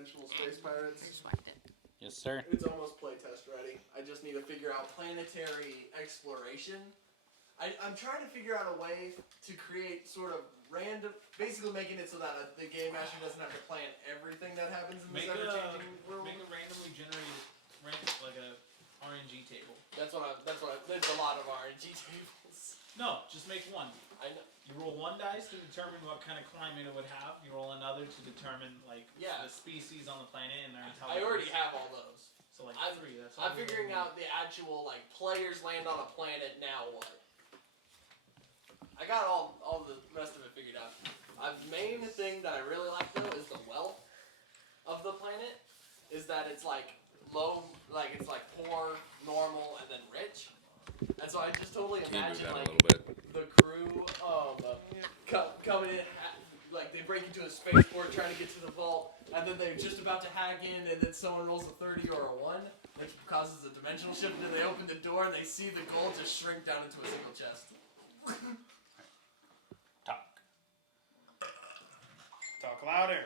Dimensional Space Pirates. Yes, sir. It's almost playtest ready. I just need to figure out planetary exploration. I'm trying to figure out a way to create sort of random, basically making it so that the game master doesn't have to plan everything that happens in this ever-changing world. Make a randomly generated, like a RNG table. There's a lot of RNG tables. No, just make one. I know. You roll one dice to determine what kind of climate it would have. You roll another to determine the species on the planet and their intelligence. I already have all those. So three. That's I'm figuring out the actual players land on a planet. Now what? I got all the rest of it figured out. The main thing that I really like though is the wealth of the planet. Is that it's low, it's poor, normal, and then rich. And so I just totally imagine the crew coming in, they break into a spaceport trying to get to the vault, and then they're just about to hack in, and then someone rolls a 30 or a 1, which causes a dimensional shift, and then they open the door and they see the gold just shrink down into a single chest. Talk louder.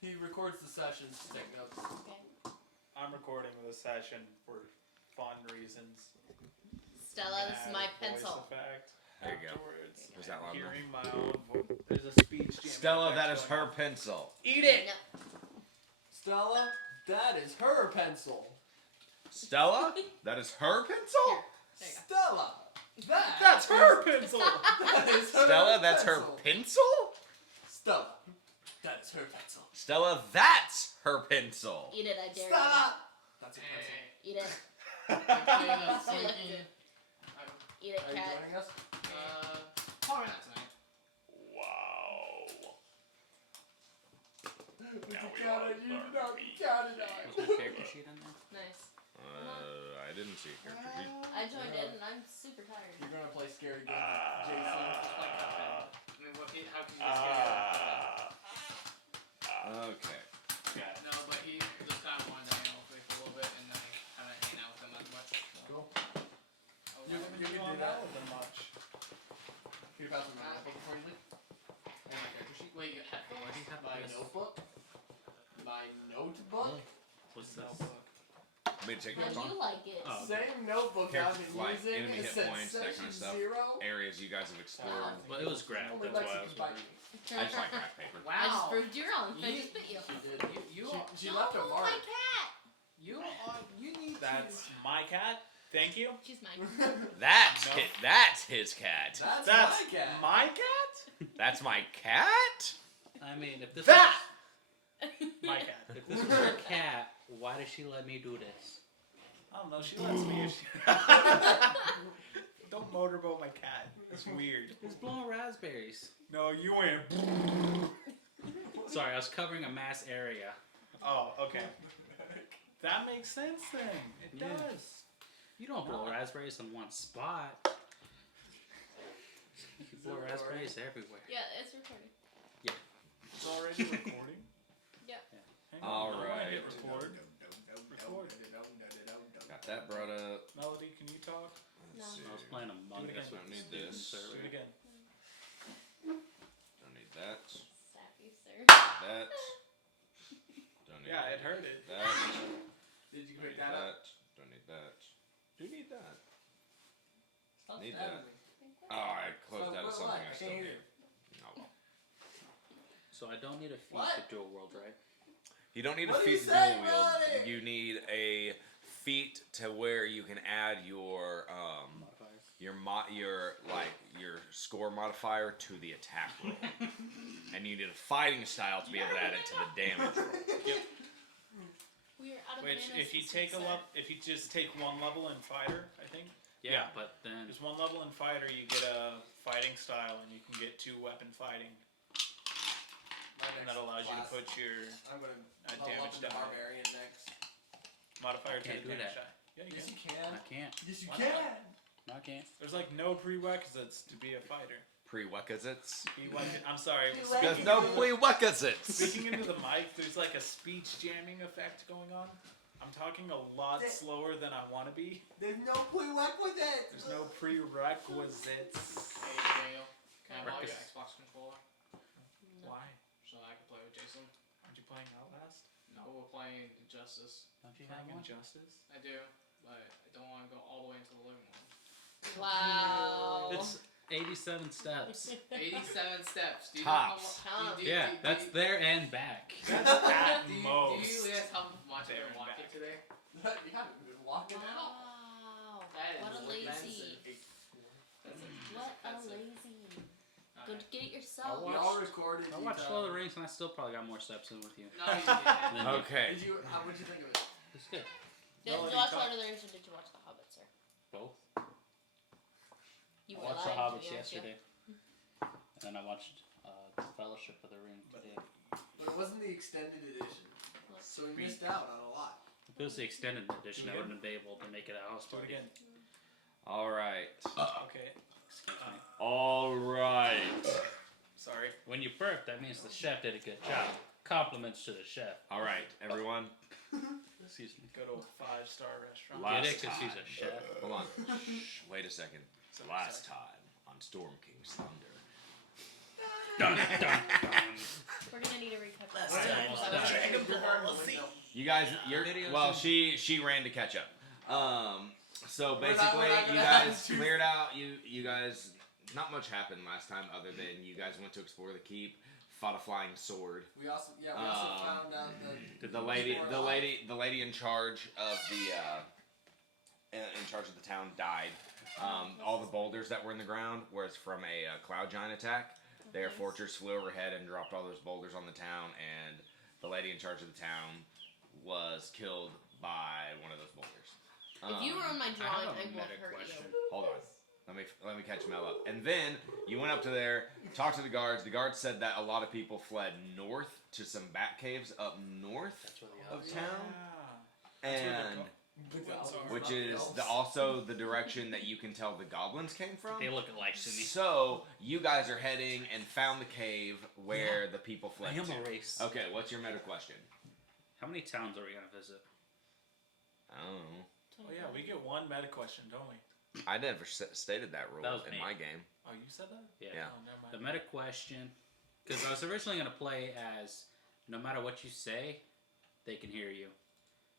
He records the sessions to take notes. Okay. I'm recording the session for fun reasons. Stella, this is my pencil. There you go. Was that loud Hearing enough? my own voice. There's a speech. Stella, that is her pencil. Eat it! No. Stella, that is her pencil. Stella, that is her pencil? Here, there you go. Stella, that's her pencil! That is her Stella, that's her pencil. pencil? Stella, that is her pencil. Stella, that's her pencil. Eat it, I dare Stella, that's her pencil. you. Eat it. Eat it, Are you cat. joining us? Probably not tonight. Wow. Now we You all counted learn. on. Was there a character sheet on there? Nice. I didn't see a character sheet. I joined in and I'm super tired. You're gonna play scary games with Jason. I mean, how can you get scared? Okay. No, but he just kind of wanted to hang out with me for a little bit, and then I kind of hang out with him as much. Cool. You can do that. much. Can you pass me my notebook before you leave? And my character sheet? Wait, you had My notebook? My notebook? What's this? Want me to take How notes do on? you like it? Oh. Same notebook Character I've been flight, using. enemy It hit says points, that kind of session stuff. 0. Areas you guys have explored. Well, it was graph. Only That's why I Lexi was can bite wondering. me. I just like graph paper. Wow. I just proved you wrong. I You- just bit you. She did. She Don't left a move mark. my cat. You need That's my cat. Thank you. She's mine. That's his cat. That's That's my cat. my cat? That's my cat? I mean, if this That! My cat. was, if this was her cat, why does she let me do this? I don't know, she lets me. Don't motorboat my cat. That's weird. It's blowing raspberries. No, you went. Sorry, I was covering a mass area. Oh, okay. That makes sense then. It Yeah. does. You don't blow raspberries in one spot. You blow raspberries everywhere. Yeah, it's recording. It's already recording. Yeah. Hang on, All I wanna right. hit record. Record. Got that brought up. Melody, can you talk? No. I was playing Among Do it Us again. with Don't need the this. students Do it earlier. again. Don't need that. Sappy, sir. That. Don't need Yeah, it heard it. that. Did you Don't pick need that up? that. Don't need that. Do need that. Stop Need stabbing that. me. Oh, I closed So out of what, something like? I I still can't need. hear Oh well. So I don't need a feat What? to dual world, right? You don't need a What do you feat to say, dual wield. buddy? You need a feat to where you can add your Modifiers. your score modifier to the attack roll. And you need a fighting style to be able to add it to the damage roll. We're out of Which, bananas if you and take a sweets, level, if you just take one level in fighter, I think. Yeah, but then There's one level in fighter, you get a fighting style, and you can get 2 weapon fighting. My And next that allows you to class, put your I'm gonna damage level up into down. barbarian next. modifier to Can't the do damage that. die. Yeah, you Yes, can. you can. I can't. Yes, you Why can. not? No, I can't. There's like no prerequisites to be a fighter. Prerequisites. I'm sorry. There's no prerequisites. Speaking into the mic, there's like a speech jamming effect going on. I'm talking a lot slower than I want to be. There's no prerequisites. There's no prerequisites. Hey, Daniel, can I borrow your Ruckus. Xbox controller Why? so I can play with Jason? Aren't you playing Outlast? playing Injustice. Don't you have Playing one? Injustice? I do, but I don't want to go all the way into the living room. Wow. It's 87 steps. 87 steps. Do you Tops. Know Yeah, that's there and back. That's at do most. you realize how much I've There been and walking back. today? You haven't been walking out. Wow. That is What a lazy. What a lazy. Go Okay. get it I yourself. We watched- all recorded. I you watched telling- Lord of the Rings and I still probably got more steps in with you. No, you didn't. Okay. Did you? What'd you think of it? It's good. Did Melody you watch talk- Lord of the Rings or did you watch The Hobbit, sir? Both. You I were watched The lying to Hobbits me, aren't you? yesterday. And then I watched The Fellowship of the Ring today. But it wasn't the extended edition, so we missed out on a lot. If it was the extended edition, I wouldn't have been able to make it a house Do it party. again. All right. Okay. Excuse me. All right. Sorry. When you burp, that means the chef did a good job. Compliments to the chef. All right, everyone. Excuse me. Go to a 5-star restaurant. Last Get it? Because he's time. a chef. Hold on. Shh, wait a second. Last time on Storm King's Thunder. Dun, dun, dun. We're gonna need a recap. Almost done. Dragon Ball Z. You guys, you're Videos well. and- She ran to catch up. So We're not basically, gonna you have guys to- cleared out. You guys, not much happened last time other than you guys went to explore the keep, fought a flying sword. We also found out that The lady in charge of in charge of the town died. All the boulders that were in the ground was from a cloud giant attack. Their fortress flew overhead and dropped all those boulders on the town, and the lady in charge of the town was killed by one of those boulders. If you ruin my I drawing, have a I will meta hurt question. you. Hold on. Let me catch Mel up. And then you went up to there, talked to the guards. The guards said that a lot of people fled north to some bat caves up north That's where the of house town, That's where and the goblins are. which is also the direction that you can tell the goblins came from. They look like to me. So you guys are heading and found the cave where the people I fled am to. a race. Okay, what's your meta question? How many towns are we going to visit? I don't know. Oh yeah, we get one meta question, don't we? I never stated that rule That was in me. my game. Oh, you said that? Yeah. Oh, never The mind. meta question, because I was originally going to play as no matter what you say, they can hear you.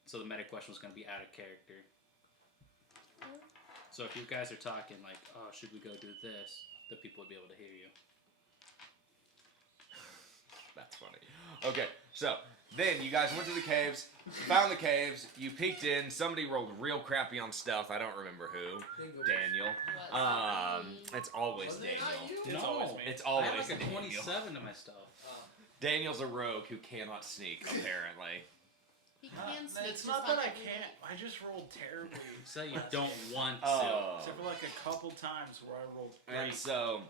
So the meta question was going to be out of character. So if you guys are talking like, oh, should we go do this, the people would be able to hear you. That's funny. Okay, so then you guys went to the caves, found the caves, you peeked in, somebody rolled real crappy on stealth, I don't remember who. Daniel. It's always Was it not Daniel. you? It's always me. It's I always have like a Daniel. 27 to my stuff. Daniel's a rogue who cannot sneak, apparently. He can sneak. It's just not that I every can't. night. I just rolled terribly. So you last don't game. want to. Oh. Except for like a couple times where I rolled And great. so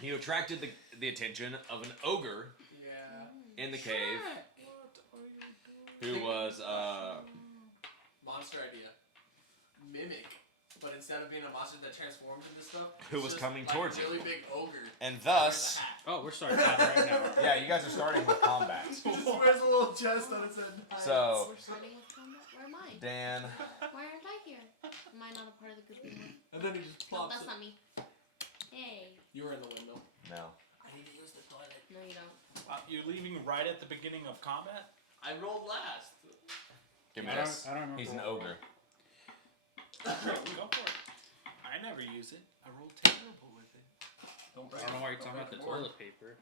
you attracted the attention of an ogre Yeah. in the cave What are you doing? who was Monster idea. Mimic. But instead of being a monster that transforms into stuff, Who it's was just, coming like, towards a you. really big ogre. and wearing thus the hat. Oh, we're starting right now. yeah, you guys are starting with combat. He just wears a little chest on his head. So We're starting with combat. Where am I? Dan, Why aren't I here? Am I not a part of the group anymore? And then he just No, plops that's it. not me. Hey. You were in the window. no. I need to use the toilet. No, you don't. You're leaving right at the beginning of combat? I rolled last. Give me I this. don't remember. He's an what- ogre. Go for it. I never use it. I roll terrible with it. Don't I don't know why you're talking about the toilet paper.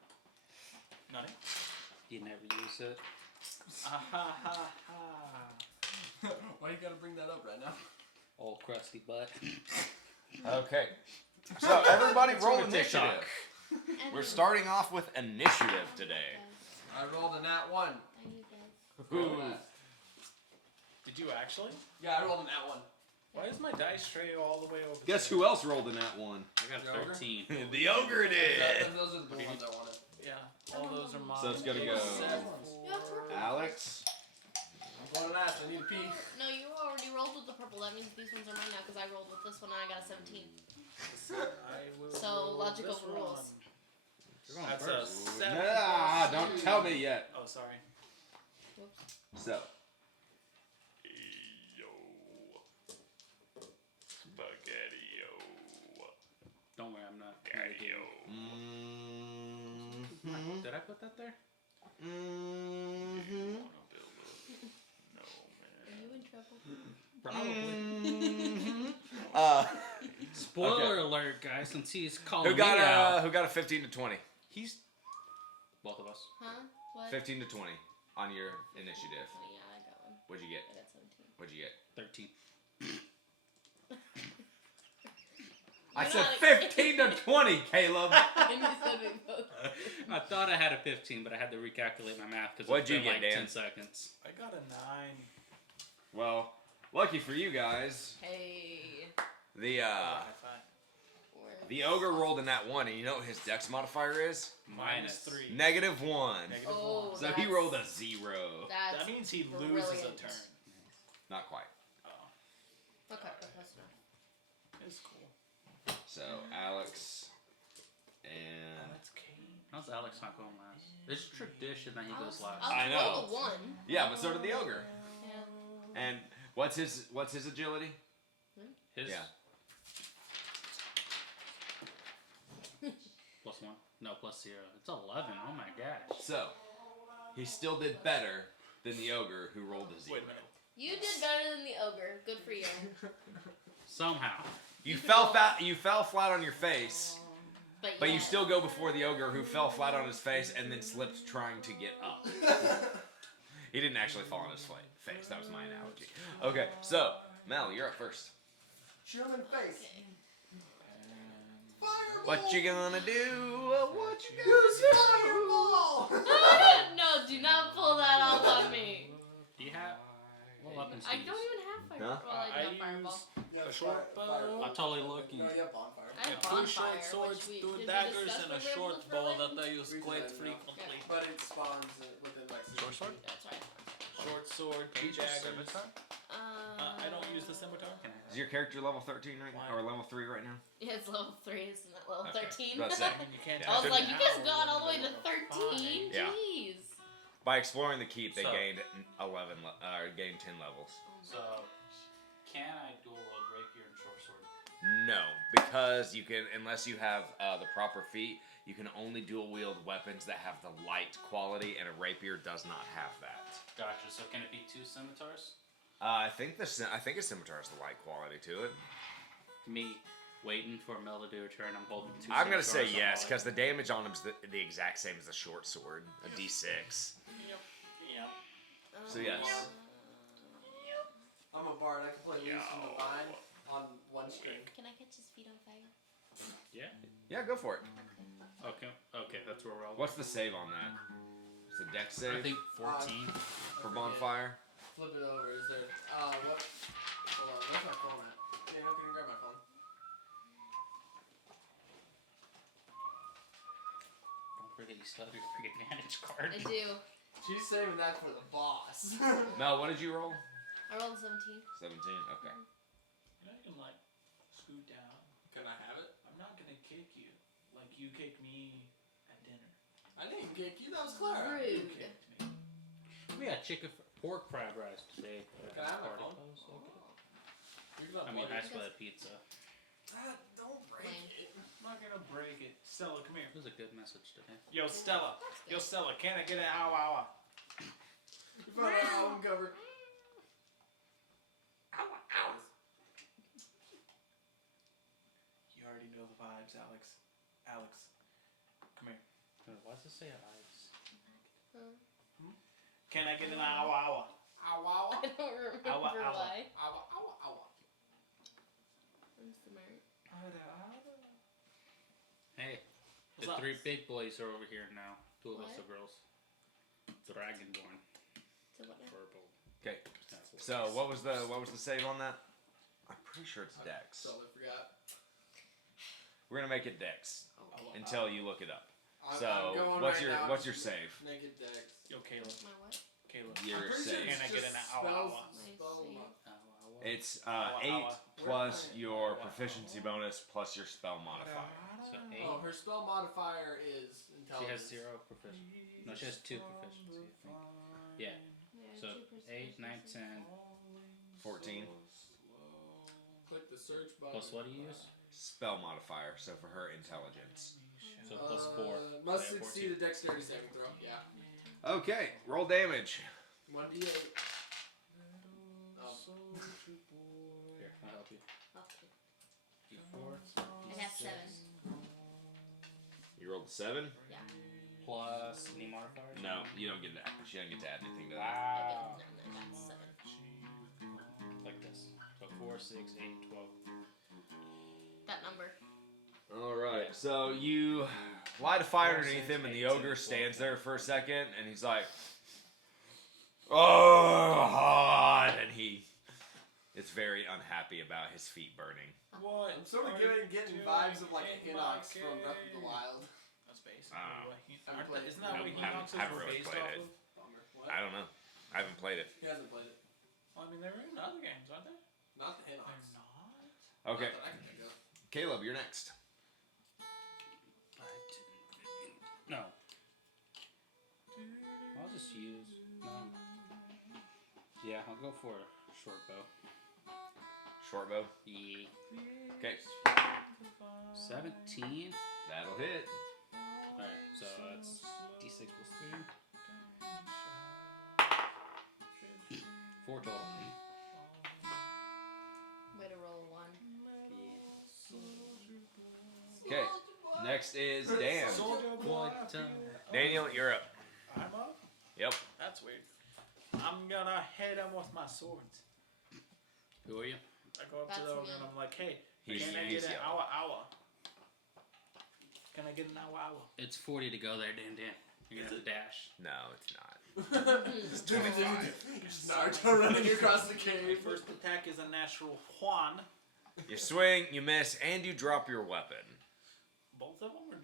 Nothing. You never use it. Ah ha ha ha. Why you gotta bring that up right now? Old crusty butt. Okay. So everybody roll on initiative. TikTok. And We're starting off with initiative today. I rolled a nat 1. I need this. Ooh. Did you actually? Yeah, I rolled a nat 1. Why is my dice tray all the way over Guess there? who else rolled in that one? I got The ogre? 13. The ogre did. Those are the ones I wanted. Yeah, all those are mine. So it's gonna go You have purple. Alex. I'm going last. I need to pee. No, you already rolled with the purple. That means these ones are mine now because I rolled with this one and I got a 17. I will So, roll logic this overrules. one. You're going That's first. a 7. Nah, don't tell me yet. Oh, sorry. Whoops. So. Spaghetti-o. Don't worry, I'm not. Mm-hmm. Did I put that there? Mm-hmm. Probably. Spoiler alert, guys, since he's calling Who got me out. who got a 15 to 20? He's Both of us. Huh? What? 15 to 20 on your initiative. 20, yeah, I got one. What'd you get? I got 17. What'd you get? 13. I You're said not 15 to 20, Caleb. And you said we both. I thought I had a 15, but I had to recalculate my math because What'd it's you been get, like Dan? 10 seconds. I got a 9. Well, lucky for you guys, Hey. the High five. Where- the ogre rolled in that one, and you know what his dex modifier is? Minus 3. -1. Negative Oh, 1. So he rolled a 0. That's That means he loses a brilliant. turn. Not quite. Oh, Okay, that's enough. it's cool. So Alex and That's Kane. How's Alex not going last? It's tradition that he goes last. I know. The one. yeah, but so did the ogre. Yeah. And what's his agility? His Yeah. +1. No, +0. It's 11. Oh my gosh. So he still did better than the ogre who rolled a 0. Wait a minute. You did better than the ogre. Good for you. Somehow. You fell flat. You fell flat on your face, but yeah. you still go before the ogre who fell flat on his face and then slipped trying to get up. He didn't actually fall on his face. That was my analogy. Okay, so Mel, you're up first. German face. Okay. Fireball. What you gonna do? What you gonna Use do? fireball. No, do not pull that off on me. Do you have what weapons? I do you don't use? even have Huh? fireball. Well, I do have fireball. Yeah, A short bow. fireball. I'm totally looking. No, you have bonfire. I have Two bonfire, short swords, which we, 2 did we daggers, discuss and a when we were short both bow rolling? that I use We quite did, no. frequently. But it spawns within like 6 Short sword? That's right. Short sword, 2 Use your daggers. scimitar? I don't use the scimitar. Is your character level 13 right now, or level 3 right now? Yeah, it's level 3, isn't it? Level Okay. 13. That's it. You can't Yeah. I was Should- like, you guys got all the way to 13. Yeah. Jeez. By exploring the keep, they So- gained gained 10 levels. So, can I dual wield rapier and short sword? No, because you can, unless you have the proper feat, you can only dual wield weapons that have the light quality, and a rapier does not have that. Gotcha. So can it be 2 scimitars? I think a scimitar has the light quality to it. Me waiting for Mel to do a turn. I'm holding 2 I'm gonna say scimitars on yes, my because the damage on him is the exact same as the short sword, a D6. Yep. So yes. I'm a bard. I can play Loose from the Vine on 1 string. Can I catch his feet on fire? Yeah. Yeah, go for it. Okay. Okay, that's where we're all. What's the save on that? It's a dex save I think 14. for bonfire. Flip it over. Is there? What? Hold on. Where's my phone at? Yeah, no, can you grab my phone? Don't forget you still have your freaking advantage card. I do. She's saving that for the boss. Mel, what did you roll? I rolled a 17. 17. Okay. You know, you can like scoot down. Can I have it? I'm not gonna kick you like you kicked me at dinner. I didn't kick you. That was Clara. You Rude. kicked me. We got pork fried rice today. Can I have my Party. phone? You're gonna I mean, plug I it. split a pizza. Don't break Lame. it. I'm not gonna break it. Stella, come here. It was a good message today. Yo, Stella. That's good. Yo, Stella, can I get an hour? You found our album cover. You already know the vibes, Alex. Alex, come here. Why does it say ice? Huh? Can I get an hour? Ow, ow, I don't remember Ow, ow. why. ow, ow, ow. I'm smart. Hey, What's the up? 3 big boys are over here now. 2 of us What? are girls. Dragonborn. So what now? Purple. Okay. So what was the save on that? I'm pretty sure it's dex. Totally forgot. We're gonna make it dex Okay. until you look it up. I'm So going what's right your now. what's your save? Naked dex. Yo, Caleb. My what? Caleb. I'm Your pretty sure save. it's Can I get just an ow, spells- ow, spell save. mod. It's Ow, 8 ow. plus Where- your ow, proficiency ow. bonus plus your spell modifier. So 8. Oh, her spell modifier is She intelligence. has 0 proficiency. No, she has 2 proficiency, I think. Yeah. Yeah, So 2% 8, 9, 10. 14. Click the search button. Plus what do you use? Spell modifier. So for her intelligence. So plus 4. Must So yeah, succeed a dexterity saving throw. Yeah. Okay. Roll damage. 1d8. Here, I'll help you. Okay. D4. I got 7. You rolled a 7? Yeah. Plus any modifiers? No, you don't get that. She doesn't get to add anything to that. Wow. I got 7. Like this. So 4, 6, 8, 12. That number. Alright, so you light a fire underneath him, and the ogre stands there for a second, and he's like, oh, hot, and he is very unhappy about his feet burning. What? I'm sort of getting vibes of like a Hinox from Breath of the Wild. That's basically Oh. what Haven't played it. isn't that what Nope, Hinoxes haven't were really based played off it. of? Bummer. What? I don't know. I haven't played it. He hasn't played it. Well, I mean, they're in other games, aren't they? Not the Hinox. They're not. Okay, Not that I can think of. Caleb, you're next. 5, 10, 15. No. I'll just use. No. Yeah, I'll go for a short bow. Short bow. Yeah. Okay, 17. that'll hit. Alright, so that's D6 plus 3. 4 total. Way to roll a 1. Okay, next is Dan. Soldier boy. Daniel, you're up. I'm up? Yep. That's weird. I'm gonna hit him with my swords. Who are you? I go up to That's the ogre me. and I'm like, hey, He's can I get an yellow. hour? Can I get an hour? It's 40 to go there, Dan. You're gonna have to dash. No, it's not. It's 25. Just Naruto running across the My cave. first attack is a natural Juan. You swing, you miss, and you drop your weapon. Both of them or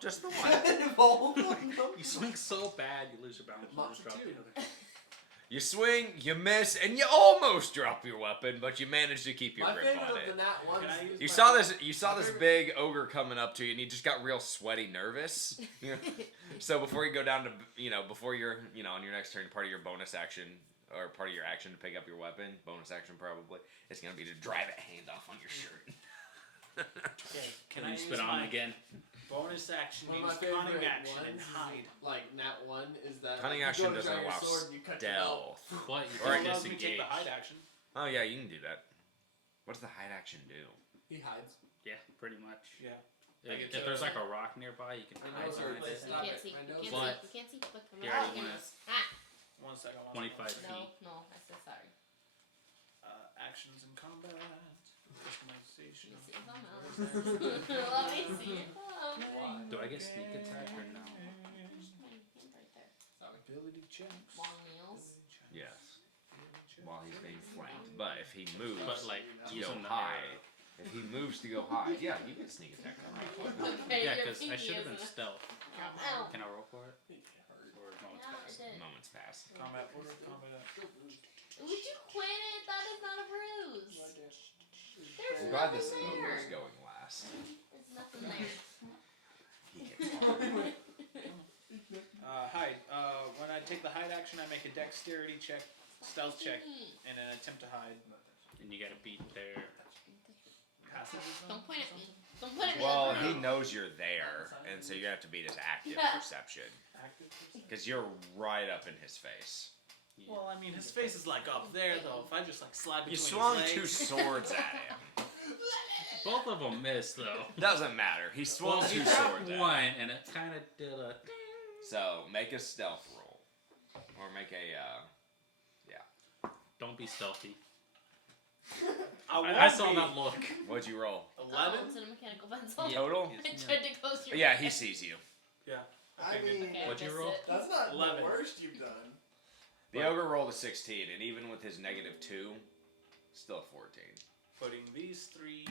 just the one? Just the one. You swing so bad, you lose your balance. You just drop the other. You swing, you miss, and you almost drop your weapon, but you manage to keep your My grip favorite on of the it. Nat ones. Can I use You my- saw this. You saw my this favorite- big ogre coming up to you, and he just got real sweaty, nervous. You know? So before you go down to, before you're, on your next turn, part of your bonus action or part of your action to pick up your weapon, bonus action probably, it's gonna be to dry that hand off on your shirt. Okay, can Can I you use spit on my again? bonus action, One of my use favorite cunning action and ones, hide? like Nat 1, is that Cunning like, you action go to doesn't draw your allow sword, you cut your belt. stealth. What? You Or can Allows me to take disengage. the hide action. Oh yeah, you can do that. What does the hide action do? He hides. Yeah, pretty much. Yeah. If, get if to- there's like a rock nearby, you can I hide know, sir, behind it's it. You Stop can't it. see. My You nose can't is- see. You can't see. But come He on. already You went. can- Ah! 1 second. 25 No, feet. no. I said sorry. Actions in combat. Customization. Let me see your thumb out. Let me see your thumb. Do I get sneak attack or no? There's my hand right there. Ability checks. Long nails. Yes, while he's being flanked. But if he moves, But like, to go using the high. arrow. If he moves to go high, yeah, you can sneak attack on him. Okay, Yeah, your because I pinky should have been isn't- stealth. Ow. Can I roll for it? He hurt. Or moments Yeah, pass? it did. Moments pass. Combat order. Combat. Would you quit it? That is not a bruise. There's I'm glad this nothing ogre is there. going last. There's nothing there. He hits hard. Hide. When I take the hide action, I make a dexterity check, stealth check, and an attempt to hide. And you gotta beat their. Passive. Don't point at me. Don't point at me. Well, that's he rude. knows you're there, and so you have to beat his active Yeah. perception. Active perception. Because you're right up in his face. Well, I mean, his face is like up there, though. If I just like slide between You swung his two legs. swords at him. Both of them missed though. Doesn't matter. He swung Well, he two dropped swords at one, him. and it kind of did a. So make a stealth roll, or make a. Don't be stealthy. I I saw that look. What'd you roll? 11. Oh, it's in a mechanical pencil. Yeah. Total? I tried to close your Yeah, he eyes. sees you. Yeah. I mean, Okay, What'd you missed roll? it. that's not 11. the worst you've done. The ogre rolled a 16, and even with his -2, still a 14. Putting these 3.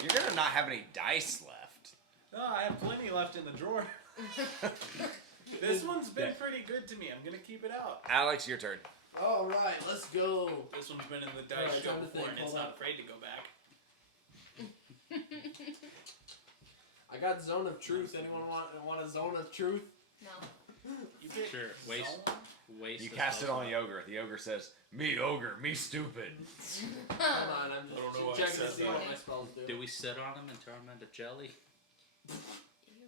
You're gonna not have any dice left. No, I have plenty left in the drawer. This one's been pretty good to me. I'm gonna keep it out. Alex, your turn. All right, let's go. This one's been in the Alright, dice show time to before, think. and it's Hold not up. afraid to go back. I got Zone of Truth. Anyone want a Zone of Truth? No. You pick Sure. Waste. zone? Waste. You the cast it spell on the ogre. The ogre says, "Me ogre, me stupid." Come on, I'm I don't know just why I checking to said see that. what my spells do. Do we sit on them and turn them into jelly?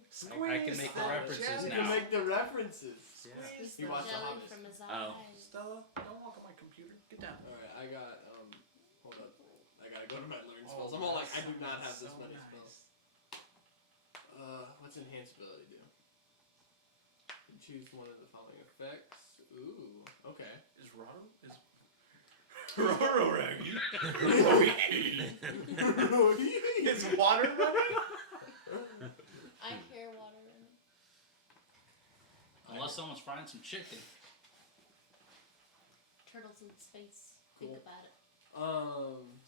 Squeeze I can make the that references jelly. You now. can make the references. Yeah. Squeeze You the watch The jelly Hobbit. from his Oh. eyes. Stella, don't walk on my computer. I do not have this So many nice. spells. What's enhance ability do? You choose one of the following effects. Ooh, okay. Is Roro? Is water running? I hear water running. Unless someone's frying some chicken. Turtles in space. Cool. Think about it.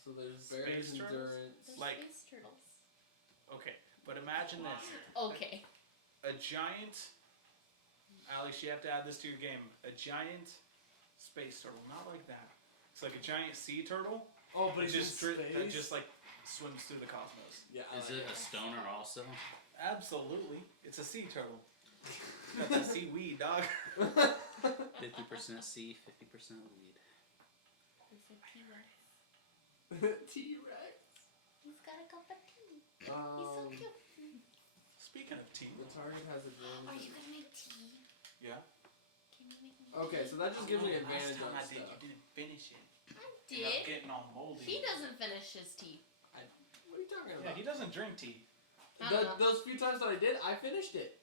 So there's bears Space turtles? endurance. There's Like- space turtles. Okay, but imagine this. Okay. A giant... Alex, you have to add this to your game. A giant space turtle. Not like that. It's like a giant sea turtle Oh, but that it's just, in space. that just like swims through the cosmos. Yeah. I Is like it a stoner also? Absolutely. It's a sea turtle. Got that seaweed, dog. 50% sea, 50% weed. It's a T-Rex. T-Rex. He's got a cup of tea. He's so cute. Speaking of tea. The target has Are advantage. you gonna make tea? Yeah. Can you make me Okay, so that just gives me Last advantage time on I did, stuff. you didn't finish it. I Ended up did. getting all moldy. He doesn't finish his tea. What are you talking Yeah, about? he doesn't drink tea. I don't know. Those few times that I did, I finished it.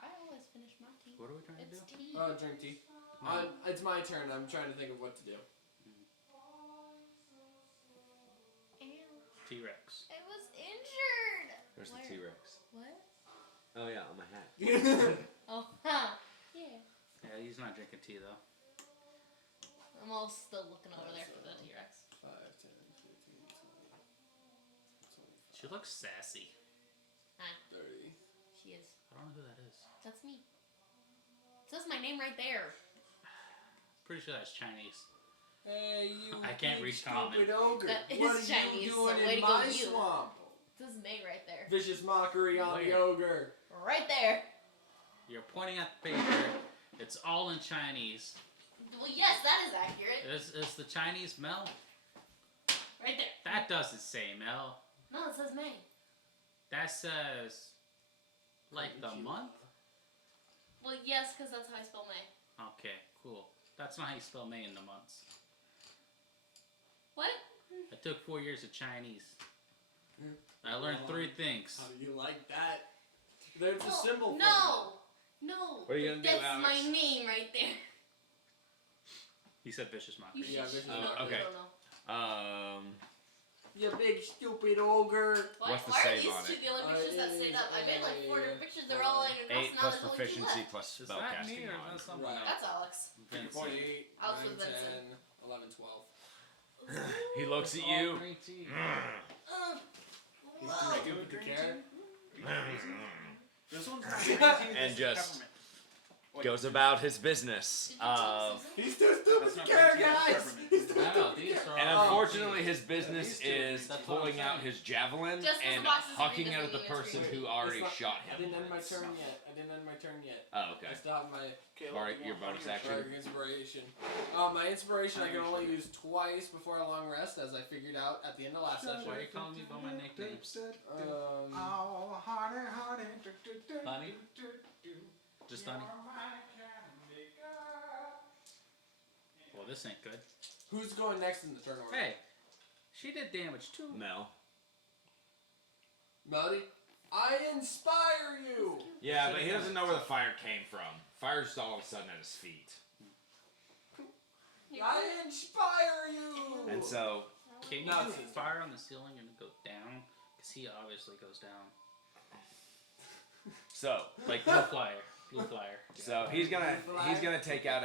I always finish my tea. What are we trying to It's do? tea. Drink tea. It's my turn. I'm trying to think of what to do. Ew. T-Rex. I was injured. There's Where? the T-Rex. What? Oh yeah, on my hat. Oh, huh. Yeah. Yeah, he's not drinking tea though. I'm all still looking over there for the T-Rex. 5, 10, 15, 20, She looks sassy. 30. She is. I don't know who that is. That's me. It says my name right there. Pretty sure that's Chinese. Hey, you I can't big read common. stupid ogre. That What is are Chinese, you so doing way in to go, my you. swamp? It says May right there. Vicious mockery on the Where? ogre. Right there. You're pointing at the paper. It's all in Chinese. Well, yes, that is accurate. Is the Chinese Mel? Right there. That doesn't say Mel. No, it says May. That says like the month. Well, yes, because that's how I spell May. Okay, cool. That's not how you spell May in the months. What? I took 4 years of Chinese. I learned 3 things. How do you like that? There's a symbol for No! No! What are you gonna do, That's Alex? my name right there. He said vicious You mockery. should. Yeah, vicious you don't, mockery. you Okay. don't know. You big stupid ogre. Why, What's the why are save these on two it? the only pictures that stayed up? I made like 400 pictures. They're all like across 8 now. plus There's only 2 proficiency left. plus Is that spellcasting me or is mod. that someone Right. else? That's Alex. Vincent. 48, I was 9, with 10, Vincent. 11, 12. He looks at All you. 3 T. He's Whoa. too Do big it to green care. This one's not green tea, this And is just peppermint. What? Goes about his business. Did you tell Susan? He's too stupid That's to not care, green tea, that's guys. peppermint. He's too I know, stupid to these care. are And all unfortunately, his business these two is That's what I'm pulling out saying. his javelin Just 'cause and the boxes are hucking green it at the doesn't mean it's person green. who already It's not- shot I him. didn't end my turn yet. I didn't end my turn yet. Oh, okay. I still have my Caleb, Alright, you your want bonus one or action. bardic inspiration. My inspiration I can only use twice before a long rest, as I figured out at the end of last Why are session. you calling me by my nicknames? Oh, honey, honey, do, do, do, Honey? do, do. Just honey? You're my candy girl. Well, this ain't good. Who's going next in the turn order? Hey, she did damage too. Mel. Melody? I inspire you! Yeah, but he doesn't know where the fire came from. Fire's just all of a sudden at his feet. I inspire you! And so, Can you No, do it's- fire on the ceiling and go down? Because he obviously goes down. Like blue flyer. Blue flyer. so he's gonna take out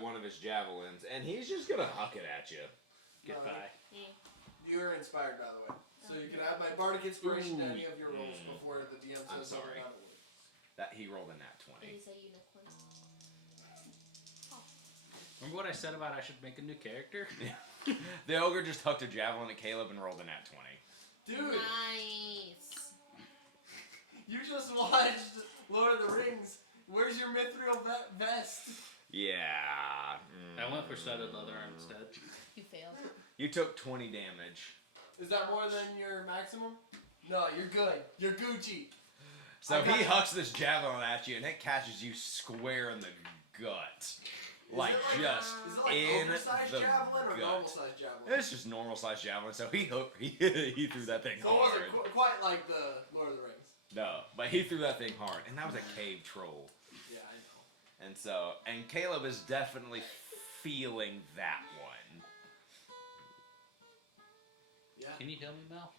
one of his javelins, and he's just gonna huck it at you. Goodbye. You're inspired, by the way. So you can add my bardic inspiration to Ooh. any of your rolls before the DM says I'm whether or sorry. not it works. That he rolled a nat It 20. is a unicorn. Remember what I said about I should make a new character? The ogre just hucked a javelin at Caleb and rolled a nat 20. Dude, Nice. you just watched Lord of the Rings. Where's your mithril vest? Yeah. I went for studded leather instead. You failed. You took 20 damage. Is that more than your maximum? No, you're good. You're Gucci. So I got he you. hucks this javelin at you, and it catches you square in the gut. like just Is it like in oversized the javelin or gut. normal sized javelin? It's just normal sized javelin, so he threw that thing So it hard. wasn't quite like the Lord of the Rings. No, but he threw that thing hard, and that was a cave troll. Yeah, I know. And so, and Caleb is definitely feeling that one. Yeah. Can you heal me, Mel?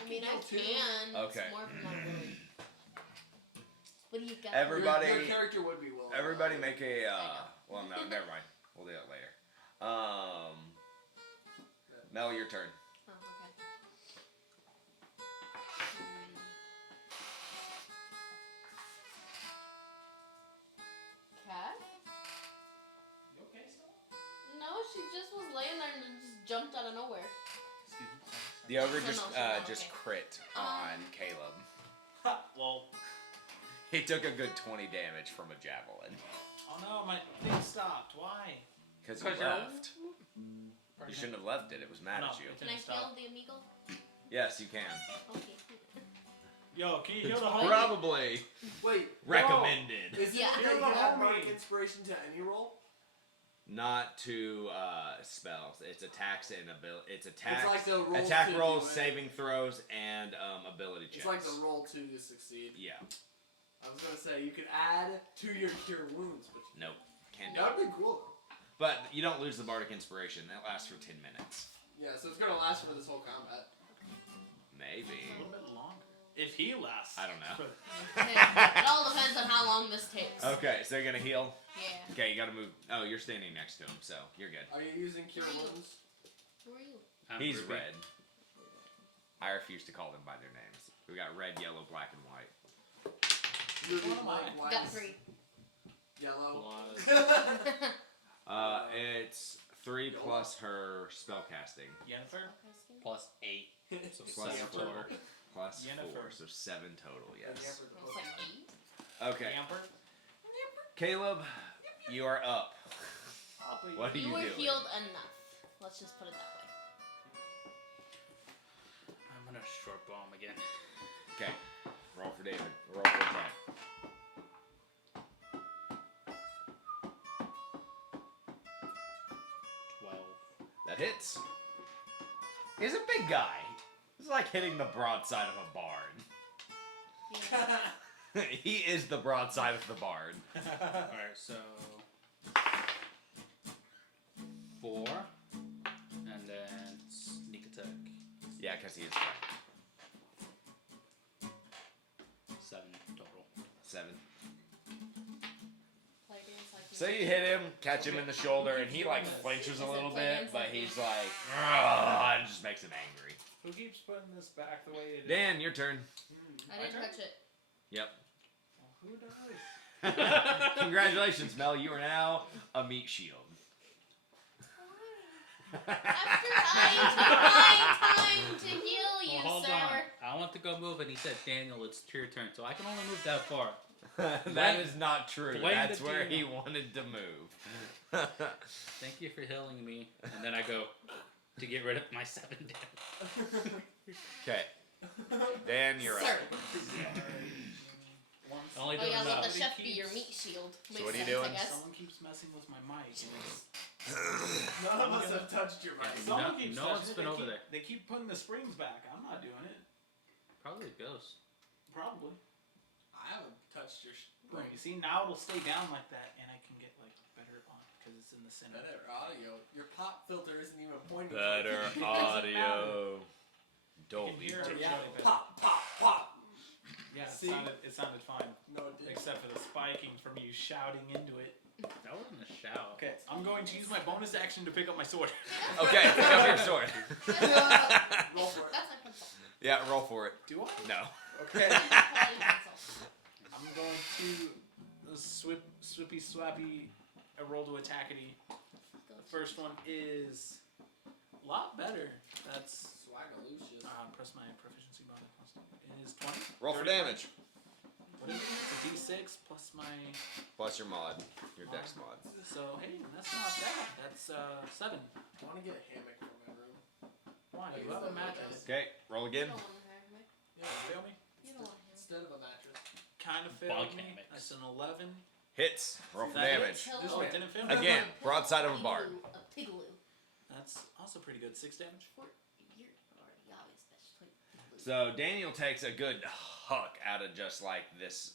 I mean, I too. can. Okay. It's more from my will. What do you got? Everybody- Your character would be willing. Everybody make a, well, no, never mind. We'll do that later. Mel, your turn. Oh, okay. Cat? You okay still? No, she just was laying there and just jumped out of nowhere. Excuse me. The ogre So just, no, so no, just okay. crit on Caleb. Ha! Lol. He took a good 20 damage from a javelin. Oh no, my thing stopped. Why? Because he left. You shouldn't have left it. It was mad No, at you. it Can I didn't stop. kill the amigo? Yes, you can. Okay. Yo, can you heal the homie? Probably Wait, recommended. is it Yeah. that You're you the have homie. bardic inspiration to any roll? Not to spells. It's attacks and ability. It's attacks. It's like the rolls attack to rolls, do it. saving throws, and ability checks. It's like the roll to succeed. Yeah. I was gonna say you could add to your cure wounds, but Nope. Can't do that it. would be cool though. But you don't lose the bardic inspiration. That lasts for 10 minutes. Yeah, so it's gonna last for this whole combat. Maybe. A little bit longer. If he lasts. I don't know. It all depends on how long this takes. Okay, so you're gonna heal. Yeah. Okay, you gotta move. Oh, you're standing next to him, so you're good. Are you using cure wounds? Who are you? I'm He's Ruby. red. I refuse to call them by their names. We got red, yellow, black, and white. Ruby, What am I? white, Got white, 3. yellow. It's 3 plus her spell casting. Yennefer? Plus 8. So Plus Yeah, 4. Plus Yennefer. 4, so 7 total, yes. It's like 8. Okay, Yamper? Caleb, you are up. Probably. What are you You were doing? healed enough. Let's just put it that way. I'm gonna short bomb again. Okay, roll for David. Roll for attack. 12. That hits. He's a big guy. It's like hitting the broadside of a barn. Yeah. He is the broadside of the barn. Alright, so 4, and then sneak attack. Yeah, because he is frightened. 7 total. 7. Play dance like So you hit him, catch him in the shoulder, and he like flinches a little bit, but he's like, "Ugh," and just makes him angry. Who keeps putting this back the way it is? Dan, your turn. I didn't touch it. Yep. Well, who does? Congratulations, Mel. You are now a meat shield. After I took my time to heal you, Well, hold sir. on. I want to go move, and he said, Daniel, it's your turn. So I can only move that far. That is not true. Blame That's the where demon. he wanted to move. Thank you for healing me. And then I go to get rid of my 7 damage. Okay. Dan, you're Sir. up. Once. Only Oh doing yeah, let enough. the chef be your meat shield. Makes what are you sense, doing? I guess. Someone keeps messing with my mic. And it's, None of us have touched your mic. someone keeps no one's touching it. been They over keep- there. They keep putting the springs back. I'm not doing it. Probably a ghost. Probably. I haven't touched your Boom. You see, now it'll stay down like that, and I can get like better on because it's in the center. better audio. Your pop filter isn't even pointing. Better audio. Don't You be can hear it Yeah, really bad. pop, pop, pop. Yeah, See? it sounded fine, No, it didn't. except for the spiking from you shouting into it. That wasn't a shout. Okay, I'm going to use my bonus action to pick up my sword. Okay, pick up your sword. Roll for it. That's my pencil. Yeah, roll for it. Do I? No. Okay. Play pencil. I'm going to swippy swappy a roll to attackity. Go. The first one is a lot better. That's Swagalicious. press my proficiency bonus. It is 20. Roll for 30. damage. What is it? It's a d6 plus my. Plus your mod. Your dex mod. So hey, that's not bad. That's 7. I want to get a hammock for my room. Why? You have a mattress. Okay, roll You again. don't want to have him. Yeah, Feel me? You don't want him. instead of a mattress. Kind of failed Bug me. hammocks. That's an 11. Hits. Roll for That damage. hits. This Hello. one didn't fail. Again, broadside of a bard. A pigaloo. That's also pretty good. 6 damage. You're already obvious. That's just like pigaloo. So Daniel takes a good huck out of just like this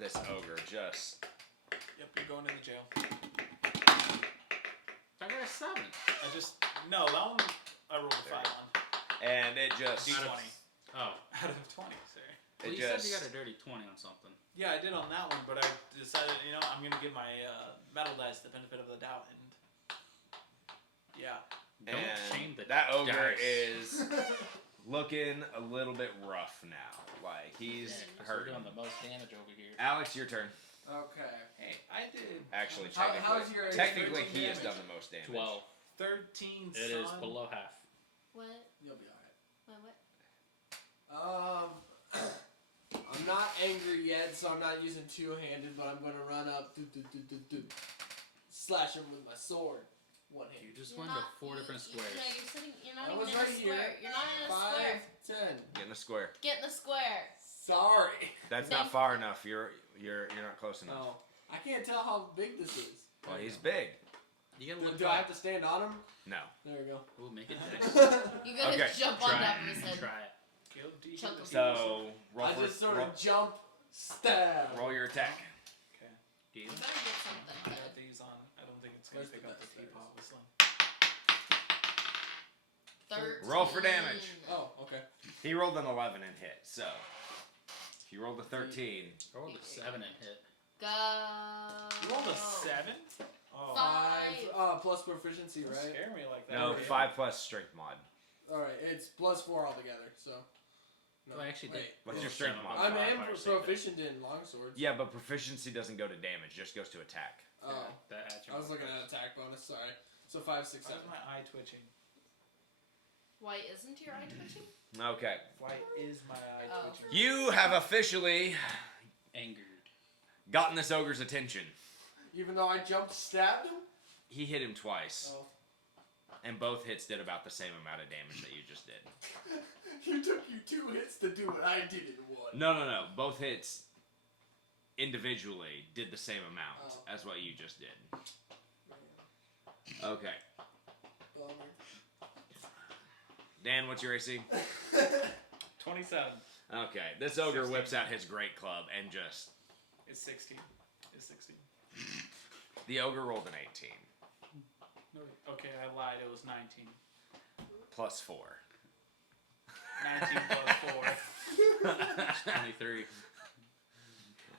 ogre. Just Yep, you're going in the jail. I got a 7. No, that one I rolled a 5 on. and it just D20. Oh. Out of 20, sorry. Well, it you said just you got a dirty 20 on something. Yeah, I did on that one, but I decided, I'm gonna give my metal dice the benefit of the doubt, and yeah. Don't and shame the that ogre dice. is looking a little bit rough now. Like he's We're hurting. doing the most damage over here. Alex, your turn. Okay. Hey, I did Actually, How's your technically he has 13 done the most damage. 12. 13, It is son. below half. What? You'll be alright. What? I'm not angry yet, so I'm not using two-handed, but I'm gonna run up, slash him with my sword, one You hand. just You're went to not- 4 different No, squares. you're sitting. You're not I even was in right a square. here. You're not in a 5, square. 10. Get in a square. Get in the square. Sorry. That's Then- not far enough. You're not close enough. No, I can't tell how big this is. Well, he's big. You gotta Do, look do I have to stand on him? No. There we go. Ooh, make it dex. You gotta Okay, jump on Try top of it. his head. Try it. Kill D. Chunk of So roll I for just sort roll, of jump, stab. roll your attack. Okay. Do you? You better get something I good. got these on. I don't think it's gonna Where's pick the up the dice? teapot whistling. 13. Roll for damage. Oh, okay. He rolled an 11 and hit. So if you rolled a 13, I rolled a 7 and hit. Go. You rolled a 7? Oh, Five. Plus proficiency, don't right? scare me like that. no, Okay. 5 plus strength mod. Alright, it's plus 4 altogether, so. No, Well, I actually did. wait. What's roll your strength some mod? on I'm my am fire save proficient in longswords. Yeah, but proficiency doesn't go to damage; just goes to attack. Oh, That adds your I was looking at modifiers. attack bonus. Sorry. So 5, 6, Why 7. is my eye twitching? Why isn't your eye twitching? Okay, Why is my eye Oh. twitching? you have officially Angered. gotten this ogre's attention. Even though I jumped, stabbed him. He hit him twice, Oh. and both hits did about the same amount of damage that you just did. You took you 2 hits to do what I did in 1. No. Both hits individually did the same amount Oh. as what you just did. Okay. Bummer. Dan, what's your AC? 27. Okay. This ogre 16. whips out his great club and just... It's 16. It's 16. The ogre rolled an 18. No, okay, I lied. It was 19. Plus 4. 19 plus 4. 23.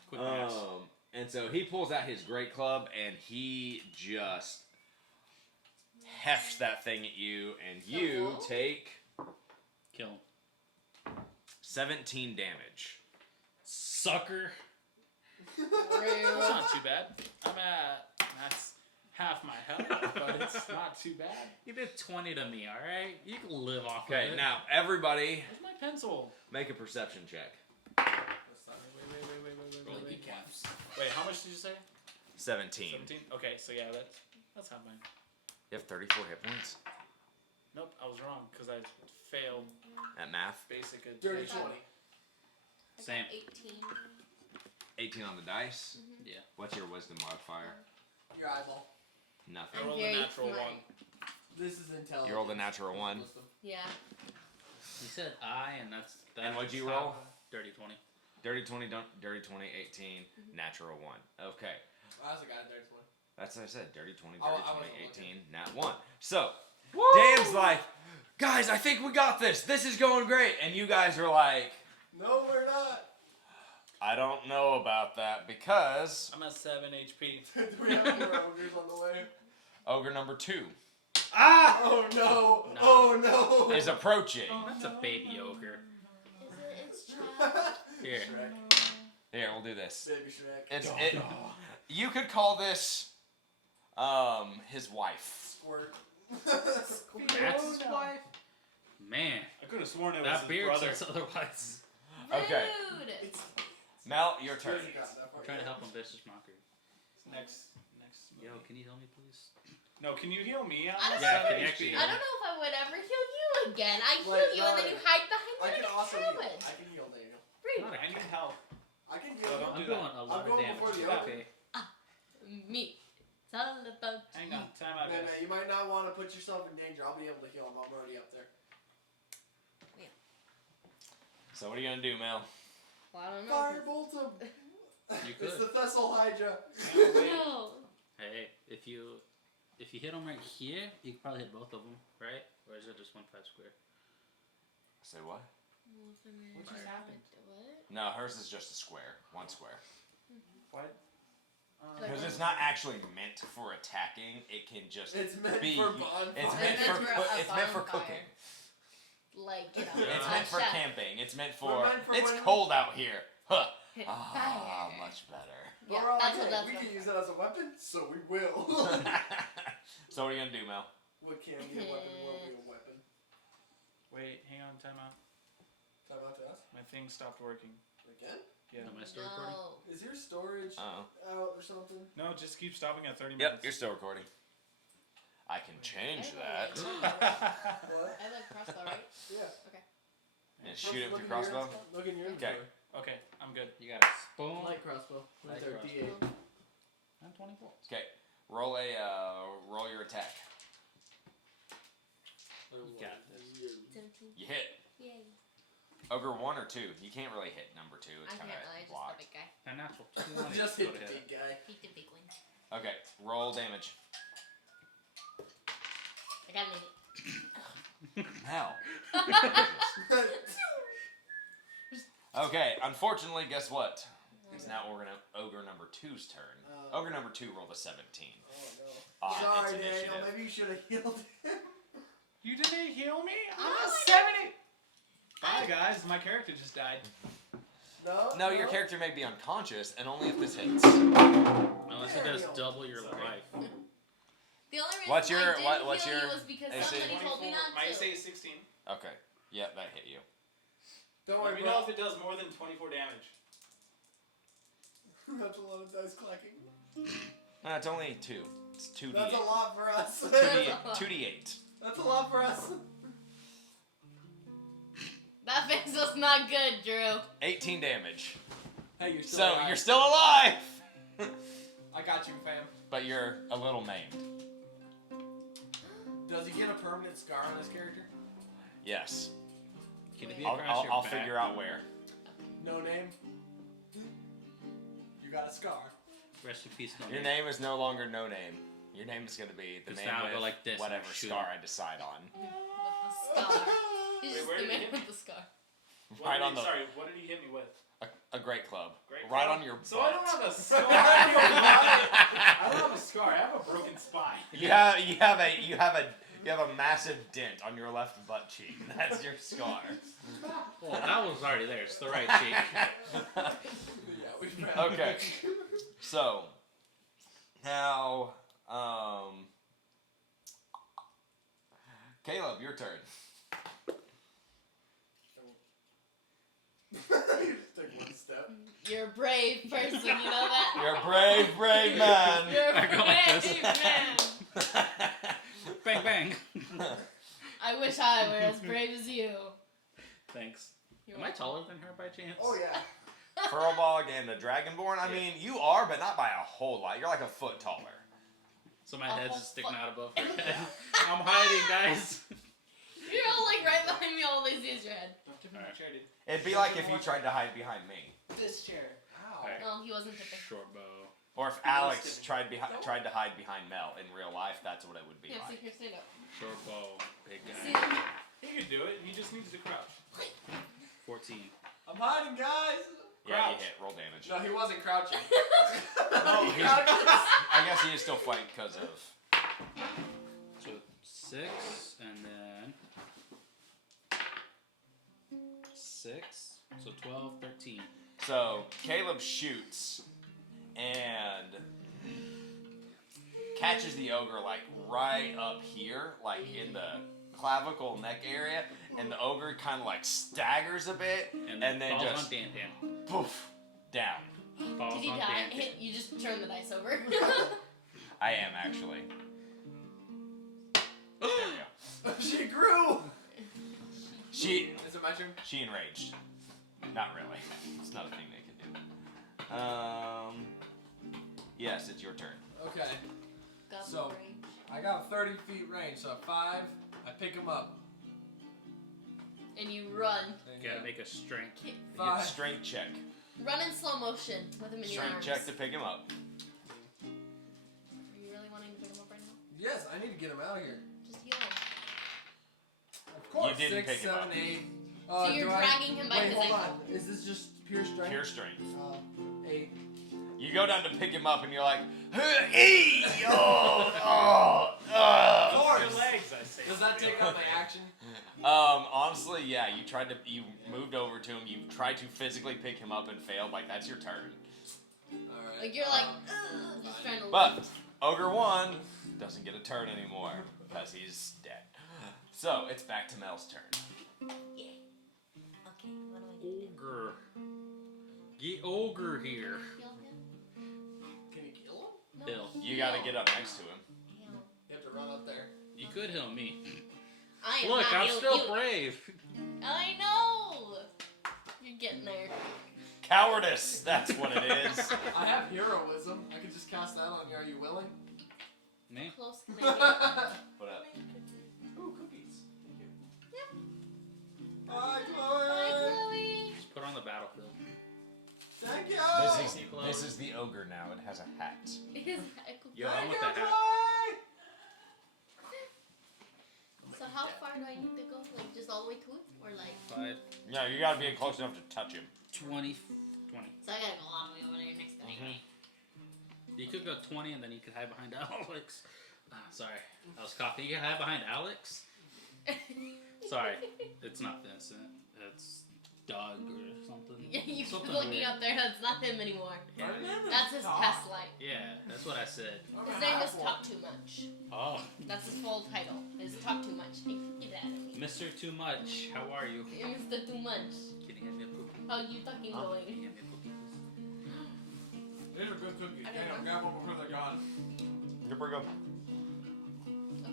Quick maths. And so he pulls out his great club and he just hefts that thing at you, and you Hello? take Kill him. 17 damage. Sucker. That's not too bad. That's half my health, but it's not too bad. You did 20 to me, alright? You can live off Okay, of it. now everybody Where's my pencil? make a perception check. Really big caps. Wait, how much did you say? 17. 17? Okay, so yeah, that's half mine. You have 34 hit points Nope, I was wrong because I failed at math. basic Dirty addition. 20. I got Same. 18. 18 on the dice. Yeah. What's your wisdom modifier? Your eyeball. Nothing. I rolled very a natural smart. 1. This is intelligence. You rolled a natural 1. Yeah. You said I, and that's that. And what'd you roll? Dirty 20. Dirty 20, dirty 20, 18, natural 1. Okay. I also got a dirty 20. That's what I said. Dirty 20, I dirty wasn't 20, 18, nat 1. So, Dan's like, guys, I think we got this. This is going great. And you guys are like, No, we're not. I don't know about that because I'm at 7 HP. Do we have more ogres on the way? ogre number 2 Oh no! No. Oh no! is approaching. That's a baby ogre. Is it? It's child. Here. Shrek. Here, we'll do this. Baby Shrek. It's it. You could call this, his wife. Squirt. That's his wife? Man. I could have sworn it was That his beard brother. says otherwise. Okay. Rude. It's Mel, your turn. I'm trying to help him vicious mockery. Next. Yo, can you help me, please? No, can you heal me? I'm I at don't 7 Yeah, can you HP. actually I don't know if I would ever heal you again. I heal Wait, you and then no. you hide behind I me can and also you heal. it. I can heal Daniel. Rude. I need help. I can So heal? don't I'm do doing that. a lot of going damage. before the oak. Okay. Me. It's all about Hang you. on, time out, Man, guys. you might not want to put yourself in danger. I'll be able to heal him. I'm already up there. So what are you gonna do, Mel? Well, I don't know. Firebolt him. You It's could. the Thessal Hydra. No. Hey, if you hit them right here, you could probably hit both of them, right? Or is it just 1 5 square? Say what? What just happened? What? No, hers is just a square. 1 square. What? Because it's not actually meant for attacking. It can just It's meant be. for bonfire. It's meant for. It's meant for bonfire. cooking. Like, you know, It's a meant for chef. camping. It's meant We're for. meant for It's when- cold out here. Huh. Fire. Ah, much better. But Yeah, we're all that's like, what hey, that's we what can I'm use it as a weapon, so we will. So what are you gonna do, Mel? What can be a weapon will be a weapon. Wait, hang on, time out. Time out to us. My thing stopped working. Again? Yeah. Am I still recording? No. Is your storage Oh. out or something? No, just keep stopping at 30 Yep, minutes. you're still recording. I can change I that. What? I like crossbow, right? Yeah. And shoot it Look with in your your crossbow. inspo- Look in your Okay. inventory. Okay, I'm good. You got a spoon. Light crossbow. Light With their crossbow. D8. And 24. Okay, roll your attack. You got this. 17. You hit. Yay. Ogre 1 or 2. You can't really hit number 2. It's I kind can't of really, just the blocked. big guy. A natural 20. Just hit the big guy. Beat the big one. Okay, roll damage. I got an 8. Hell. Okay, unfortunately, guess what? It's now Ogre number 2's turn. Ogre number 2 rolled a 17. Oh no. On Sorry, its Daniel. initiative. Maybe you should have healed him. You didn't heal me? I'm Oh, a 70! Bye, guys. My character just died. No. No, your character may be unconscious, and only if this hits. Unless it does Daniel. double your Sorry. life. The only reason What's I your- didn't what's heal your you was because AC? somebody told me not My to. AC is 16. Okay, yeah, that hit you. Don't Let worry, me bro. know if it does more than 24 damage. That's a lot of dice clacking. No, it's only 2. It's 2d8. That's a lot for us. 2d8. That's a lot for us. That face was not good, Drew. 18 damage. Hey, you're still So, alive. you're still alive! I got you, fam. But you're a little maimed. Does he get a permanent scar on his character? Yes. Can it be I'll, across I'll, your I'll back? figure out where. No name. You got a scar. Rest in peace, no Your name is no longer no name. Your name is going to be the Because man now I with go like this and whatever shoot scar him. I decide on. With the scar. He's Wait, just where the did he man hit me? with the scar. Right on the Sorry, what did he hit me with? a great club. Great right club? on your So I butt. don't have a scar. I don't have a scar. I have a broken spine. You have a massive dent on your left butt cheek. That's your scar. Well, that was already there. It's the right cheek. Yeah, we found Okay. it. So now, Caleb, your turn. You just took one step. You're a brave person, you know that? You're a brave, brave man. You're I a go like this. brave man. Bang, bang. I wish I were as brave as you. Thanks. You're Am I welcome. taller than her by chance? Oh yeah. Furlbog and the Dragonborn. I mean, you are, but not by a whole lot. You're like a foot taller. So my Oh, head's just sticking fuck. out above her head. I'm hiding, guys. You're all like right behind me, all they see is your head. Don't tip me my chair, dude. It'd be like if you tried to hide behind me, This chair. Ow. Alright. No, he wasn't tipping. Short bow. or if Alex tried to hide behind Mel in real life. That's what it would be Here, like. see, here, stand up. Short bow. Big See guy. him? He could do it. He just needs to crouch. 14. I'm hiding, guys. Yeah, you Crouch. hit. Roll damage. No, he wasn't crouching. No, He he's- crouches. I guess he is still flanked because of. So 6, and then 6. So 12, 13. So Caleb shoots and catches the ogre like right up here, like in the clavicle neck area, and the ogre kind of like staggers a bit And and then falls just on Dan Dan. poof down. Falls Did he on die? Dan Dan. Hit, you just turn the dice over. I am actually. There we go. She grew. She Is it my turn? enraged. Not really. It's not a thing they can do. Yes, it's your turn. Okay. Got So- range. I got 30 feet range, so at 5, I pick him up. And you run. Then, You gotta make a strength. Get 5. strength check. Run in slow motion with him in your Strength arms. check to pick him up. Are you really wanting to pick him up right now? Yes, I need to get him out of here. Just heal him. Of course. You didn't 6, pick him 7, up. 8. So you're do I- dragging him by Wait, his hold ankle. on. Is this just pure strength? Pure strength. 8. You go down to pick him up, and you're like, "Hey, oh, Of Your course. legs, I say. Does that take out my action? Honestly, yeah. You moved over to him. You tried to physically pick him up and failed. Like that's your turn. Alright. Like you're like, just trying to But lift. Ogre 1 doesn't get a turn anymore because he's dead. So it's back to Mel's turn. Yeah. Okay, what do I do? Ogre. Get ogre here. Heal him? Can you kill him? No, Bill. You got to heal. get up next to him. Heal. You have to run up there. You could heal me. I am Look, not I'm healing still you. brave. I know. You're getting there. Cowardice. That's what it is. I have heroism. I could just cast that on you. Are you willing? Me? Close can I get? What up? Ooh, cookies. Thank you. Yep. Bye, Chloe. Bye, Chloe. Just put on the battlefield. Thank you. This is the ogre now. It has a hat. It is a cookie. Yo, I Thank want you, that hat. Chloe. So how far do I need to go? Like just all the way to it, or like? 5, No, you got to be close enough to touch him. 20. 20. So I gotta go all the way over there next to me. You could go 20 and then you could hide behind Alex. Sorry, I was coughing. You can hide behind Alex? Sorry, it's not Vincent. It's Doug or something. Yeah, you keep Something looking weird. up there. That's not him anymore. Yeah, That's his past life. yeah, that's what I said. His name is Talk Too Much. Oh, That's his full title. Is Talk Too Much. Hey, get out of me. Mr. Too Much, how are you? Mr. Too Much. Can you hand me a cookie? How you fucking Can you going? hand me a cookie, please? These are good cookies. I don't Damn, know. grab one before they're gone. Here we go.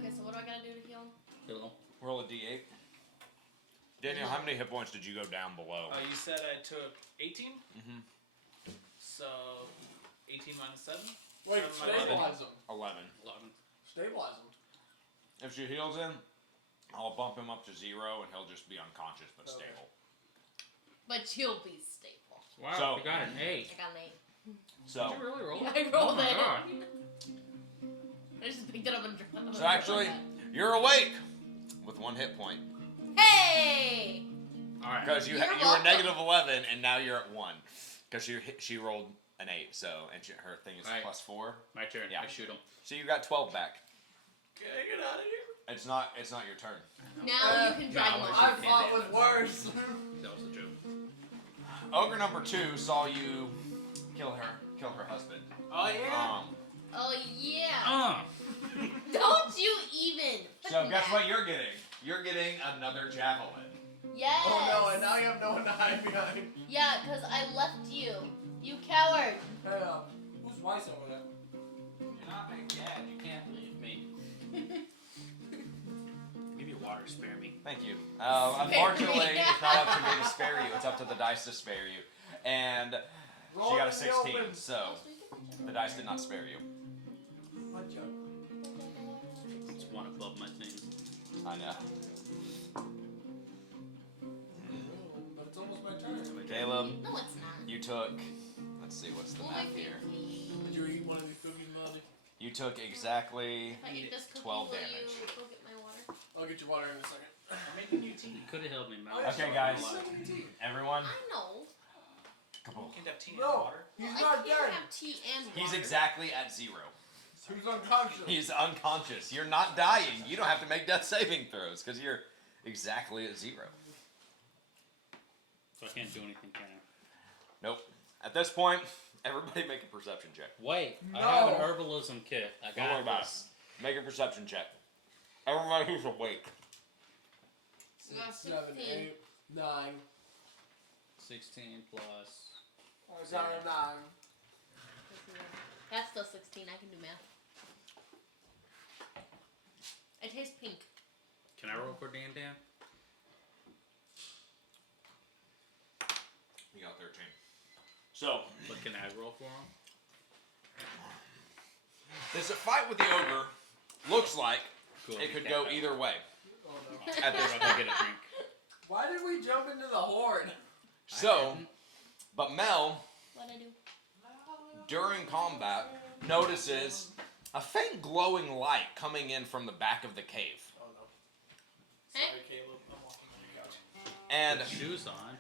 Okay, so what do I gotta do to heal? Hello. Roll a d8. Daniel, how many hit points did you go down below? You said I took 18? Mm-hmm. So 18 minus 7? Wait, Seven, stabilize him. 11. 11. Stabilize him. If she heals him, I'll bump him up to 0 and he'll just be unconscious but Okay. stable. But you'll be stable. Wow, So- you got an 8. I got an 8. So, Did you really roll Yeah, it? I rolled Oh my it. God. I just picked it up and dropped it. so actually, you're awake with 1 hit point. Hey! Alright. Because you You're were welcome. negative 11 and now you're at 1. Because she rolled an 8, so and her thing is Alright. plus 4. My turn. Yeah. I shoot him. So you got 12 back. Can I get out of here? It's not your turn. Now you can drag no, him I off. fought with worse. That was a joke. Ogre number 2 saw you kill her husband. Oh yeah. Oh yeah. Uh, Don't you even. So put guess that. what you're getting? You're getting another javelin. Yes. Oh no, and now you have no one to hide behind. Yeah, because I left you. You coward. Hey, who's Weiss over there? you're not my dad. You can't leave me. Give me water. Spare me. Thank you. Unfortunately, it's not up to me to spare you. It's up to the dice to spare you. And Roll she got a in the 16, open. so the dice did not spare you. What joke? It's one above my thing. I know. But it's almost my turn. Caleb, No, it's not. you took. Let's see, what's the Oh, my math here? favorite. Did you eat one of these cookies, Melody? You took exactly If I eat this cookie, 12 will damage. you go get my water? I'll get you water in a second. I'm making you tea. You could have held me, Mel. Okay, guys. So many tea. Everyone, I know. kaboom. You can't have tea and No, water. he's Well, not I can't dead. have tea and water. He's exactly at 0. He's unconscious. He's unconscious. You're not dying. You don't have to make death saving throws because you're exactly at 0. So I can't do anything, can I? Nope. At this point, everybody make a perception check. Wait, I have an No. herbalism kit. I Don't worry got about this. Make a perception check. Everybody who's awake. You got 7, 16. 8, 9. 16 plus. I got a 9. That's still 16. I can do math. I taste pink. Can I roll for Dan Dan? You got 13. So, But can I roll for him? this fight with the ogre looks like Cool. it could go either way. Oh no. At this I'll point. get a drink. Why did we jump into the horde? So, but Mel, What'd I do? during combat, notices a faint glowing light coming in from the back of the cave. Oh no. Sorry, Caleb. I'm walking on your couch. And Put shoes on.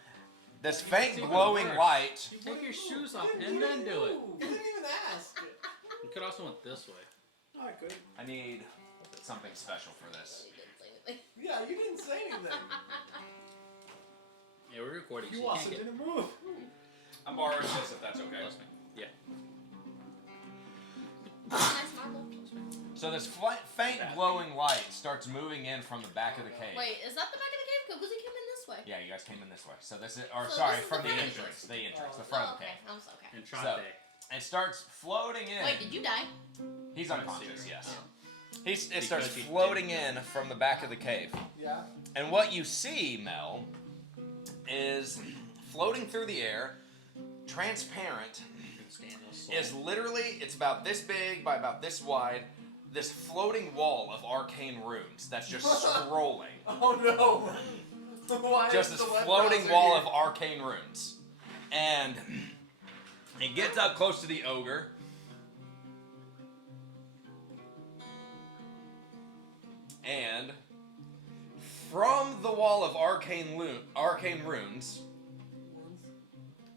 this faint It's even glowing worse. light, You take your shoes off and then do it. You didn't even ask. You could also went this way. Oh, I could. I need something special for this. You didn't say anything. Yeah, you didn't say anything. Yeah, we're recording, so You you also can't get didn't move. I'm borrowing this if that's okay. close me. Yeah. Nice marble. So this faint glowing light starts moving in from the back of the cave. Wait, is that the back of the cave? Because he came in this way. Yeah, you guys came in this way. So this is, or So sorry, this is from the the front entrance. entrance. The entrance, the Oh, front Oh, of the okay. cave. I was okay. Entrante. It starts floating in. Wait, did you die? He's unconscious, Zero. yes. Oh. It starts Because he floating didn't. in from the back of the cave. Yeah. And what you see, Mel, is floating through the air, transparent, is literally, it's about this big by about this wide, this floating wall of arcane runes that's just scrolling. Oh no. Why Just is this the web floating browser wall here? of arcane runes. And it gets up close to the ogre. And from the wall of arcane runes.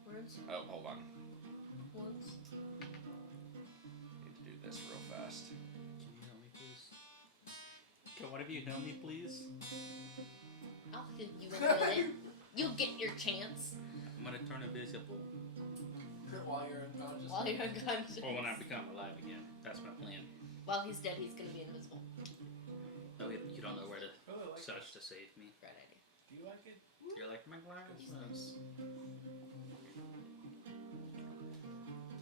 Words? Oh, hold on. Words? Need to do this real fast. Can you help me, please? Can one of you help me, please? I'll hit you in a minute. You'll get your chance. I'm gonna turn invisible. While you're unconscious. While you're unconscious. Or when I become alive again. That's my plan. While he's dead, he's gonna be invisible. No, you don't know where to Oh, I like it. search to save me. Great idea. Do you like it? You're like my glasses.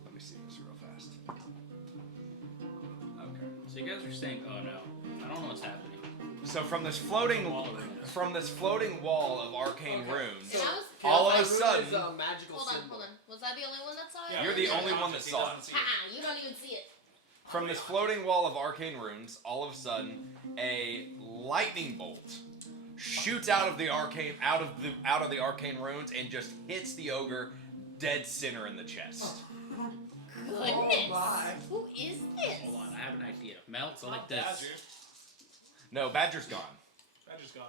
Let me see this real fast. Okay. So you guys are saying, oh no, I don't know what's happening. So from this floating Wall of runes. wall of arcane runes, And I was. all of a Rune sudden, is a magical Hold on, symbol. hold on. Was I the only one that saw it? You're the only one that He saw doesn't see it. Ha! You don't even see it. from this floating wall of arcane runes, all of a sudden, a lightning bolt shoots out of the arcane runes and just hits the ogre dead center in the chest. Goodness. Oh my. Who is this? Hold on, I have an idea. Mel, It's go not like this. Badger. No, Badger's gone. Badger's gone.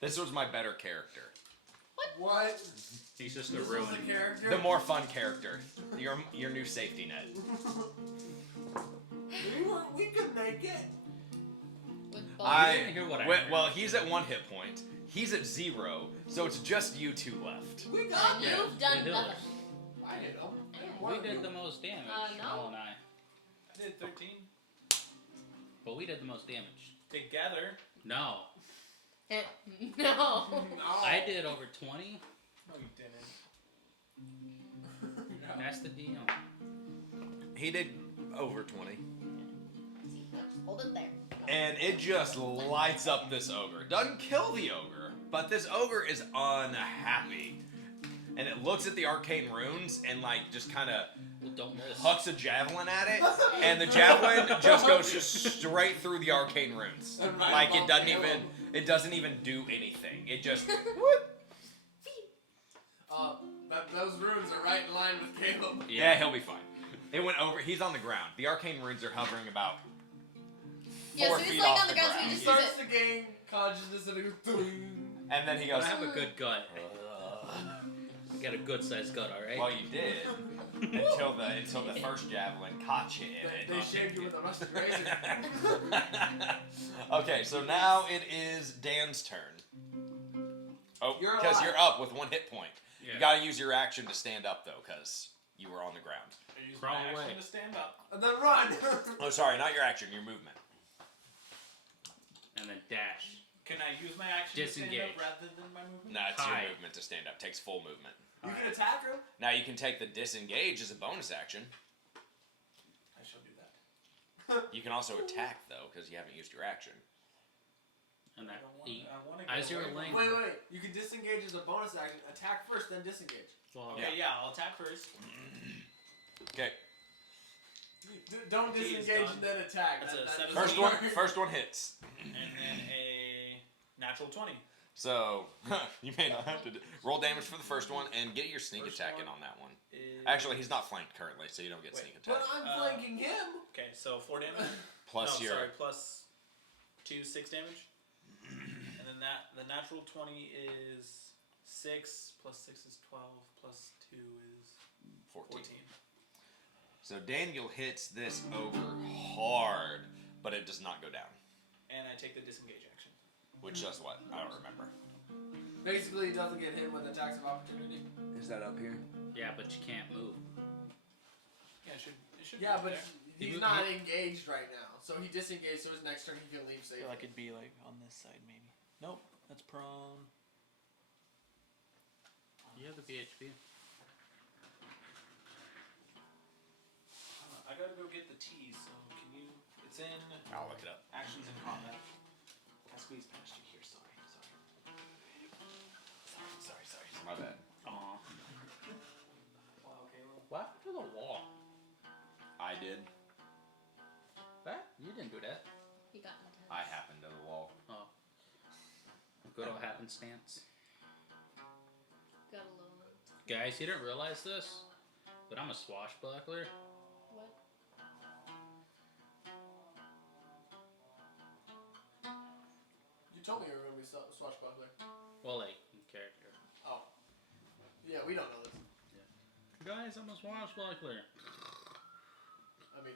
This was my better character. What? He's just a This ruin. was the character? The more fun character. Your new safety net. We could make it. With both. I didn't hear what I well, heard. well, he's at 1 hit point. He's at 0, so it's just you two left. We got And it. you've done the nothing. healers. I did them. We did the most damage, no. Mel and I. I did 13 But we did the most damage. together. No, No. I did over 20. No, you didn't. And that's the deal. He did over 20. Hold it there. And it just lights up this ogre. Doesn't kill the ogre, but this ogre is unhappy. And it looks at the arcane runes and like just kind of Well, don't miss. hucks a javelin at it, and the javelin just goes straight through the arcane runes. Right Like above it doesn't even do anything. It just Those runes are right in line with Caleb. yeah, he'll be fine. It went over. He's on the ground. The arcane runes are hovering about 4 Yeah, so he's feet like off on the ground, so he He just starts sees to gain consciousness and it goes ding. and then he I goes. have a good gut. I got a good sized gut, alright? Well, you did until the first javelin caught you in it. They shaved you with a rusted razor. Okay, so now it is Dan's turn. Oh, You're because alive. you're up with 1 hit point. Yeah. You got to use your action to stand up though, because you were on the ground. I used Crawl my action away. to stand up. And then run. Oh, sorry, not your action, your movement. And then dash. Can I use my action to stand Disengage. up rather than my movement? No, it's Hi. your movement to stand up. Takes full movement. You can attack him. Now you can take the disengage as a bonus action. I shall do that. You can also attack though, because you haven't used your action. And that I want to I zero link. Wait. You can disengage as a bonus action. Attack first, then disengage. Well, Okay, yeah, I'll attack first. Okay. Don't T is disengage done. and then attack. That's a That seven. doesn't First work. one hits. And then a natural 20. So you may not have to roll damage for the first one and get your sneak First attack in one on that one. Is... Actually, he's not flanked currently, so you don't get Wait, sneak attack. But I'm flanking him. Okay, so 4 damage. Plus no, your sorry, plus 2, 6 damage. And then the natural 20 is 6, plus 6 is 12, plus 2 is 14. So Daniel hits this ogre hard, but it does not go down. And I take the disengage action. Which does what? I don't remember. Basically, he doesn't get hit with attacks of opportunity. Is that up here? yeah, but you can't move. Yeah, it should Yeah, be but there. he's not engaged right now. So he disengaged, so his next turn he can leave I safely. feel like it'd be like on this side maybe. Nope, that's prone. You have the BHP. I gotta go get the T, so can you... It's in I'll look it up. actions and combat. I squeezed past you here, sorry. My bad. Aw. Wow, Caleb. What happened to the wall? I did. That? You didn't do that. He got intense. I happened to the wall. Oh. Good old happenstance. Got a little intense. Guys, you didn't realize this, but I'm a swashbuckler. What? You told me you were going to be swashbuckler. Well, like, in character. Oh. Yeah, we don't know this. Guys, I'm a swashbuckler. I mean,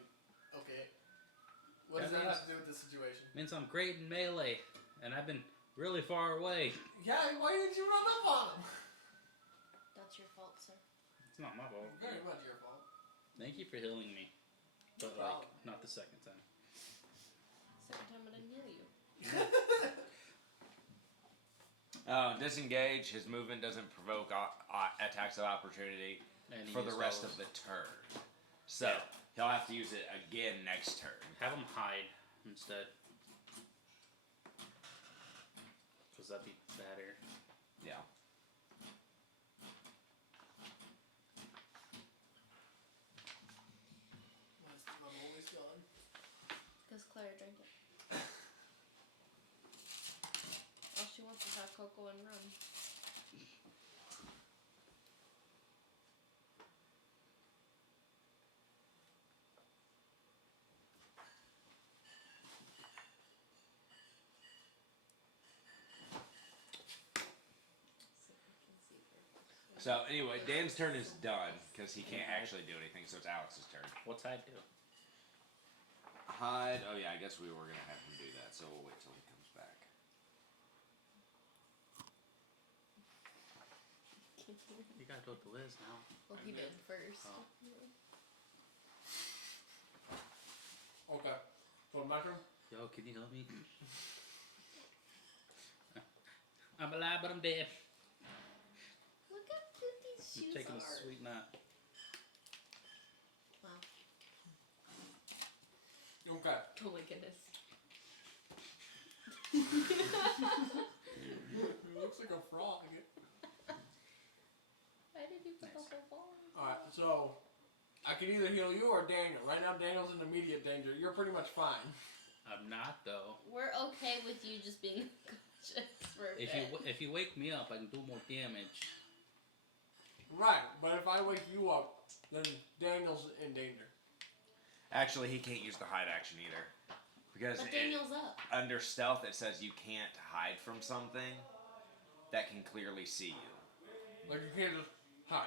okay. What does That that means- have to do with the situation? Means I'm great in melee, and I've been really far away. Yeah, why didn't you run up on him? That's your fault, sir. It's not my fault. Very much your fault. Thank you for healing me. But, No like, problem. not the second time. Second time I didn't heal you. Disengage. His movement doesn't provoke attacks of opportunity And he for the used rest those. of the turn. So he'll have to use it again next turn. Have him hide instead. Because that'd be better. Yeah. My always gone. Because Claire drank it. All she wants is hot cocoa and rum. So anyway, Dan's turn is done because he can't actually do anything. So it's Alex's turn. What's I do? Hide. Oh yeah, I guess we were gonna have him do that. So we'll wait till he comes back. You gotta go to Liz now. Well, he did first. Oh. Okay. So my turn? Yo, can you help me? I'm alive, but I'm dead. Look how cute these I'm shoes taking are. a sweet nap. Wow. Okay. Oh my goodness. It looks like a frog. Why did you put the Nice. whole ball? Alright, so I can either heal you or Daniel. Right now, Daniel's in immediate danger. You're pretty much fine. I'm not though. We're okay with you just being conscious for a If bit. you wake me up, I can do more damage. Right, but if I wake you up, then Daniel's in danger. Actually, he can't use the hide action either because But Daniel's up. under stealth it says you can't hide from something that can clearly see you. Like, you can't just hide.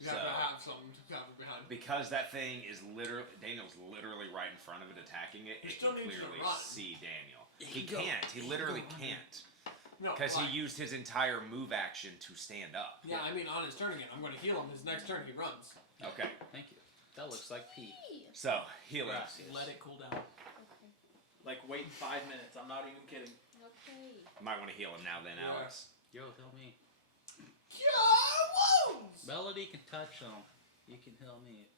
You have So- to have something to cover behind. Because that thing is literally Daniel's literally right in front of it attacking it. He It still can needs to clearly run. see Daniel. He He can go- can't. He he can literally go under. can't. No, Because he why? used his entire move action to stand up. Yeah, I mean, on his turn again. I'm going to heal him. His next turn, he runs. Okay. Thank you. That looks like pee. Hey. So healing. Gracias. Let it cool down. Okay. Like, wait 5 minutes. I'm not even kidding. Okay. You might want to heal him now then, Yeah. Alex. Yo, help me. Cure wounds! Melody can touch them. You can heal me.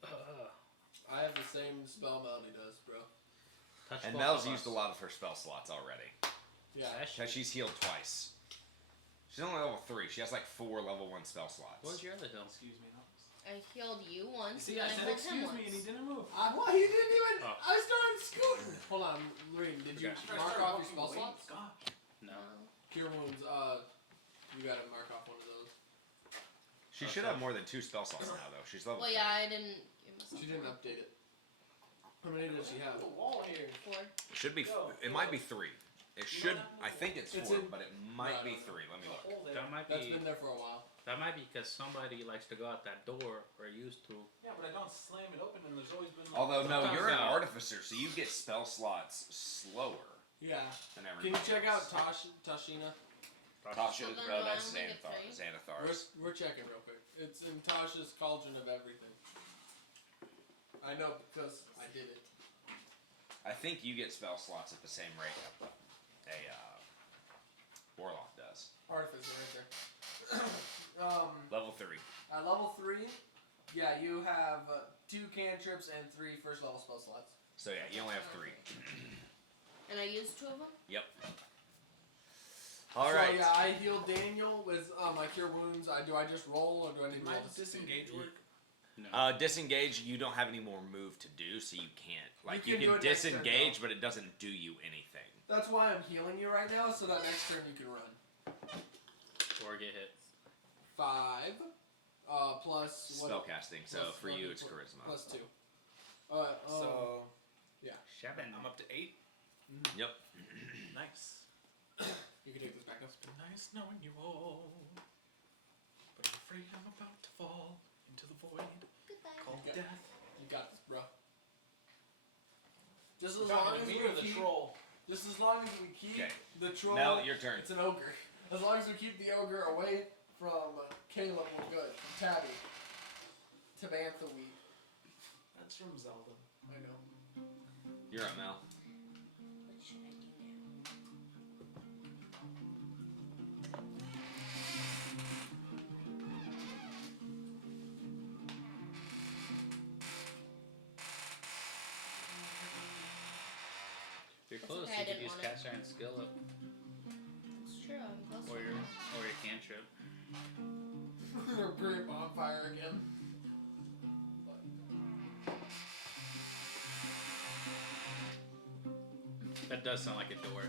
I have the same spell Melody does, bro. Touch And both Mel's of used a us. lot of her spell slots already. Yeah. Because she's healed twice. She's only level 3. She has like 4 level 1 spell slots. What was your other heal? Excuse me. I healed you once. See, and I I said healed him excuse once. me and he didn't move. Well, he didn't even. Oh. I started scooting. Hold on, Lorene. Did you Okay. mark off your spell slots? Gosh. No. Cure wounds. You gotta mark off one of those. She should have more than 2 spell slots now, though. She's level Well, 3. yeah, I didn't give myself She didn't one. update it. How many does she have? The wall here. 4. It should be. It might be 3. It should. I think it's 4, It's in- but it might No, be no, no. 3. Let me look. That might That's be. been there for a while. That might be because somebody likes to go out that door or used to. Yeah, but I don't slam it open and there's always been like... Although no, Sometimes you're an not. artificer, so you get spell slots slower Yeah. than Can everybody. you check out else. Tashina? Tasha? So then Oh, do that's I only get Xanathar. 3? Xanathar's. We're checking real quick. It's in Tasha's Cauldron of Everything. I know because I did it. I think you get spell slots at the same rate a warlock does. Artificer right there. Level 3. At level 3, yeah, you have 2 cantrips and 3 first level spell slots. So yeah, you only have 3. And I used 2 of them? Yep. All right. So yeah, I healed Daniel with my cure wounds. Do I just roll or do I need to Might roll to disengage succeed? work? No. Disengage. You don't have any more move to do, so you can't. Like You you can can do it next turn, disengage, but it doesn't do you anything. That's why I'm healing you right now, so that next turn you can run. Or get hit. 5 plus what? Spellcasting. So plus for you, one, it's charisma. Plus 2. So... Shaban. I'm up to 8. Yep. Nice. You can take this back up. It's been nice knowing you all. But I'm afraid I'm about to fall into the void Goodbye. called Okay. death. You got this, bro. Just as Talking long to as me we or the keep, troll? just as long as we keep Okay. the troll. Mel, your turn. It's an ogre. As long as we keep the ogre away from Caleb, we're good. From Tabby. Tabantha Weed. That's from Zelda. I know. You're up, Mel. What should I do now? If you're That's close, okay, I you could didn't use want it. cast iron skill up, It's true, I'm close or to your it. or your cantrip. Great bonfire again. That does sound like a door.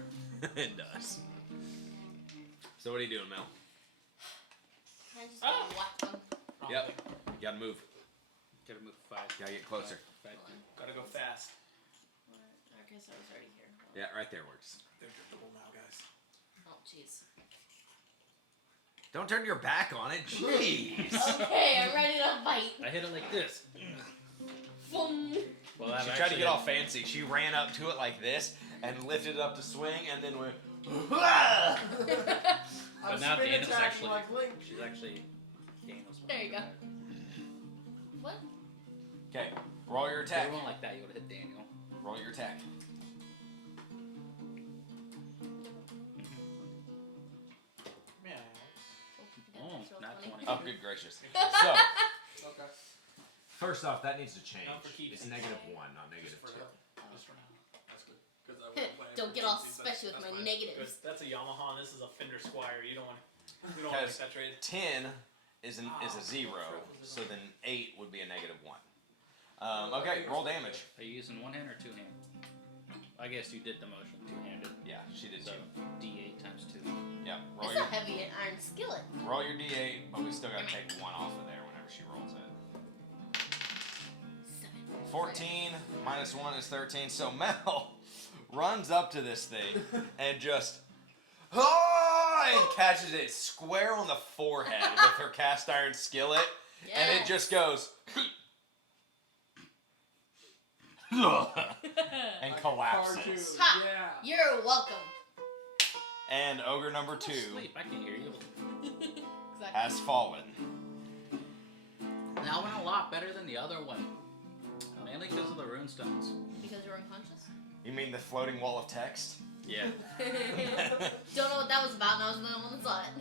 It does. So what are you doing, Mel? Can I just whack them? Yep. You gotta move. Gotta move 5. Gotta get closer. 5. Gotta go fast. I guess I was already here. Yeah, right there works. They're drinkable now, guys. Oh, jeez. Don't turn your back on it. Jeez. Okay, I'm ready to fight. I hit it like this. Boom. Well, that She tried to get all fancy. She ran up to it like this and lifted it up to swing, and then went. But I'm now spin Daniel's attacking actually. like Link. She's actually. Daniel's. There you go. What? Okay, roll your If attack. you went like that, you would have hit Daniel. Roll your attack. Man. Oh, That's real not funny. 20. Oh, good gracious. So, Okay. first off, that needs to change. Not for keeping. It's -1, not -2. For now. Just for now. That's good. 'Cause I wasn't playing Don't for get all Cincy, special with that's my fine. negatives. Good. That's a Yamaha and this is a Fender Squire. You don't want to make that trade. 10 is a 0, so then 8 would be a -1. Okay, roll damage. Are you using one hand or two hand? I guess you did the motion two-handed. Yeah, she did So too. D8 times 2. Yeah, It's a heavy iron skillet. roll your D8, but we still gotta take 1 off of there whenever she rolls it. 14 minus 1 is 13. So Mel runs up to this thing and just and catches it square on the forehead with her cast iron skillet, and it just goes and Like collapses. cartoon, Ha! Yeah. You're welcome. And ogre number I'm 2 asleep. I can hear you. Exactly. has fallen. That went a lot better than the other one. Mainly because of the rune stones. Because you're unconscious? You mean the floating wall of text? Yeah. Don't know what that was about, and I was the only one that saw it.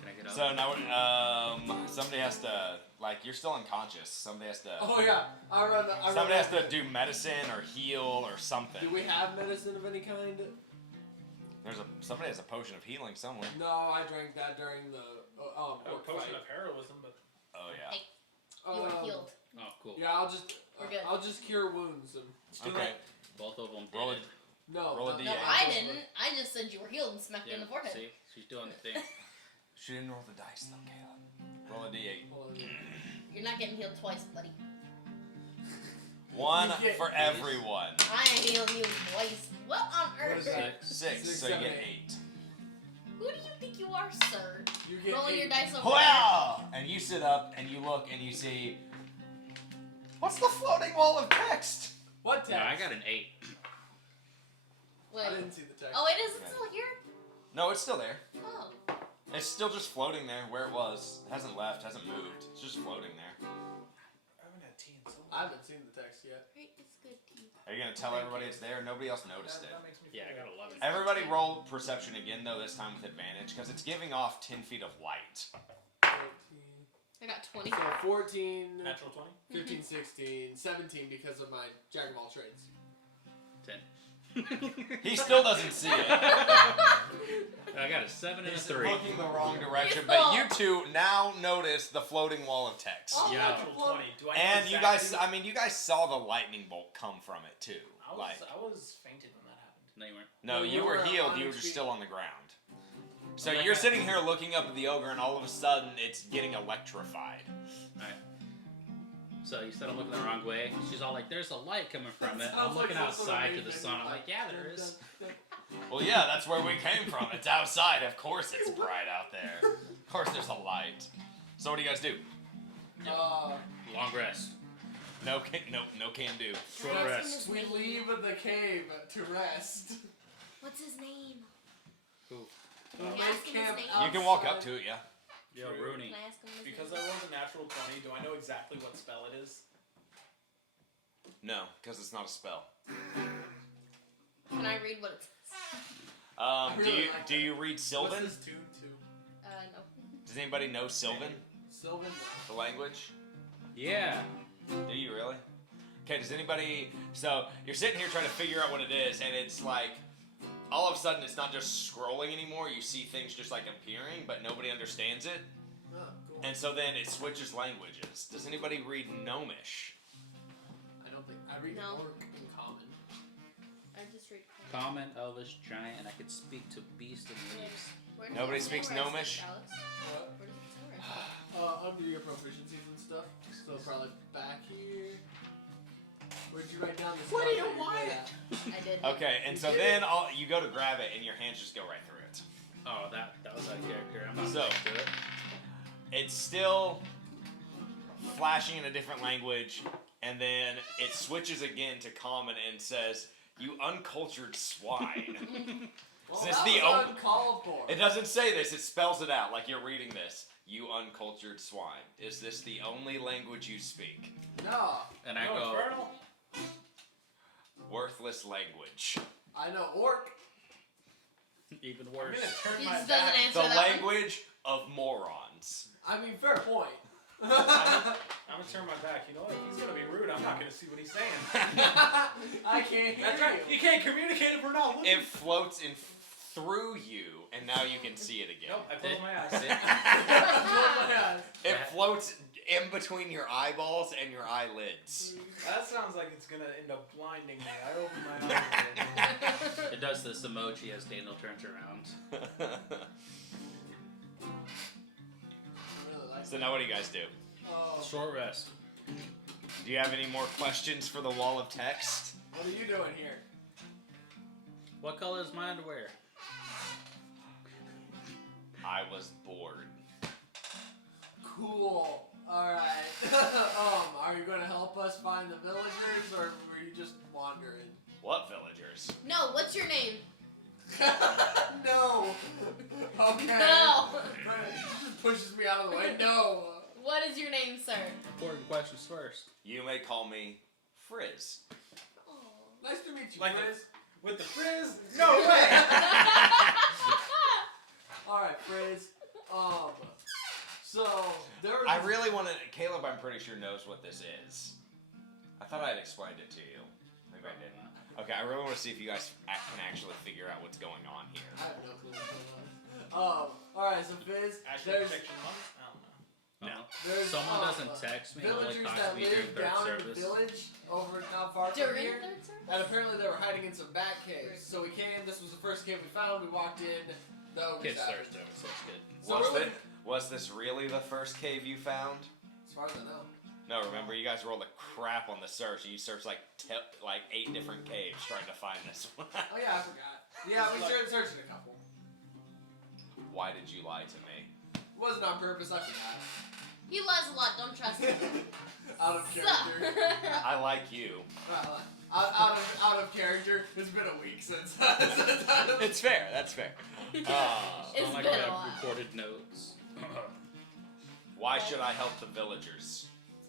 Can I get up? So now somebody has to like you're still unconscious. Somebody has to. Oh yeah, I run. Somebody has to do medicine or heal or something. Do we have medicine of any kind? Somebody has a potion of healing somewhere. No, I drank that during the A orc potion fight. of heroism, but Oh yeah. You were healed. Oh, cool. Yeah, We're good. I'll just cure wounds and Okay. Both of them Roll did. no. Roll a not- D8. No, Yeah. I didn't. I just said you were healed and smacked you in the forehead. See, she's doing the thing. She didn't roll the dice though, Caleb. Roll a D8. Hold on. You're not getting healed twice, buddy. One You get for eight. everyone. I ain't healed you twice. What on What earth? is that? 6. 6, Six, so you seven, get eight. 8. Who do you think you are, sir? You get Rolling your 8. dice over Wow! And you sit up and you look and you see. What's the floating wall of text? What text? No, I got an 8. Wait. I didn't see the text. Oh, it is. It's still here. No, it's still there. Oh. It's still just floating there where it was. It hasn't left, hasn't moved. It's just floating there. I haven't had tea in so long. I haven't seen the text yet. Great, it's good tea. Are you gonna tell everybody it's there? Nobody else noticed it. That makes me Yeah, I feel got 11. Everybody roll perception again though, this time with advantage, because it's giving off 10 feet of light. 14. I got 20. So 14, Natural 20? 15, 16, 17 because of my jack of all trades. 10. He still doesn't see it. I got a 7 and a He's 3. looking the wrong direction, He's but wrong. you two now notice the floating wall of text. Oh, Yeah. Natural 20. Do I know And you exactly- guys, I mean, you guys saw the lightning bolt come from it too. I was fainted when that happened. No, you weren't. No, No, you you were were healed. on You were its just feet. still on the ground. So Okay. you're sitting here looking up at the ogre, and all of a sudden it's getting electrified. So you said I'm looking the wrong way. She's all like, "There's a light coming from it." Sounds I'm looking like some sort of outside to the movement. sun. I'm like, "Yeah, there is." Well, yeah, that's where we came from. It's outside. Of course, it's bright out there. Of course, there's a light. So what do you guys do? Long rest. No can do. Short Ask him rest. his We name. leave the cave to rest. What's his name? Who? We Can I make ask him his camp name? You can walk outside. up to it, yeah. Yo, True. Rooney. Can I ask him his Because name? I rolled a natural 20, do I know exactly what spell it is? No, because it's not a spell. Can I read what it says? Do you read What's Sylvan? this tune No. Does anybody know Sylvan? to? Sylvan? The language? Yeah. Do you really? Okay, does anybody... So, you're sitting here trying to figure out what it is, and it's like... All of a sudden, it's not just scrolling anymore. You see things just like appearing, but nobody understands it. Oh, cool. And so then it switches languages. Does anybody read Gnomish? I don't think I read No. orc in common. I just read. Common, elvish, giant, and I could speak to beast and leaves. Where does Nobody it say speaks where I Gnomish? speak, Alex? What? Where does it say where I speak? Under your proficiencies and stuff. So probably back here. Where'd you write down this? What do you stuff that want? you're good at? I did. Okay, and so then you go to grab it, and your hands just go right through it. Oh, that was that character. I'm not So- used to it. It's still flashing in a different language, and then it switches again to common and says, "You uncultured swine." Well, Is this that the was only- uncalled for. It doesn't say this, it spells it out like you're reading this. "You uncultured swine. Is this the only language you speak?" No, And I No, go, Infernal? Worthless language. I know orc. even I'm worse. gonna turn He my just doesn't back. answer The that language of morons. I mean, fair point. I'm gonna turn my back. You know what? If he's gonna be rude, I'm not gonna see what he's saying. I can't hear That's right. you. You can't communicate if we're not looking. It floats in through you, and now you can see it again. Nope, I closed my eyes. Yeah. It floats in between your eyeballs and your eyelids. That sounds like it's gonna end up blinding me. I open my eyes. It does this emoji as Daniel turns around. I really like So now what do you guys do? Oh, Short rest. Do you have any more questions for the wall of text? what are you doing here? What color is my underwear? I was bored. Cool. All right. Are you going to help us find the villagers, or were you just wandering? What villagers? No, what's your name? No. Okay. No. He just pushes me out of the way. No. What is your name, sir? Important questions first. You may call me Frizz. Oh. Nice to meet you, Like Frizz. With the frizz? No way! All right, Frizz. So there was I really want to. Caleb, I'm pretty sure knows what this is. I thought I'd explained it to you. Maybe I didn't. Okay, I really want to see if you guys can actually figure out what's going on here. I have no clue what's going on. Alright, so Fizz, Actually, there's protection month? I don't know. No. there's Someone doesn't text me. Only villagers talks that to me during live third down in the service. village over not far from During here. third service? And apparently they were hiding in some bat caves. So we came, this was the first cave we found, we walked in, the ogres Kids happened. third service. That's good. So Was this really the first cave you found? as far as I know. No, remember you guys rolled a crap on the search, and you searched like 8 different caves trying to find this one. Oh yeah, I forgot. Yeah, we started searching a couple. Why did you lie to me? It wasn't on purpose, I forgot. He lies a lot, don't trust him. Out of character. I like you. Out of character. It's been a week since. It's fair. That's fair. It's Not like been I a have while. recorded notes. Why should I help the villagers?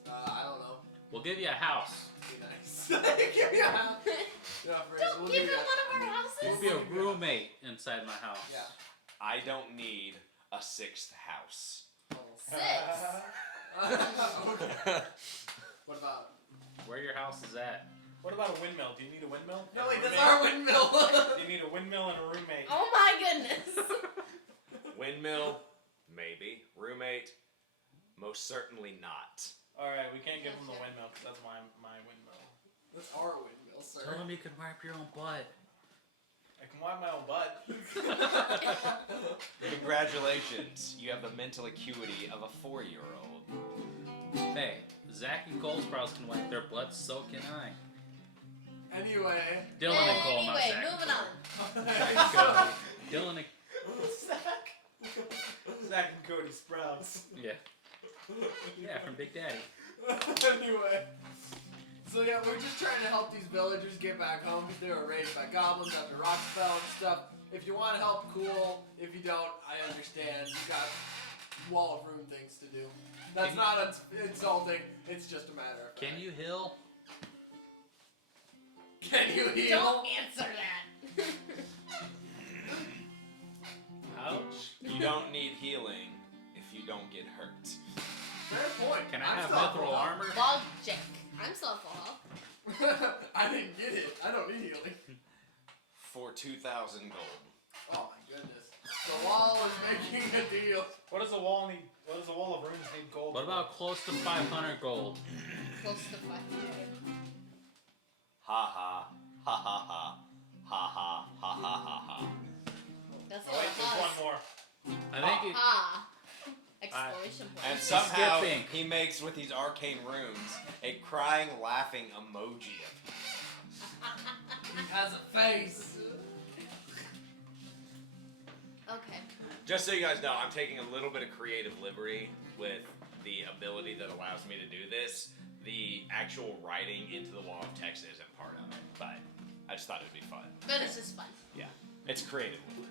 I don't know. We'll give you a house. Be nice. Give me a house. Yeah, Don't we'll give him you one of our houses. We'll be a roommate inside my house. Yeah. I don't need a 6th house. Six. Okay. What about? Where your house is at? What about a windmill? Do you need a windmill? No, And a wait, that's roommate? our windmill. Do you need a windmill and a roommate? Oh my goodness. Windmill, maybe. Roommate, most certainly not. Alright, we can't give him the windmill because that's my windmill. That's our windmill, sir. Tell him you can wipe your own butt. I can wipe my own butt. Congratulations, you have the mental acuity of a 4-year-old. Hey, Zach and Cole Sprouse can wipe their butts, so can I. Anyway. Dylan and Cole, not Anyway, Zach. moving on. Dylan and Zach and Cody Sprouts. yeah, from Big Daddy. Anyway. So yeah, we're just trying to help these villagers get back home because they were raided by goblins after rocks fell and stuff. If you want to help, cool. If you don't, I understand. You got wall of room things to do. That's not insulting. It's just a matter of Can fact. you heal? Can you heal? Don't answer that. Ouch. You don't need healing if you don't get hurt. Fair point. Can I I'm have still mithril full armor? Bog Jack. I'm still full. health. I didn't get it. I don't need healing. For 2,000 gold. Oh my goodness. The wall is making a deal. What does a wall need? What does a wall of runes need gold What for? about close to 500 gold? Close to 500. Ha ha. Ha ha ha. Ha ha. Ha ha ha ha. That's a Oh, lot wait, of there's us. one more. I think it, Ah. Exclamation point. And somehow skipping. he makes with these arcane runes a crying, laughing emoji. He has a face. Okay. Just so you guys know, I'm taking a little bit of creative liberty with the ability that allows me to do this. The actual writing into the wall of text isn't part of it, but I just thought it'd be fun. But it's just fun. Yeah, it's creative liberty.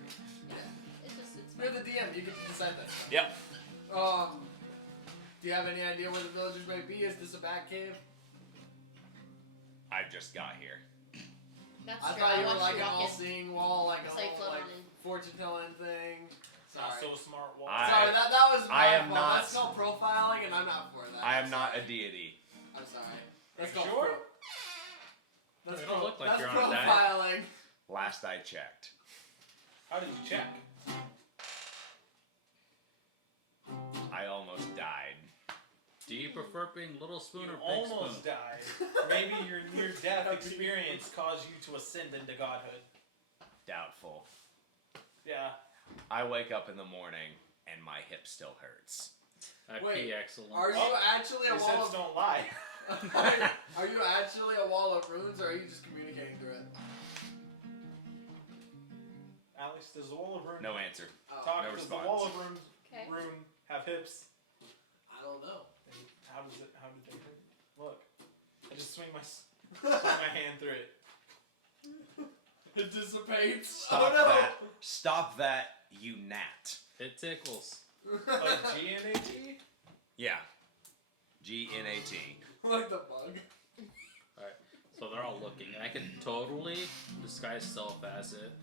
It's just, it's You're fun. the DM. You get to decide that stuff. Yep. Do you have any idea where the villagers might be? Is this a bat cave? I just got here. That's I true. thought you were watched like an walk in. all-seeing wall, like a It's like whole like floating. fortune-telling thing. Not Sorry. so smart wall. Sorry, that was my I am fault. not- That's called profiling, and I'm not for that. I I'm am not a sorry. deity. I'm sorry. That's You called sure? That's You don't look like that's you're on a diet. profiling. Last I checked. How did you check? I almost died. do you prefer being little spoon You or big spoon? almost died. Maybe your near-death experience caused you to ascend into godhood. Doubtful. Yeah. I wake up in the morning and my hip still hurts. I Wait, pee excellent. Are you Oh, actually a His wall hips of? don't lie. Are you actually a wall of runes, or are you just communicating through it? Alex, does the wall of runes No answer. Oh, talk? no Does response. the wall of runes Okay. rune have hips? I don't know. How does it? How did they hurt? Look, I just swing my hand through it. It dissipates. Stop oh no! that. Stop that, you gnat. It tickles. Like G-N-A-T? Yeah. G-N-A-T. Like the bug. Alright, so they're all looking. I can totally disguise self as it.